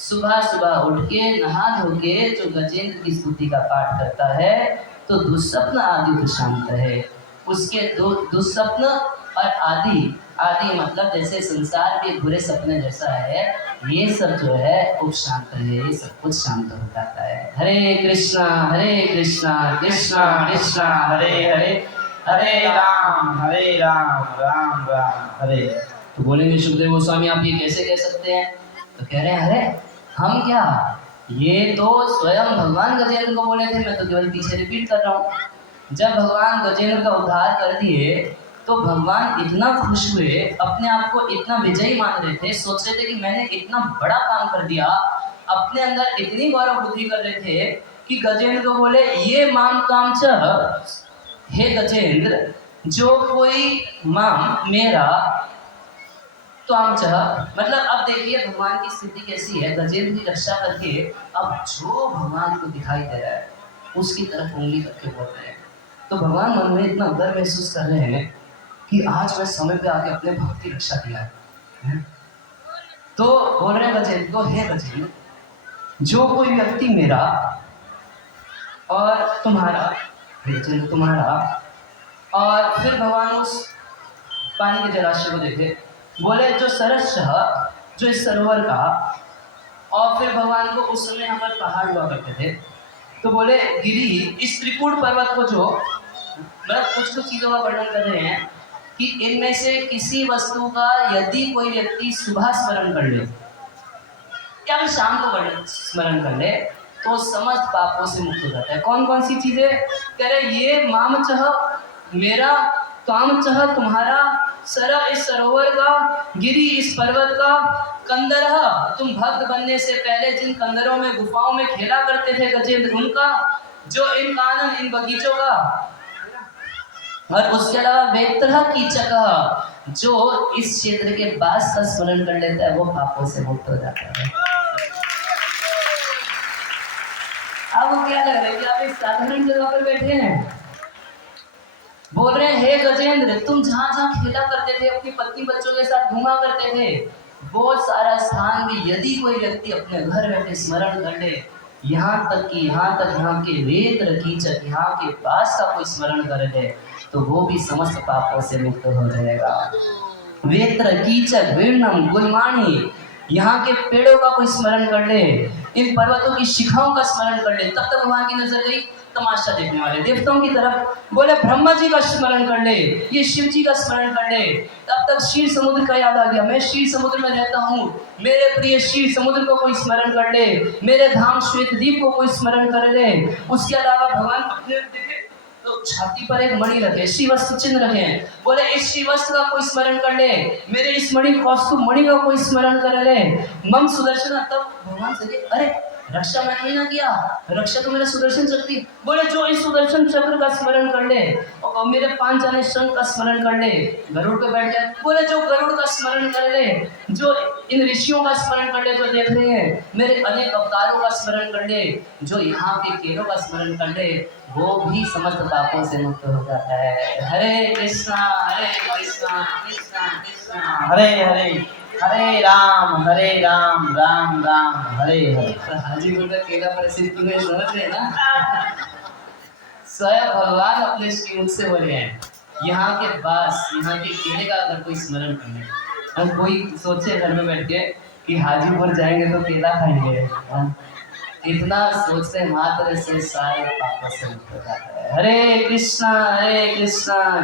सुबह सुबह उठ के नहा धो के जो गजेंद्र की स्तुति का पाठ करता है तो दुस्वप्न आदि उपशांत है। उसके दुस्वप्न और आदि आदि मतलब जैसे संसार के बुरे सपने जैसा है, ये सब जो है उपशांत है, ये सब कुछ शांत हो जाता है। हरे कृष्णा कृष्णा कृष्णा हरे हरे, हरे राम राम राम हरे। तो बोलेंगे सुखदेव गोस्वामी आप ये कैसे कह सकते हैं? तो कह रहे हैं अरे हम क्या, ये तो स्वयं भगवान गजेंद्र को बोले थे, मैं तो केवल पीछे रिपीट कर रहा हूँ। जब भगवान गजेंद्र का उद्धार कर दिए तो भगवान इतना खुश हुए, अपने आप को इतना विजयी मान रहे थे, सोच रहे थे कि मैंने इतना बड़ा काम कर दिया, अपने अंदर इतनी गौरव बुद्धि कर रहे थे कि गजेंद्र को बोले ये माम काम च, हे गजेंद्र जो कोई माम मेरा त्वाम चाह, मतलब अब देखिए भगवान की स्थिति कैसी है, गजेंद्र की रक्षा करके अब जो भगवान को दिखाई दे रहा है उसकी तरफ उंगली करके बोल रहे हैं। तो भगवान मन में इतना गर्व महसूस कर रहे हैं कि आज मैं समय पे आके अपने भक्त की रक्षा किया है। तो बोल रहे हैं गजेंद्र को, हे गजेंद्र जो कोई व्यक्ति मेरा और तुम्हारा, गजेंद्र तुम्हारा, और फिर भगवान उस पानी के जलाशय को देखे, बोले जो सरस जो इस सरोवर का, और फिर भगवान को उस समय यहाँ पर पहाड़ हुआ करते थे, तो बोले गिरी इस त्रिकूट पर्वत को, जो मतलब कुछ चीजों का वर्णन कर रहे हैं कि इनमें से किसी वस्तु का यदि कोई व्यक्ति सुबह स्मरण कर ले या फिर शाम को स्मरण कर ले तो समस्त पापों से मुक्त हो जाता है। कौन कौन सी चीजें? कह रहे ये माम चह मेरा, काम चह तुम्हारा, सर इस सरोवर का, गिरी इस पर्वत का, कंदर तुम भक्त बनने से पहले जिन कंदरों में गुफाओं में खेला करते थे गजेंद्र उनका, जो इन कानन इन बगीचों का, और उसके अलावा वेत्र कीचक जो इस क्षेत्र के बास का स्मरण कर लेता है वो पापों से मुक्त हो जाता है। अब क्या लग रहा है कि आप एक साधारण जगह पर बैठे हैं, बोल रहे हैं हे गजेंद्र तुम जहां जहां खेला करते थे, अपनी पत्नी बच्चों के साथ घूमा करते थे, वो सारा स्थान भी यदि कोई व्यक्ति अपने घर बैठे स्मरण कर ले, यहाँ तक यहाँ के वेत्र कीचक यहाँ के पास का कोई स्मरण कर ले तो वो भी समस्त पापों से मुक्त हो जाएगा। वेत्र कीचक वीर्णम गुलमाणी, यहाँ के पेड़ों का कोई स्मरण कर ले, इन पर्वतों की शिखाओं का स्मरण कर ले, तब तक वहां की नजर गई तमाशा देखने वाले देवताओं की तरफ, बोले ब्रह्मा जी का स्मरण कर ले, ये शिव जी का स्मरण कर ले, तब तक क्षीर समुद्र का याद आ गया, मैं क्षीर समुद्र में रहता हूँ, मेरे प्रिय क्षीर समुद्र को कोई स्मरण कर ले, मेरे धाम श्वेत द्वीप को कोई स्मरण कर ले। उसके अलावा भगवान अपने तो छाती पर एक मणि रखे, श्रीवस्त्र चिन्ह रखे, बोले इस श्रीवस्त्र का कोई स्मरण कर ले, मेरे इस मणि कौस्तुभ मणि का कोई स्मरण कर ले, मम सुदर्शन। तब भगवान से अरे रक्षा मैंने ना किया, रक्षा तो मेरा सुदर्शन चक्र, बोले जो इस सुदर्शन चक्र का स्मरण कर ले और मेरे 5 जाने शंख का स्मरण कर ले, गरुड़ पे बैठ जाए, बोले जो गरुड़ का स्मरण कर ले, जो इन ऋषियों का स्मरण कर ले जो देख रहे हैं, मेरे अनेक अवतारों का स्मरण कर ले, जो यहाँ के केलों का स्मरण कर ले, वो भी समस्त पापों से मुक्त हो जाता है। हरे कृष्णा कृष्णा कृष्णा हरे हरे, हरे राम राम राम हरे हरे। हाजीपुर का केला प्रसिद्ध तुम्हें समझ रहे ना, स्वयं भगवान अपने श्रीमुख से बोले हैं यहाँ के पास यहाँ के केले का अगर कोई स्मरण करने, हम कोई सोचे घर में बैठ के कि हाजीपुर जाएंगे तो केला खाएंगे, इतना सोचते मात्र से सारे पापों से मुक्त हो जाता है। हरे कृष्णा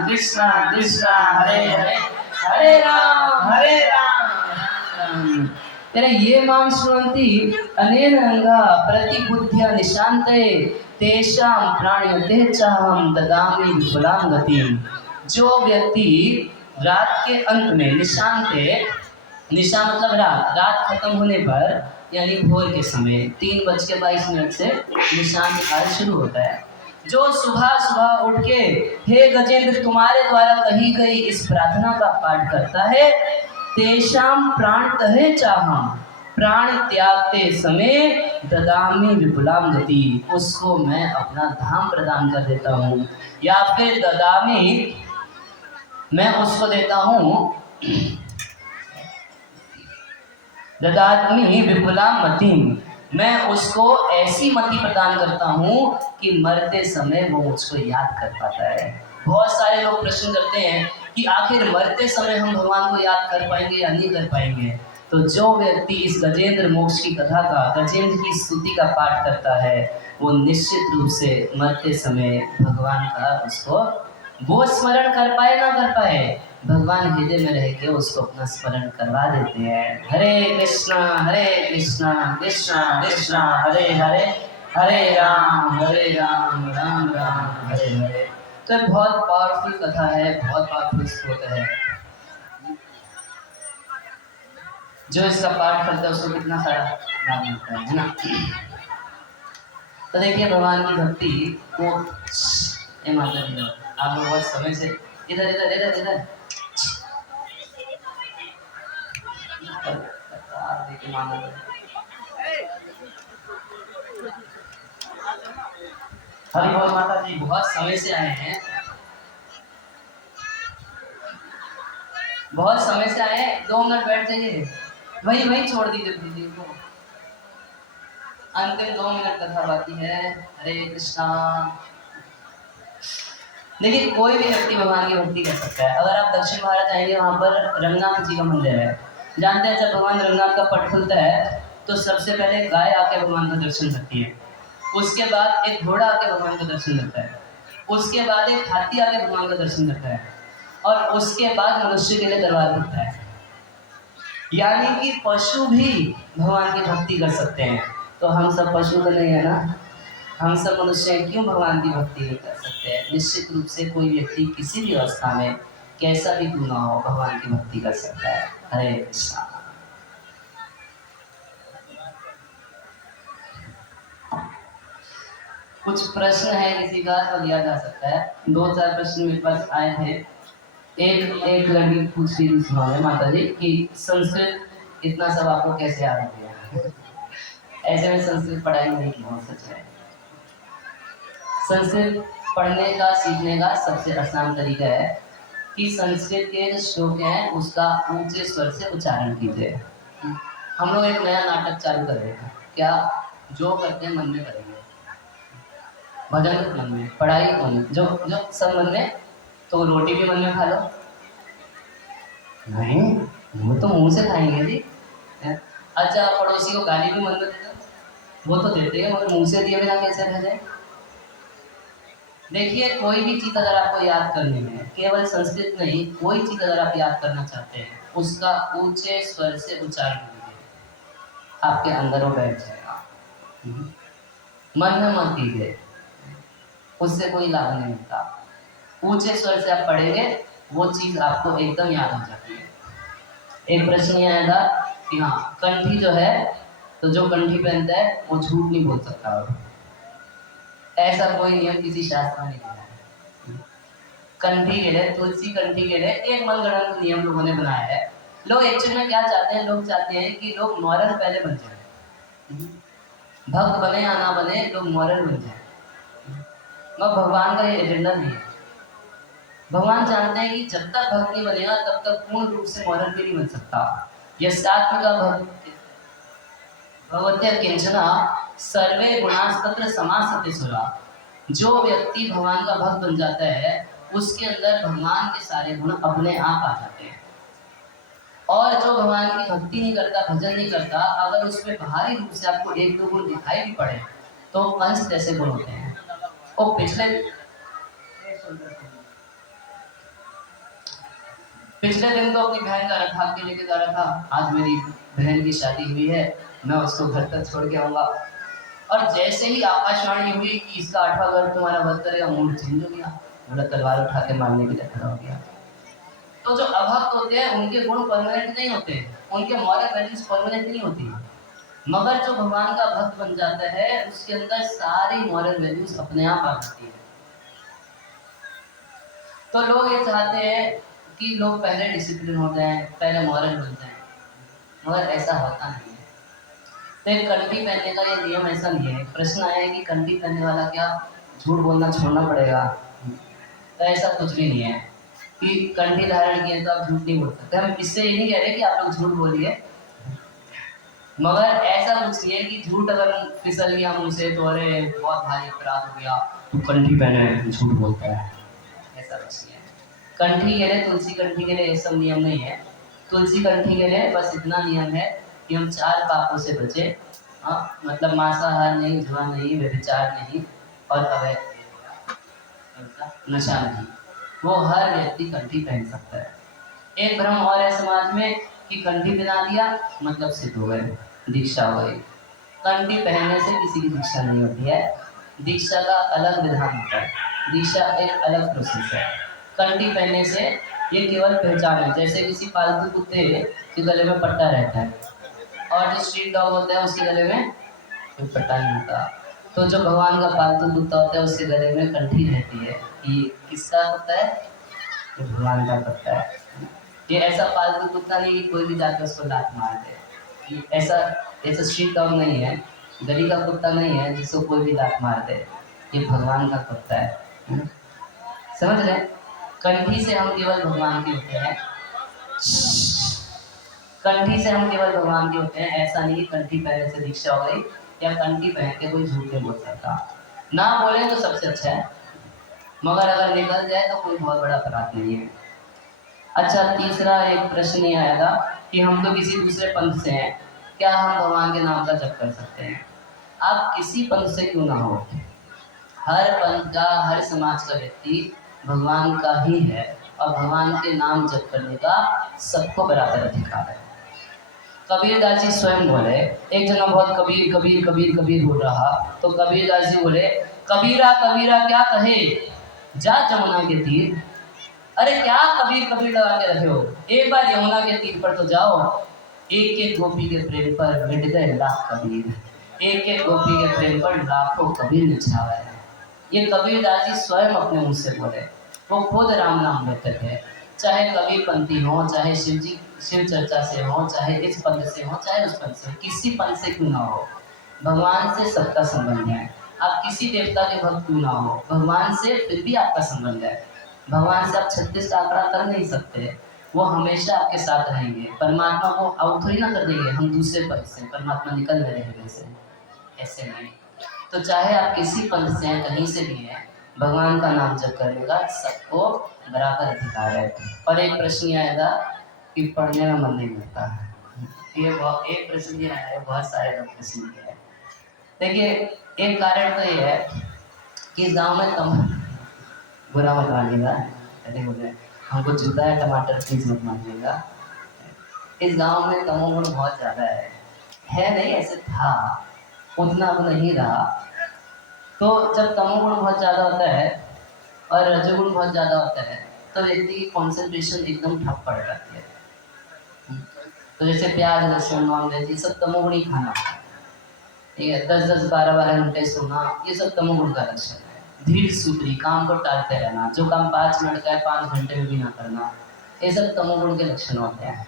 कृष्णा कृष्णा हरे हरे, हरे राम तेरे ये माम श्रुवन्ति अनेन अंगा प्रतिबुद्ध्या निशान्ते तेषां प्राणयते चाहं ददामि विपुलां गतिं। जो व्यक्ति रात के अंत में निशान्ते, निशा मतलब रात खत्म होने पर यानी भोर के समय 3:22 से निशांत काल शुरू होता है, जो सुबह सुबह उठ के हे गजेंद्र तुम्हारे द्वारा कही गई इस प्रार्थना का पाठ करता है, तेषाम प्राण तहे चाहम, प्राण त्यागते समय ददामी विपुलाम गति, उसको मैं अपना धाम प्रदान कर देता हूँ, या फिर ददामी मैं उसको देता हूँ ददामि विपुला मतिम, मैं उसको ऐसी मति प्रदान करता हूँ कि मरते समय वो मुझको याद कर पाता है। बहुत सारे लोग प्रश्न करते हैं कि आखिर मरते समय हम भगवान को याद कर पाएंगे या नहीं कर पाएंगे। तो जो व्यक्ति इस गजेंद्र मोक्ष की कथा का, गजेंद्र की स्तुति का पाठ करता है, वो निश्चित रूप से मरते समय भगवान का उसको वो स्मरण कर पाए ना कर पाए, भगवान हृदय में रह के उसको अपना स्मरण करवा देते हैं। हरे कृष्णा कृष्णा कृष्णा हरे हरे, हरे राम राम राम हरे हरे। तो ये बहुत पावरफुल कथा है, बहुत पावरफुल स्रोत है। जो इसका पाठ करता है उसको कितना सारा लाभ मिलता है ना। तो देखिए भगवान की भक्ति को माता जी आप लोग बहुत समय से इधर इधर इधर इधर हरी बोल माता जी, बहुत समय से आए हैं, बहुत समय से आए हैं। 2 मिनट बैठ जाइए, वही वही छोड़ दीजिए को। अंतिम 2 मिनट कथा बाकी है। हरे कृष्णा। देखिए कोई भी व्यक्ति भगवान की भक्ति कर सकता है। अगर आप दक्षिण भारत आएंगे, वहाँ पर रंगनाथ जी का मंदिर है। जानते हैं जब भगवान रंगनाथ का पट खुलता है तो सबसे पहले गाय आके भगवान का दर्शन करती है, उसके बाद एक घोड़ा आके भगवान का दर्शन करता है, उसके बाद एक हाथी आके भगवान का दर्शन करता है, और उसके बाद मनुष्य के लिए दरबार खुलता है। यानी कि पशु भी भगवान की भक्ति कर सकते हैं। तो हम सब पशु तो नहीं है ना, हम सब मनुष्य क्यों भगवान की भक्ति नहीं कर सकते हैं? निश्चित रूप से कोई व्यक्ति किसी भी अवस्था में कैसा भी क्यों ना हो भगवान की भक्ति कर सकता है। हरे कृष्णा। कुछ प्रश्न है किसी का तो लिया जा सकता है। 2-4 प्रश्न मेरे पास आए थे। एक लड़की पूछ रही थी सुना माता जी कि संस्कृत इतना सब आपको कैसे आ गया? ऐसे में संस्कृत पढ़ाई नहीं की हो, सच है। संस्कृत पढ़ने का, सीखने का सबसे आसान तरीका है कि संस्कृत के जो श्लोक हैं उसका ऊंचे स्वर से उच्चारण कीजिए। हम लोग एक नया नाटक चालू कर रहे हैं। क्या? जो करते हैं मन में करेंगे, भजन मन में, पढ़ाई मन में, जो जो सब मन में। तो रोटी भी मन में खा लो। नहीं, वो तो मुंह से खाएंगे जी। अच्छा, पड़ोसी को गाली भी मन में दे दो, वो तो देते हैं मगर मुंह से दिए बिना कैसे रह जाए? देखिए कोई भी चीज़ अगर आपको याद करनी है, केवल संस्कृत नहीं, कोई चीज़ अगर आप याद करना चाहते हैं उसका ऊंचे स्वर से उच्चारण कीजिए, आपके अंदर वो बैठ जाएगा। मन में मत कीजिए, उससे कोई लाभ नहीं मिलता। ऊंचे स्वर से आप पढ़ेंगे वो चीज़ आपको एकदम याद हो जाती है। एक प्रश्न ये आया था कि हाँ कंठी जो है, तो जो कंठी पहनता है वो झूठ नहीं बोल सकता। ऐसा कोई नियम किसी शास्त्र में नहीं है। कंठी के लिए, तुलसी कंठी के लिए एक मनगढ़ंत नियम लोगों ने बनाया है। लोग एक्चुअली में क्या चाहते हैं? लोग चाहते हैं कि लोग मॉरल पहले बन जाए, भक्त बने या ना बने, लोग मॉरल बन जाए। मगर भगवान का ये एजेंडा नहीं है। भगवान जानते हैं कि जब तक भक्त नहीं बनेगा तब तक पूर्ण रूप से मॉरल भी नहीं बन सकता। यस्यात्मिका भगवत्या किंचना सर्वे गुणास्तत्र समासते सुरा। जो व्यक्ति भगवान का भक्त बन जाता है उसके अंदर भगवान के सारे गुण अपने आप आ जाते हैं। और जो भगवान की भक्ति नहीं करता, भजन नहीं करता, अगर उसमें बाहरी रूप से आपको 1-2 गुण दिखाई भी पड़े तो अंश जैसे गुण होते हैं। और पिछले दिन तो अपनी बहन का रथ के लेके जा रहा था। आज मेरी बहन की शादी हुई है, मैं उसको घर तक छोड़ के आऊंगा। और जैसे ही आकाशवाणी हुई कि इसका 8वां गर्भ तुम्हारा वध करेगा, मूड चेंज हो गया, बोला तलवार उठा के मारने के लिए खड़ा हो गया। तो जो अभक्त होते हैं उनके गुण परमानेंट नहीं होते, उनके मॉरल वैल्यूज परमानेंट नहीं होती। मगर जो भगवान का भक्त बन जाता है उसके अंदर सारी मॉरल वैल्यूज अपने आप आ जाती है। तो लोग ये चाहते हैं कि लोग पहले डिसिप्लिन हो जाएं, पहले मॉरल बन जाएं, मगर ऐसा होता नहीं है। तो एक कंठी पहनने का ये नियम ऐसा नहीं है। प्रश्न आया है कि कंठी पहनने वाला क्या झूठ बोलना छोड़ना पड़ेगा? तो ऐसा कुछ भी नहीं है। कि कंठी धारण किए तो आप झूठ नहीं बोल सकते। हम इससे ये नहीं कह रहे कि आप लोग झूठ बोलिए, मगर ऐसा कुछ नहीं है कि झूठ अगर फिसल गया मुँह से तो अरे बहुत भारी अपराध हो गया, तू कंठी पहने झूठ बोलता है, ऐसा कुछ नहीं है। कंठी के लिए, तुलसी कंठी के लिए ये सब नियम नहीं है। तुलसी कंठी के लिए बस इतना नियम है कि हम 4 पापों से बचे। हाँ, मतलब मांसाहार नहीं, जुआ नहीं, व्यभिचार नहीं और अवैध नशा नहीं, वो हर व्यक्ति कंठी पहन सकता है। एक भ्रम और है समाज में कि कंठी पहना दिया मतलब सिद्ध हो गए, दीक्षा हो गई। कंठी पहनने से किसी की दीक्षा नहीं होती है, दीक्षा का अलग विधान होता है, दीक्षा एक अलग प्रोसेस है। कंठी पहनने से ये केवल पहचान है, जैसे किसी पालतू कुत्ते के गले में पट्टा रहता है और जो स्ट्रीट डॉग होता है उसके गले में कोई पट्टा नहीं होता। तो जो भगवान का पालतू कुत्ता होता है उसके गले में कंठी रहती है। कि किसका कुत्ता है? ये भगवान का कुत्ता है। ये ऐसा पालतू कुत्ता नहीं कि कोई भी जाकर उसको लात मार दे। ये ऐसा ऐसा स्ट्रीट डॉग नहीं है, गली का कुत्ता नहीं है जिसको कोई भी लात मार दे। ये भगवान का कुत्ता है। समझ रहे? कंठी से हम केवल भगवान के होते हैं, कंठी से हम केवल भगवान के होते हैं। ऐसा नहीं कंठी पहनने से दीक्षा हो गई या कंठी पहन के कोई झूठ नहीं बोल सकता। ना बोले तो सबसे अच्छा है, मगर अगर निकल जाए तो कोई बहुत बड़ा अपराध नहीं है। अच्छा, तीसरा एक प्रश्न ये आया था कि हम तो किसी दूसरे पंथ से हैं, क्या हम भगवान के नाम का जप कर सकते हैं? आप किसी पंथ से क्यों ना हो, हर पंथ का, हर समाज का व्यक्ति भगवान का ही है और भगवान के नाम जप करने का सबको बराबर अधिकार है। कबीरदास जी स्वयं बोले, एक जना बहुत कबीर कबीर कबीर कबीर बोल रहा, तो कबीरदास जी बोले, कबीरा कबीरा क्या कहे जा जमुना के तीर। अरे क्या कबीर कबीर लगा के रखे हो, एक बार यमुना के तीर पर तो जाओ। एक एक गोपी के प्रेम पर मिट गए लाख कबीर, एक एक गोपी के प्रेम पर लाखों कबीर निछावे। ये कबीरदास जी स्वयं अपने मुंह से बोले, वो खुद राम नाम लेते थे। चाहे कबीर पंथी हो, चाहे शिव जी, शिव चर्चा से हो, चाहे इस पंथ से हो, चाहे उस पंथ से हो, किसी पंथ से क्यों ना हो, भगवान से सबका संबंध है। आप किसी देवता के भक्त क्यों ना हो, भगवान से फिर भी आपका संबंध है। भगवान से आप 36 का आंकड़ा कर नहीं सकते, वो हमेशा आपके साथ रहेंगे। परमात्मा को आउट थोड़ी ना कर देंगे हम दूसरे पद से, परमात्मा निकल रहे हैं से, ऐसे नहीं। तो चाहे आप किसी पंथ से हैं, कहीं से भी हैं, भगवान का नाम जप करने का सबको बराबर अधिकार है। और एक प्रश्न आया था कि पढ़ने में मन नहीं लगता है, ये एक प्रश्न ये आया है, बहुत सारे लोग प्रश्न किए हैं। देखिए, एक कारण तो ये है कि इस गाँव में कम, बुरा मत मानिएगा, अरे बोले हमको जूता है टमाटर प्लीज मत मानिएगा, इस गांव में तमोगुण बहुत ज़्यादा है नहीं, ऐसे था, उतना अब नहीं रहा। तो जब तमोगुण बहुत ज़्यादा होता है और रजोगुण बहुत ज़्यादा होता है तो व्यक्ति की कॉन्सेंट्रेशन एकदम ठप पड़ जाती है। तो जैसे प्याज, लहसुन, नॉन वेज, ये सब तमोगुणी खाना, ठीक है, 10-10, 12-12 घंटे सोना, ये सब तमोगुण का लक्षण है। धीर सूत्री, काम को टालते रहना, जो काम 5 मिनट का है 5 घंटे में भी ना करना, ये सब तमोगुण के लक्षण होते हैं।